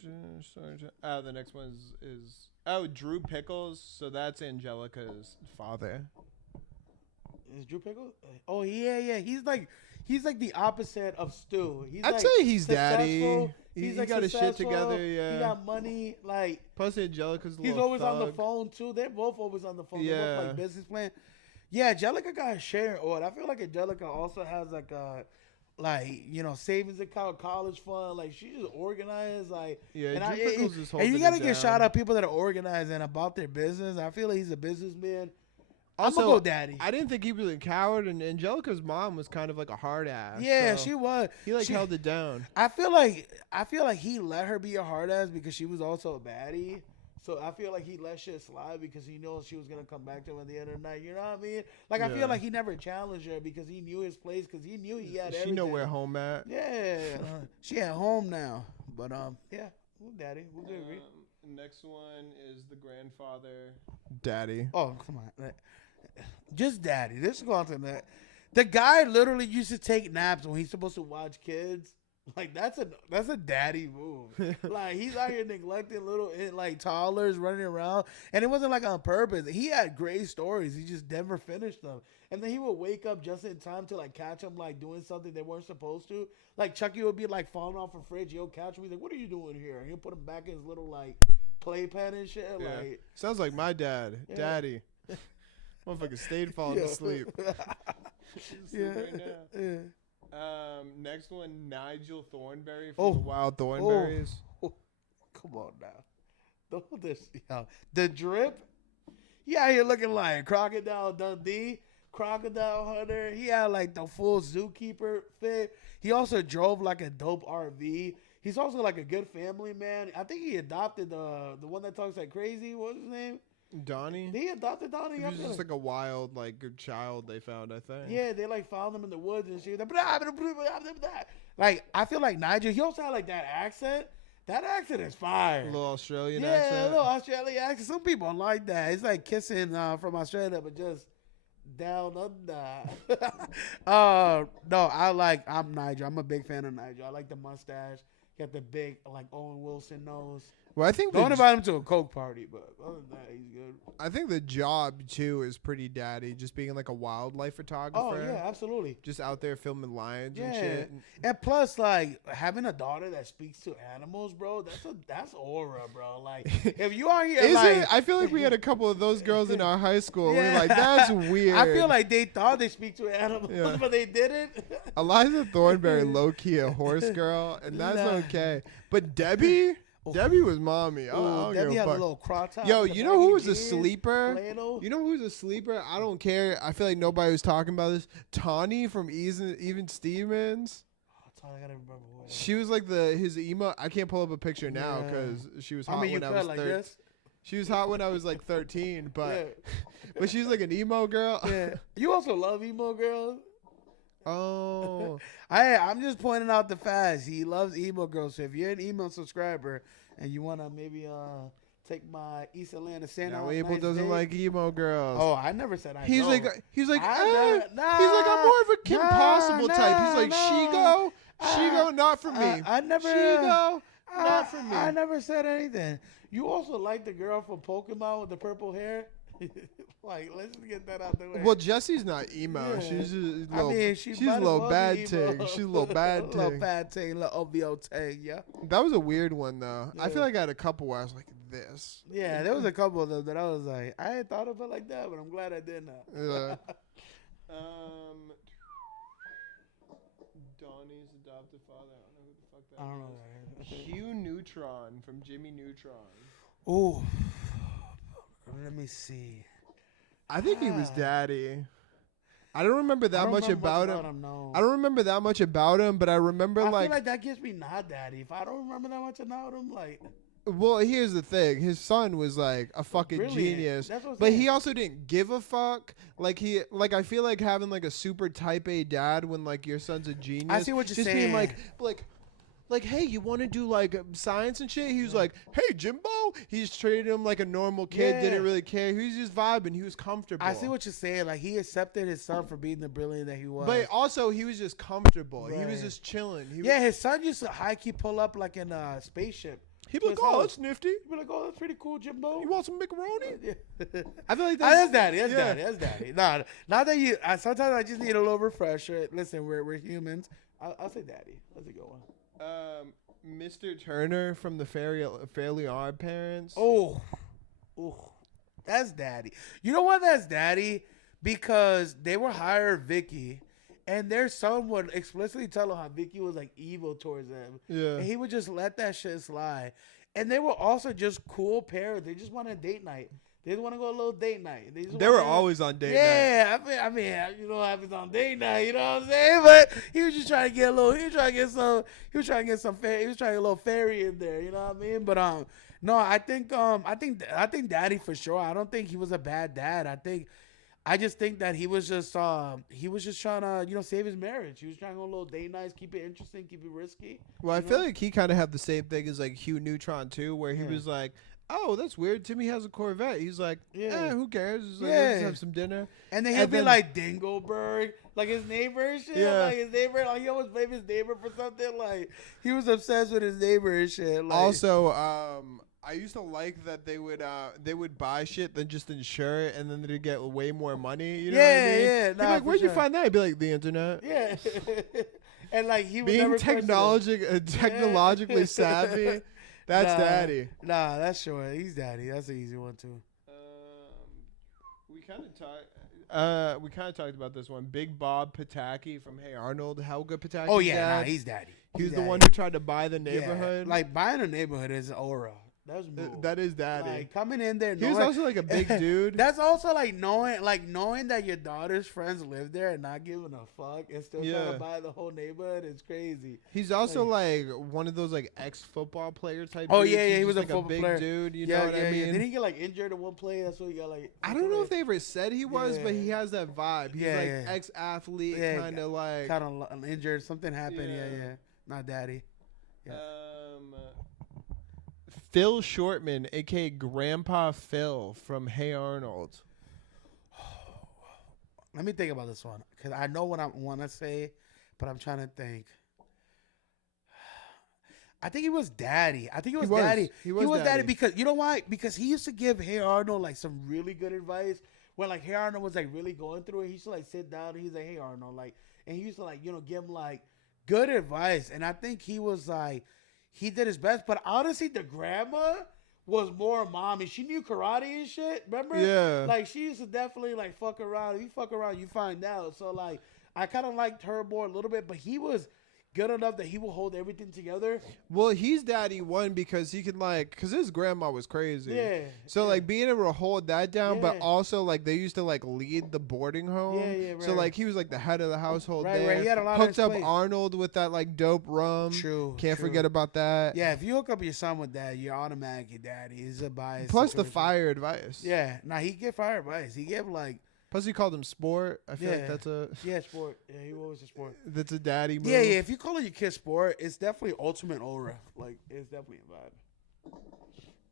the next one is Drew Pickles. So that's Angelica's father. Is Drew Pickles? Oh yeah. He's like the opposite of Stu. I'd say he's daddy. He's got his shit together. Yeah, he got money. Like plus Angelica's. He's always on the phone too. They're both always on the phone. Yeah, they're both like business plan. Yeah, Angelica got a sharing order. I feel like Angelica also has like a savings account, college fund. Like she's just organized. Like and you gotta give shout out people that are organized and about their business. I feel like he's a businessman. Also, I'm gonna go daddy. I didn't think he was a coward, and Angelica's mom was kind of like a hard ass. Yeah, so she was. He held it down. I feel like he let her be a hard ass because she was also a baddie. So I feel like he let shit slide because he knows she was gonna come back to him at the end of the night. You know what I mean? Like I feel like he never challenged her because he knew his place because he knew he had everything. She know where home at. Yeah, she at home now. But yeah, we'll daddy. We'll agree. Next one is the grandfather. Daddy. Oh come on. Just daddy. This is going to that. The guy literally used to take naps when he's supposed to watch kids. Like that's a daddy move. Like he's out here neglecting little like toddlers running around, and it wasn't like on purpose. He had great stories. He just never finished them. And then he would wake up just in time to like catch them like doing something they weren't supposed to. Like Chucky would be like falling off a fridge. He'll catch him. He's like, "What are you doing here?" And he'll put him back in his little like playpen and shit. Yeah. Like sounds like my dad, daddy. Motherfucker stayed falling asleep. Next one, Nigel Thornberry from the Wild Thornberries. Come on now. The drip. Yeah, you're looking like Crocodile Dundee, Crocodile Hunter. He had like the full zookeeper fit. He also drove like a dope RV. He's also like a good family man. I think he adopted the one that talks like crazy. What was his name? Donnie? He adopted Donnie. He was just like a wild, like, good child they found, I think. Yeah, they like found him in the woods and shit. Like, I feel like Nigel, he also had like that accent. That accent is fire. A little Australian accent. accent. Yeah, a little Australian accent. Some people like that. It's like kissing from Australia, but just down under. I'm Nigel. I'm a big fan of Nigel. I like the mustache. Got the big, like, Owen Wilson nose. Well, I think don't invite him to a Coke party, but other than that, he's good. I think the job too is pretty daddy, just being like a wildlife photographer. Oh yeah, absolutely. Just out there filming lions and shit. And plus, like having a daughter that speaks to animals, bro. That's aura, bro. Like if you are here, I feel like we had a couple of those girls in our high school. Yeah. We're like, that's weird. I feel like they thought they speak to animals, but they didn't. Eliza Thornberry, low key a horse girl, and that's okay. But Debbie. Debbie was mommy. I Ooh, don't Debbie give a had a fuck. little crop top. Yo, with you the know who baggy was a jeans, sleeper? flannel. You know who's a sleeper? I don't care. I feel like nobody was talking about this. Tawny from Even Stevens. Oh, I gotta remember who it is. She was like his emo. I can't pull up a picture now Yeah. because she was I hot mean, you when I could was like 13. this. She was hot when I was like 13, but Yeah. but she's like an emo girl. Yeah. You also love emo girls. Oh, I'm just pointing out the facts. He loves emo girls. So if you're an emo subscriber and you wanna maybe take my East Atlanta Santa now on a Abel nice doesn't date. like emo girls. Oh, I never said I. he's don't. like I never- he's like I'm more of a Kim nah, Possible type. He's like nah. Shigo, not for me. I never. Shigo, not for me. I never said anything. You also like the girl from Pokemon with the purple hair. Like, let's get that out the way. Well, Jessie's not emo. Yeah. She's just a I little, mean, she's might a as little well bad be ting. emo. She's a little bad little ting. bad ting, little OVO ting, yeah. That was a weird one though. I Yeah. feel like I had a couple where I was like this. Yeah, there was a couple of them that I was like, I ain't thought of it like that, but I'm glad I did now. Yeah. Donnie's adopted father. I don't know who the fuck that I don't know. Hugh Neutron from Jimmy Neutron. Ooh, let me see. I think he was daddy. I don't remember that much about him. No. I don't remember that much about him, but I remember I like, feel like that gives me not daddy. If I don't remember that much about him, like well, here's the thing. His son was like a fucking brilliant. genius. That's what I'm But he saying. also didn't give a fuck. Like I feel like having like a super type A dad when like your son's a genius. I see what you're just saying. being like, hey, you want to do like science and shit? He was like, hey, Jimbo. He just treated him like a normal kid. Yeah. Didn't really care. He was just vibing. He was comfortable. I see what you're saying. Like he accepted his son for being the brilliant that he was. But also, he was just comfortable. He was Right. just chilling. Yeah, his son used to high key pull up like in a spaceship. He'd be like, oh, that's nifty. He'd be like, oh, that's pretty cool, Jimbo. You want some macaroni? Yeah. I feel like That's daddy. That's yeah. daddy. That's daddy. Nah, not that you. Sometimes I just need a little refresher. Listen, we're humans. I'll say daddy. That's a good one. Mr. Turner from the Fairly Odd Parents. Oh, that's daddy. You know why that's daddy? Because they were hired Vicky, and their son would explicitly tell him how Vicky was like evil towards them. Yeah. And he would just let that shit slide. And they were also just cool parents. They just wanted a date night. They just want to go a little date night. They were always on date night. Yeah, I mean, you know what happens on date night, you know what I'm saying? But he was just trying to get a little, he was trying to get some a little fairy in there, you know what I mean? But no, I think daddy for sure. I don't think he was a bad dad. I just think that he was just trying to, save his marriage. He was trying to go a little date nights, keep it interesting, keep it risky. Well, I feel like he kind of had the same thing as like Hugh Neutron too, where he was like, oh, that's weird. Timmy has a Corvette. He's like, who cares? He's like, let's have some dinner. And then he'll be like Dingleberg, like his neighbor and shit. Yeah. Like his neighbor, like he always blamed his neighbor for something. Like he was obsessed with his neighbor and shit. Like, Also, I used to like that they would buy shit then just insure it and then they'd get way more money. You know what I mean? yeah. He'd be Nah, like, for where'd you sure. find that? He'd be like, the internet. Yeah. And like he was Being never questioning it. technologically savvy, that's daddy. Nah, that's sure. He's daddy. That's an easy one too. We kind of talked about this one. Big Bob Pataki from Hey Arnold. Helga Pataki. Oh yeah, he's daddy. He was He's the daddy. one who tried to buy the Yeah. neighborhood. Like buying a neighborhood is aura. That's move. That is daddy. Like coming in there. He was also like a big dude. That's also like knowing that your daughter's friends live there and not giving a fuck and still trying to buy the whole neighborhood is crazy. He's also like one of those like ex-football player type. Oh dudes. yeah, He's he was just, a like football big player. dude. You know what I mean? Did he get like injured in one play? That's what he got like. I don't know if they ever said he was, but he has that vibe. He's like ex-athlete, kind of like kind of injured. Something happened. Yeah. Yeah. Not daddy. Yeah. Phil Shortman, aka Grandpa Phil from Hey Arnold. Let me think about this one because I know what I want to say, but I'm trying to think. I think he was daddy. He was daddy because you know why? Because he used to give Hey Arnold like some really good advice when like Hey Arnold was like really going through it. He used to like sit down and he's like, Hey Arnold, like, and he used to like give him like good advice. And I think he was like, he did his best. But honestly, the grandma was more mommy. She knew karate and shit. Remember? Yeah. Like she used to definitely like fuck around. If you fuck around, you find out. So like I kind of liked her more a little bit, but he was good enough that he will hold everything together. Well, he's daddy one because he can because his grandma was crazy. Yeah. So yeah. like being able to hold that down, but Yeah. also like they used to like lead the boarding home. Yeah, So right. like he was like the head of the household Right, there. right. He had a lot Hooked on up his plate. Arnold with that like dope rum. True. Can't true. forget about that. Yeah, if you hook up your son with that, you're automatically daddy. It's a bias. Plus the situation. fire advice. Yeah. Nah, he get fire advice. He gave like. Plus he called him sport. I feel like Yeah. that's a Yeah, sport. Yeah, he was a sport. that's a daddy move. Yeah, yeah. If you call your kid sport, it's definitely ultimate aura. Like, it's definitely a vibe.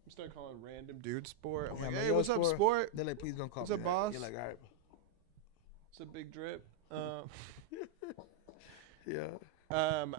You start calling random dude sport. I'm Yeah, like, man, hey, yo, what's up, sport? They're like, please don't call What's me up, that. boss? You're like, all right. It's a big drip. Yeah. I'm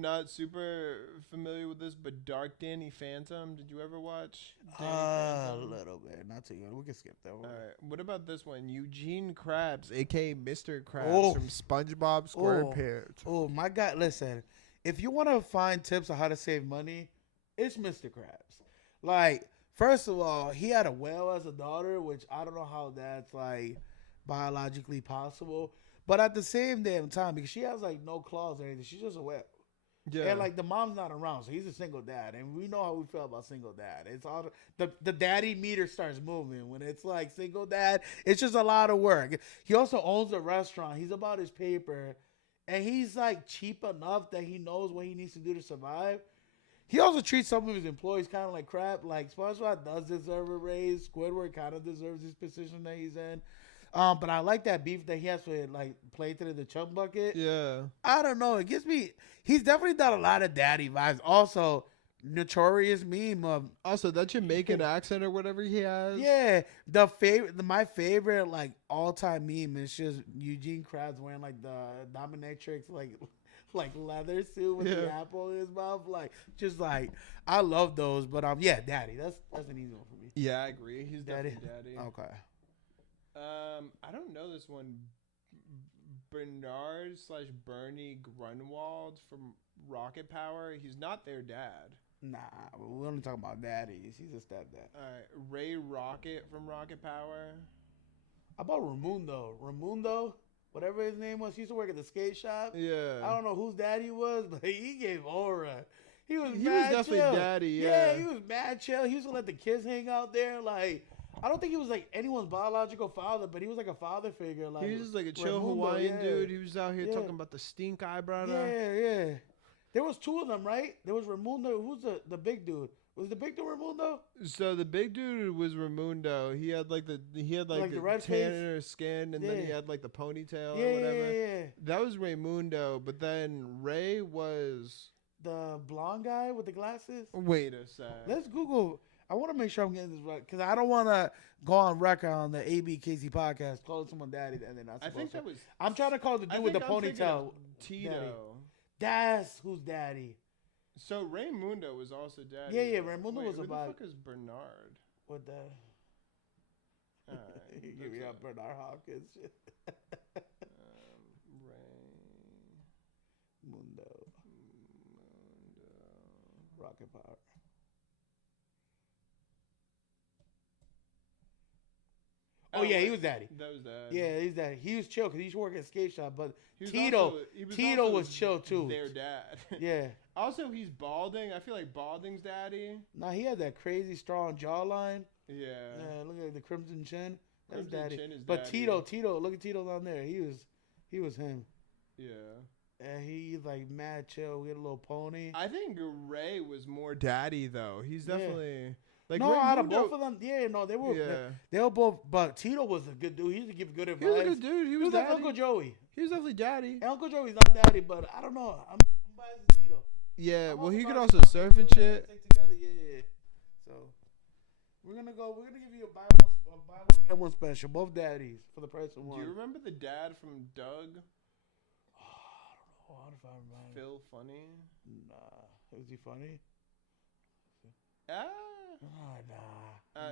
not super familiar with this, but Dark Danny Phantom. Did you ever watch? Danny A Phantom? little bit. Not too good. We can skip that one. All right. What about this one? Eugene Krabs, aka Mr. Krabs Oh. from SpongeBob SquarePants. Oh, my God. Listen, if you want to find tips on how to save money, it's Mr. Krabs. Like, first of all, he had a whale as a daughter, which I don't know how that's, like, biologically possible. But at the same damn time, because she has, like, no claws or anything, she's just a whale. Yeah. And, like, the mom's not around, so he's a single dad. And we know how we feel about single dad. It's all the daddy meter starts moving. When it's, like, single dad, it's just a lot of work. He also owns a restaurant. He's about his paper. And he's, like, cheap enough that he knows what he needs to do to survive. He also treats some of his employees kind of like crap. Like, SpongeBob does deserve a raise. Squidward kind of deserves his position that he's in. But I like that beef that he has with, like, Plankton in the chum bucket. Yeah. I don't know. It gives me... He's definitely done a lot of daddy vibes. Also, notorious meme of... Also, that Jamaican accent or whatever he has. Yeah. My favorite, like, all-time meme is just Eugene Krabs wearing, like, the dominatrix, like leather suit with the apple in his mouth. Like, just, like... I love those. But, yeah, daddy. That's an easy one for me. Yeah, I agree. He's definitely daddy. Okay. I don't know this one. Bernard/Bernie Grunwald from Rocket Power. He's not their dad. Nah, we're only talking about daddies. He's a stepdad. All right, Ray Rocket from Rocket Power. How about Raimundo, whatever his name was. He used to work at the skate shop. Yeah. I don't know whose daddy was, but he gave aura. He was definitely chill. daddy. Yeah. He was mad chill. He used to let the kids hang out there. Like, I don't think he was like anyone's biological father, but he was like a father figure. Like, He was just like a chill Raimundo, Hawaiian yeah. dude. He was out here Yeah. talking about the stink eyebrow. Yeah. There was two of them, right? There was Raimundo. Who's the big dude? Was the big dude Raimundo? So the big dude was Raimundo. He had like the red tanner skin, and then he Yeah. had like the ponytail Yeah, or whatever. yeah. That was Raimundo, but then Ray was. The blonde guy with the glasses. Wait a sec. Let's Google. I want to make sure I'm getting this right because I don't want to go on record on the ABKC podcast calling someone daddy and they're not I supposed think to. that was. I'm trying to call the I dude with the think I'm thinking ponytail. of Tito. That's who's daddy. So Raymundo was also daddy. Yeah, Raimundo was who a the vibe. fuck is Bernard? With the Alright, give me that's up Bernard Hopkins. Mundo. Rocket Power. Oh yeah, he was daddy. That was daddy. Yeah, he's daddy. He was chill because he used to work at a skate shop, but He was Tito also was chill too. Their dad. Yeah. Also, he's balding. I feel like balding's daddy. Nah, he had that crazy strong jawline. Yeah. Yeah, look at the crimson chin. That's Crimson daddy. chin is But daddy. Tito, look at Tito down there. He was him. Yeah. And he's like mad chill. We had a little pony. I think Ray was more daddy though. He's Yeah. definitely like no, out of Raymundo- both of them, they were. Yeah. They were both. But Tito was a good dude. He used to give good advice. He was a good dude. He He was, was like daddy. Uncle Joey. He was definitely daddy. And Uncle Joey's not daddy, but I don't know. I'm biased to Tito. Yeah. I'm Well, he could biased also to surf and Tito. shit. Stick together, yeah. So we're gonna give you a buy one get one special. Both daddies for the price of one. Do you remember the dad from Doug? Oh, I don't know if I remember. Phil Funny. Nah, is he funny? Ah.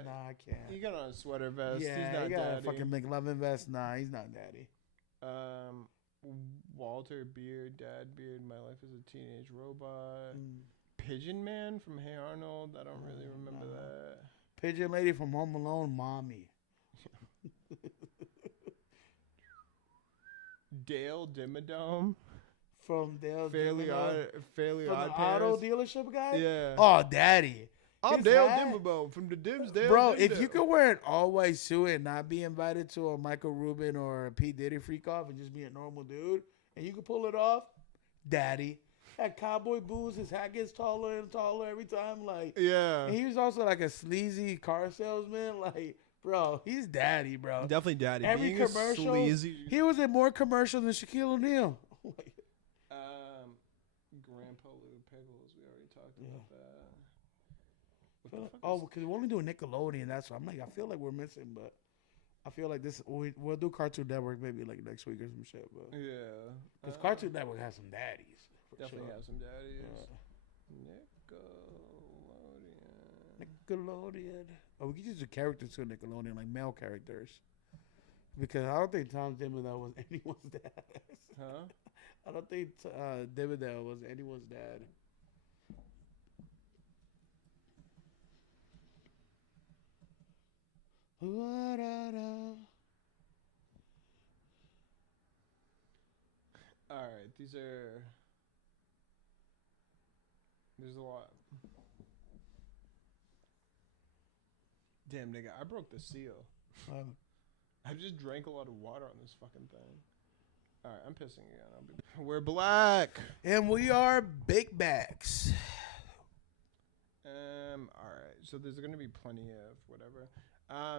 Nah, I can't. He got on a sweater vest. Yeah, He's not he got daddy. a fucking McLovin vest. Nah, he's not daddy. Walter Beard, Dad Beard, My Life as a Teenage Robot. Mm. Pigeon Man from Hey Arnold. I don't really remember no. that. Pigeon Lady from Home Alone, mommy. Dale Dimmadome. from Dale's Fairly from Odd the auto Parents. dealership guy. Yeah. Oh, daddy. I'm His Dale hat- Dimblebone from the Dimsdale. Bro, if you could wear an all-white suit and not be invited to a Michael Rubin or a P. Diddy freak off and just be a normal dude, and you could pull it off, daddy. Had cowboy boots, his hat gets taller and taller every time. Like, Yeah. and he was also like a sleazy car salesman. Like, bro, he's daddy, bro. Definitely daddy. Every Being a commercial, sleazy- he was in more commercials than Shaquille O'Neal. Grandpa Lou Pickles. We already talked Yeah. about that. What the fuck Oh, is- because we're only doing Nickelodeon. That's why I'm like, I feel like we're missing, but I feel like this. We'll do Cartoon Network maybe like next week or some shit. But Yeah. because Cartoon Network has some daddies. For Definitely sure. have some daddies. Nickelodeon. Oh, we could use the characters to Nickelodeon, like male characters. Because I don't think Tom Thibodeau was anyone's dad. Huh? I don't think Thibodeau was anyone's dad. All right. There's a lot. Damn, nigga, I broke the seal. I just drank a lot of water on this fucking thing. All right, I'm pissing again. We're black. And we are big backs. All right. So there's gonna be plenty of whatever.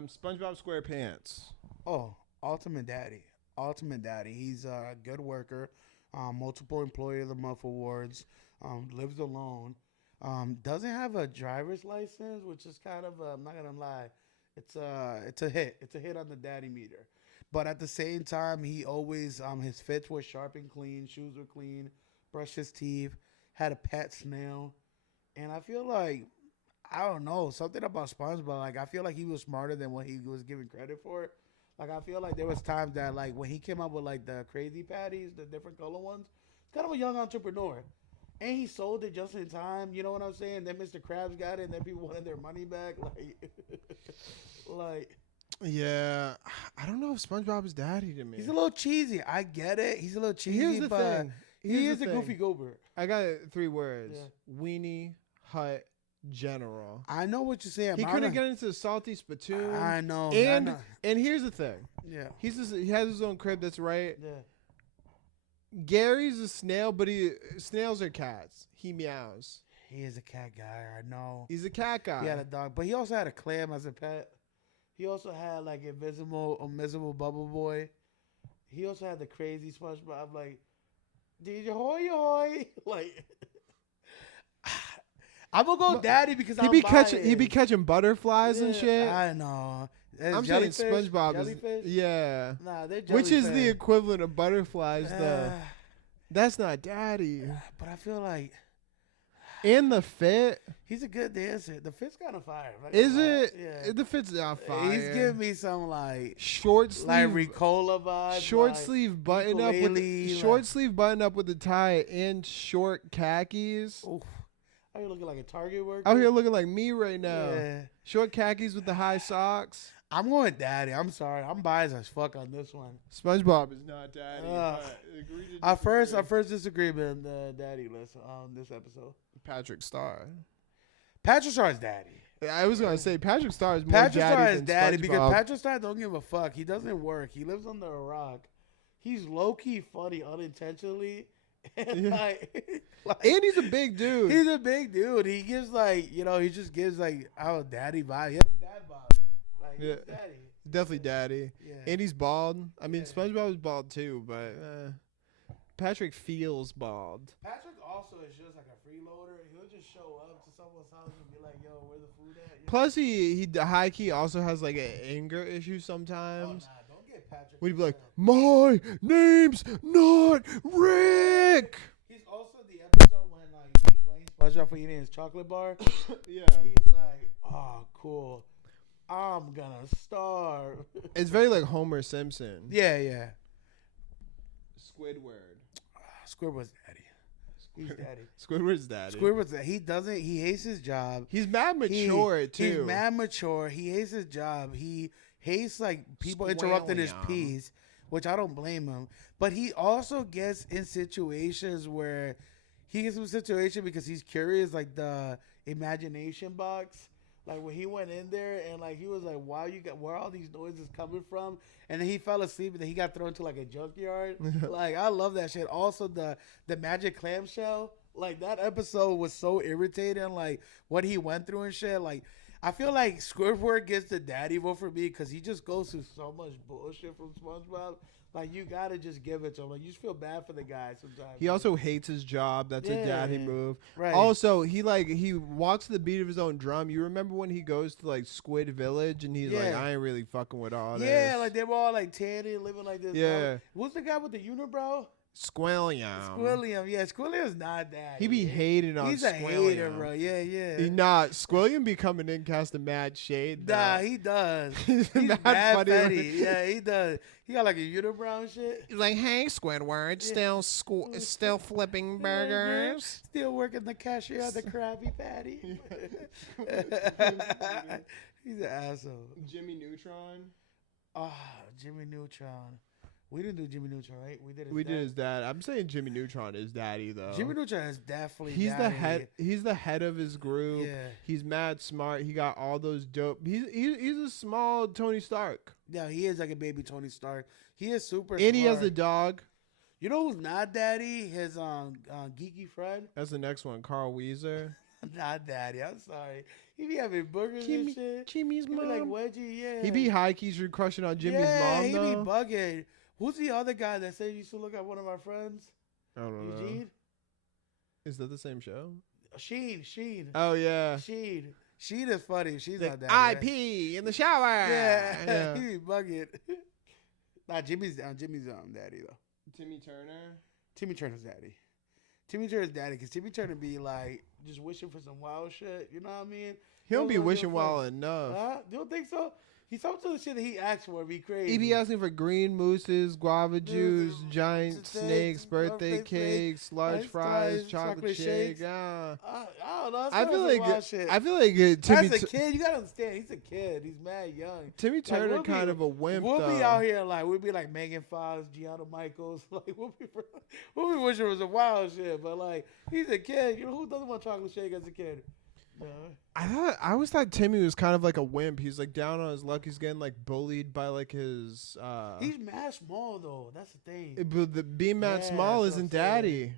SpongeBob SquarePants. Oh, Ultimate Daddy. Ultimate Daddy. He's a good worker. Multiple Employee of the Month awards. Lives alone. Doesn't have a driver's license, which is kind of I'm not gonna lie, it's a hit. It's a hit on the daddy meter. But at the same time, he always his fits were sharp and clean, shoes were clean, brushed his teeth, had a pet snail, and I feel like I don't know something about SpongeBob. Like I feel like he was smarter than what he was given credit for. Like I feel like there was times that like when he came up with like the crazy patties, the different color ones, it's kind of a young entrepreneur. And he sold it just in time. You know what I'm saying? Then Mr. Krabs got it, and then people wanted their money back. Like, Yeah, I don't know if SpongeBob is daddy to me. he's a little cheesy. I get it. He's a little cheesy, Here's the but thing. he Here's is the a goofy thing. goober. I got 3 words. Yeah. Weenie Hut General. I know what you're saying. He but couldn't get into the salty spittoon. I know. And I know. and here's the thing. Yeah. He has his own crib. That's right. Yeah. Gary's a snail, but snails are cats. He meows. He is a cat guy. I know. He's a cat guy. He had a dog, but he also had a clam as a pet. He also had like invisible Bubble Boy. He also had the crazy SpongeBob, like, did you hoy hoy? Like, I'm gonna go daddy because He be catching butterflies and shit. I know. I'm saying SpongeBob is yeah. Nah, they're jellyfish. Which is the equivalent of butterflies though. Uh, That's not daddy. but I feel like In the fit. he's a good dancer. The fit's kind of fire. Like, Is it? Yeah. The fit's not fire. He's giving me some like short sleeve, Ricola vibes. short like, sleeve button up with ukulele, short sleeve button up with the tie and short khakis. Oof. Are you looking like a Target worker? Out here looking like me right now. Yeah. Short khakis with the high socks. I'm going daddy. I'm sorry. I'm biased as fuck on this one. SpongeBob is not daddy. Ugh. But agree to Our disagree. first disagreement on the daddy list on this episode. Patrick Star. Patrick Star is daddy. I was gonna say Patrick Star is more Patrick Star daddy is than daddy SpongeBob. because Patrick Star don't give a fuck. He doesn't work. He lives under a rock. He's low key funny unintentionally. And Yeah. like, and he's a big dude. he's a big dude. He gives like, he just gives like our daddy vibe. He has a dad vibe. Like he's Yeah. daddy. Definitely daddy. Yeah. And he's bald. I mean, Yeah. SpongeBob is bald too, but Patrick feels bald. Patrick also is just like a freeloader. He'll just show up to someone's house and be like, "Yo, where the food at?" You know? Plus, he high key also has like an anger issue Oh, sometimes. nah, don't get Patrick. Would he be like, upset. "My name's not Rick"? He's also the episode when like he blames SpongeBob for eating his chocolate bar. Yeah, He's like, "Oh, cool. I'm gonna starve." it's very like Homer Simpson. Yeah. Squidward. Squidward's daddy. He's daddy. Squidward's daddy. Squidward's he doesn't. He hates his job. He's mad mature too. He's mad mature. He hates his job. He hates like people interrupting his Squalliam. peace. which I don't blame him. But he also gets in situations where he gets in a situation because he's curious, like the imagination box. Like when he went in there and like he was like, "Wow, where are all these noises coming from?" And then he fell asleep and then he got thrown to like a junkyard. Like I love that shit. Also the magic clamshell. Like that episode was so irritating. Like what he went through and shit. Like I feel like Squidward gets the daddy vote for me because he just goes through so much bullshit from SpongeBob. Like you gotta just give it to him. Like you just feel bad for the guy sometimes. He also hates his job. That's a daddy move. Right. Also, he walks to the beat of his own drum. You remember when he goes to like Squid Village and he's like, I ain't really fucking with all this. Yeah, like they were all like tanny, living like this. Yeah. What's the guy with the unibrow? Squilliam. Yeah, Squilliam's not that. He be hating on He's a Squilliam. hater, bro. Yeah. He not. Squilliam be coming in casting mad shade. Though. Nah, he does. He's mad mad funny. petty. Yeah, he does. He got like a unibrow and shit. He's like, hey, Squidward, still flipping burgers. Still working the cashier at the Krabby Patty. He's an asshole. Jimmy Neutron. Oh, Jimmy Neutron. We didn't do Jimmy Neutron, right? We did his dad. I'm saying Jimmy Neutron is daddy though. Jimmy Neutron is definitely He's daddy. the head. He's the head of his group. Yeah. He's mad smart. He got all those dope. He's a small Tony Stark. Yeah, he is like a baby Tony Stark. He is super And he has smart. a dog. You know who's not daddy? His geeky friend. That's the next one, Carl Weezer. Not daddy. I'm sorry. He be having burgers and shit. Jimmy's He be mom. like wedgie. Yeah. He be high keys crushing on Jimmy's mom he though. be bugging. Who's the other guy that said you used to look at one of our friends? I don't know. Eugene? Is that the same show? Sheen. Oh yeah. Sheen is funny. She's not daddy. I pee in the shower. Yeah. He be bugging. Nah, Jimmy's daddy though. Timmy Turner. Timmy Turner's daddy. Timmy Turner's daddy, because Timmy Turner be like just wishing for some wild shit. You know what I mean? He don't be give a wishing fuck. well enough. You don't think so? He's up to the shit that he asked for. Be crazy. He be asking for green mooses, guava juice, giant snakes, birthday cakes, large fries, chocolate shake. Yeah. I don't know. I feel like shit. Timmy. As a kid, you gotta understand. He's a kid. He's mad young. Timmy Turner we'll kind be- of a wimp. We'll though. be out here like we'll be like Megan Fox, Gianna Michaels. Like we'll be wishing it was a wild shit. But like he's a kid. You know who doesn't want chocolate shake as a kid? No. I always thought Timmy was kind of like a wimp. He's like down on his luck. He's getting like bullied by like his. He's mad small though. That's the thing. But the being mad small that's what isn't I'm saying. daddy.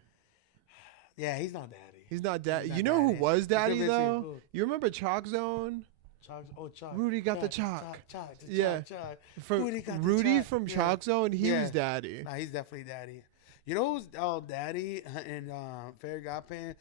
Yeah, he's not daddy. He's not daddy. He's You not know who daddy. was daddy Convince me though? who. You remember Chalk Zone? Chalk. Rudy got the chalk. Yeah. Chalk. From Rudy got the Rudy chalk. from Yeah. Chalk Zone, he Yeah. was daddy. Nah, he's definitely daddy. You know who's daddy in Fairy Godparent?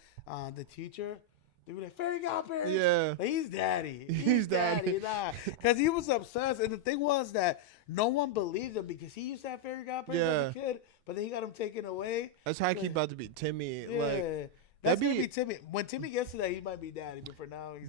The teacher. They were like, Fairy Godparent? Yeah. Like, he's daddy. He's daddy. Nah. Because he was obsessed. And the thing was that no one believed him because he used to have Fairy Godparents as a kid, but then he got him taken away. That's how I keep about to be Timmy. Yeah. Like That's that'd going to be- be Timmy. When Timmy gets to that, he might be daddy, but for now, he's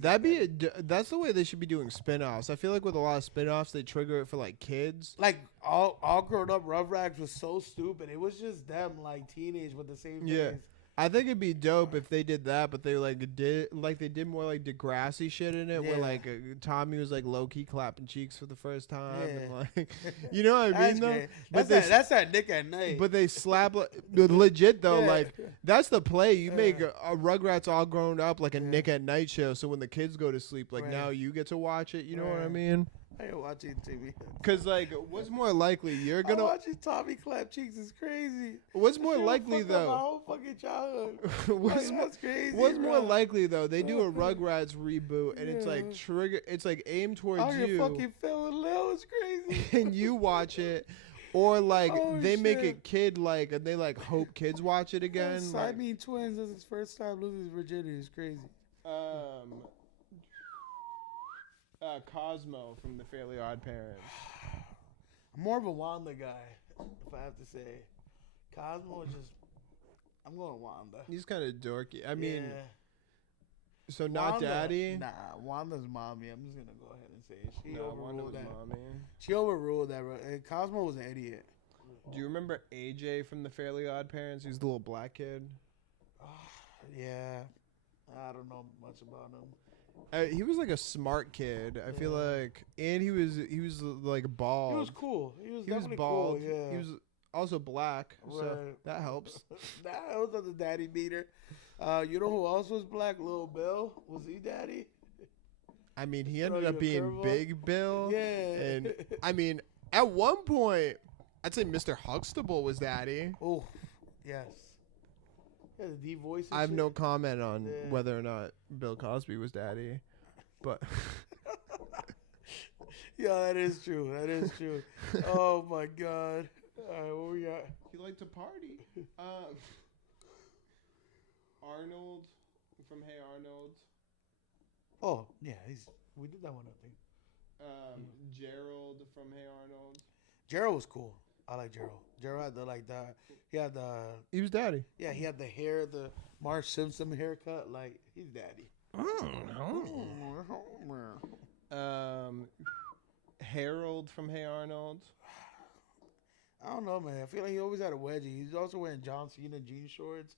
that's the way they should be doing spin-offs. I feel like with a lot of spin-offs, they trigger it for like kids. like all grown up Rugrats was so stupid. It was just them like teenage with the same Yeah. face. I think it'd be dope if they did that, but they did more like Degrassi shit in it, where Yeah. like Tommy was like low key clapping cheeks for the first time, and Yeah. like, you know what I That's mean though. great. But That's that Nick at Night. but they slap legit though. Yeah. Like that's the play. You make Yeah. a Rugrats all grown up like a Nick at Night show. So when the kids go to sleep, like Right. now you get to watch it. You know what I Right. mean? I ain't watching TV. Because like, what's more likely you're gonna? Watching Tommy clap cheeks is crazy. What's That more shit likely fucked up my though? whole fucking childhood. what's Like, that's crazy. What's more bro. likely though? They do a Rugrats reboot and it's like Yeah. trigger. It's like aimed towards Out here you, fucking Phil and Lil is crazy. and you watch it, or like Oh, they make shit. it kid like, and they like hope kids watch it again. like- Siamese twins. This is his first time losing his virginity. It's crazy. Cosmo from the Fairly Odd Parents. I'm more of a Wanda guy, if I have to say. Cosmo is just. I'm going Wanda. He's kind of dorky. I mean, Yeah. so not Wanda- daddy. Nah, Wanda's mommy. I'm just gonna go ahead and say it. She No, Wanda overruled was that. mommy. She overruled that. And Cosmo was an idiot. Do you remember AJ from the Fairly Odd Parents? He's the little black kid. Yeah, I don't know much about him. He was like a smart kid. I feel like, and he was like bald. He was cool. He was He was definitely bald. cool. Yeah. He was also black, so Right. that helps. That was the daddy beater. You know who else was black? Lil Bill. Was he daddy? I mean, he Throw ended you up a being curveball? Big Bill. Yeah. And I mean, at one point, I'd say Mr. Huxtable was daddy. Oh, yes. Yeah, the deep voice. I have no comment on Yeah. whether or not Bill Cosby was daddy, but Yeah, that is true. That is true. Oh my God. All right, what we got? he liked to party. Arnold from Hey Arnold. Oh yeah, we did that one, I think. Gerald from Hey Arnold. Gerald was cool. I like Gerald. Gerald had he had the He was daddy. yeah, he had the hair, the Marge Simpson haircut. Like he's daddy. Harold from Hey Arnold. I don't know, man. I feel like he always had a wedgie. He's also wearing John Cena jean shorts.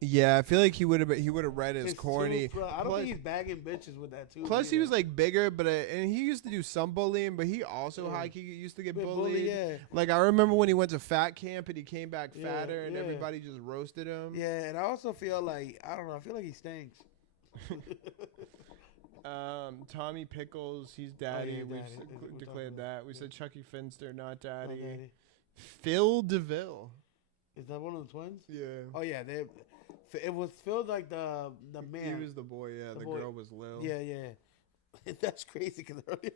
Yeah, I feel like he would have read as His corny. tooth, bro, I don't Plus- think he's bagging bitches with that too. Plus, he was like bigger, but and he used to do some bullying, but he also Yeah. high key used to get Bit bullied. bully, yeah. Like I remember when he went to fat camp and he came back Yeah, fatter, and yeah. everybody just roasted him. Yeah, and I also feel like I don't know. I feel like he stinks. Tommy Pickles, he's daddy. yeah, We daddy. We'll talk declared about that. that, We yeah. said Chucky Finster, not Oh, daddy. daddy. Phil DeVille. Is that one of the twins? Yeah. Oh yeah, it was Phil like the man. He was the boy. Yeah, The the boy. girl was Lil. Yeah, yeah. That's crazy because earlier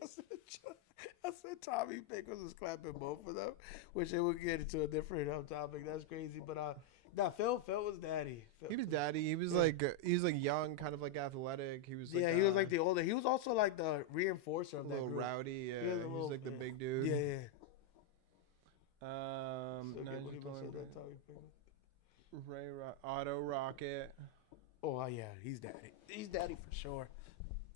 I said Tommy Pickles was clapping both of them, which it would get into a different topic. That's crazy, but Phil was daddy. He was daddy. He was like young, kind of like athletic. He was like he was like the older. He was also like the reinforcer a of that little group. rowdy. Yeah, He was a he was little- like the yeah. big dude. Yeah, yeah. No, So just good when he going said that, back. Tommy Pickles. Auto Rocket. Oh yeah, he's daddy. He's daddy for sure.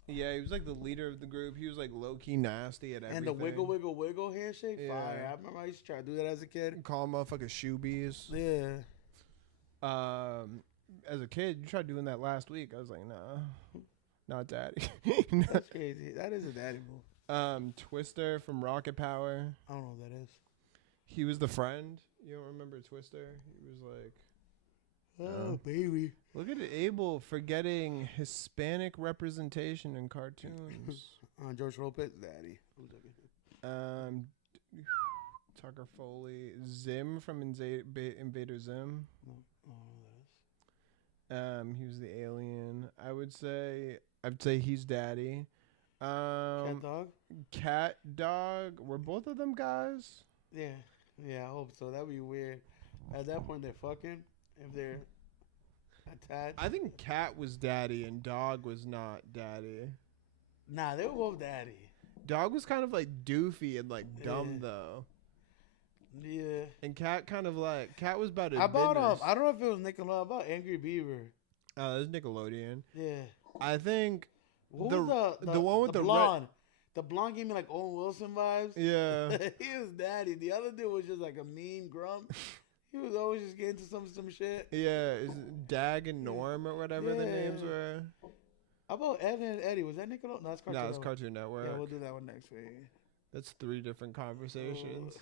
Yeah, he was like the leader of the group. He was like low key nasty at everything. And the wiggle handshake, Yeah. fire. I remember I used to try to do that as a kid. Call motherfuckers shoebies. Yeah. As a kid, you tried doing that last week. I was like, nah, not daddy. That's crazy. That is a daddy move. Twister from Rocket Power. I don't know what that is. He was the friend. You don't remember Twister? He was like, Oh, baby. look at Abel forgetting Hispanic representation in cartoons. George Lopez, daddy. Tucker Foley, Zim from Invader Zim. No, I don't know what that is. He was the alien. I'd say he's daddy. Cat dog? Cat Dog. Were both of them guys? Yeah. Yeah, I hope so. That'd be weird. At that point, they're fucking. If they're attached. I think Cat was daddy and Dog was not daddy. Nah, they were both daddy. Dog was kind of like doofy and like dumb Yeah. though. Yeah. And Cat kind of like Cat was about his I bought business. I don't know if it was Nickelodeon. I bought Angry Beaver. Oh, that was Nickelodeon. Yeah. I think What The- was the one with the the blonde? The blonde gave me like Owen Wilson vibes. yeah. He was daddy. The other dude was just like a mean grump. He was always just getting to some shit. Yeah, is it Dag and Norm or whatever the names Yeah. were. How about Ed and Eddie? Was that Nickelodeon? No, that's Cartoon. No, it's Network. Cartoon Network. Yeah, we'll do that one next week. That's 3 different conversations.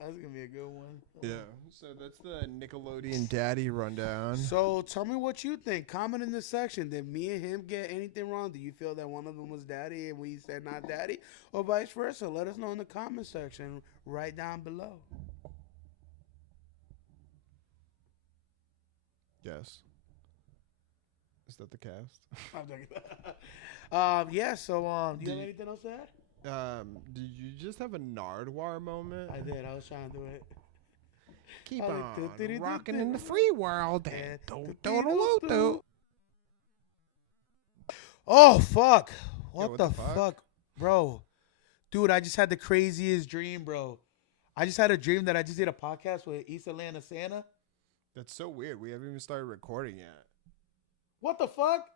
Oh, that's gonna be a good one. Yeah. So that's the Nickelodeon daddy rundown. So tell me what you think. Comment in the section. Did me and him get anything wrong? Do you feel that one of them was daddy and we said not daddy, or vice versa? Let us know in the comment section right down below. Yes. Is that the cast? I'm joking. Yeah. So do you have anything else to add? Did you just have a Nardwar moment? I did. I was trying to do it. Keep I on like rocking in the free world. And Do-do-do-do-do. Oh fuck! What, what the the fuck? fuck, bro? Dude, I just had the craziest dream, bro. I just had a dream that I just did a podcast with East Atlanta Santa. That's so weird. We haven't even started recording yet. What the fuck?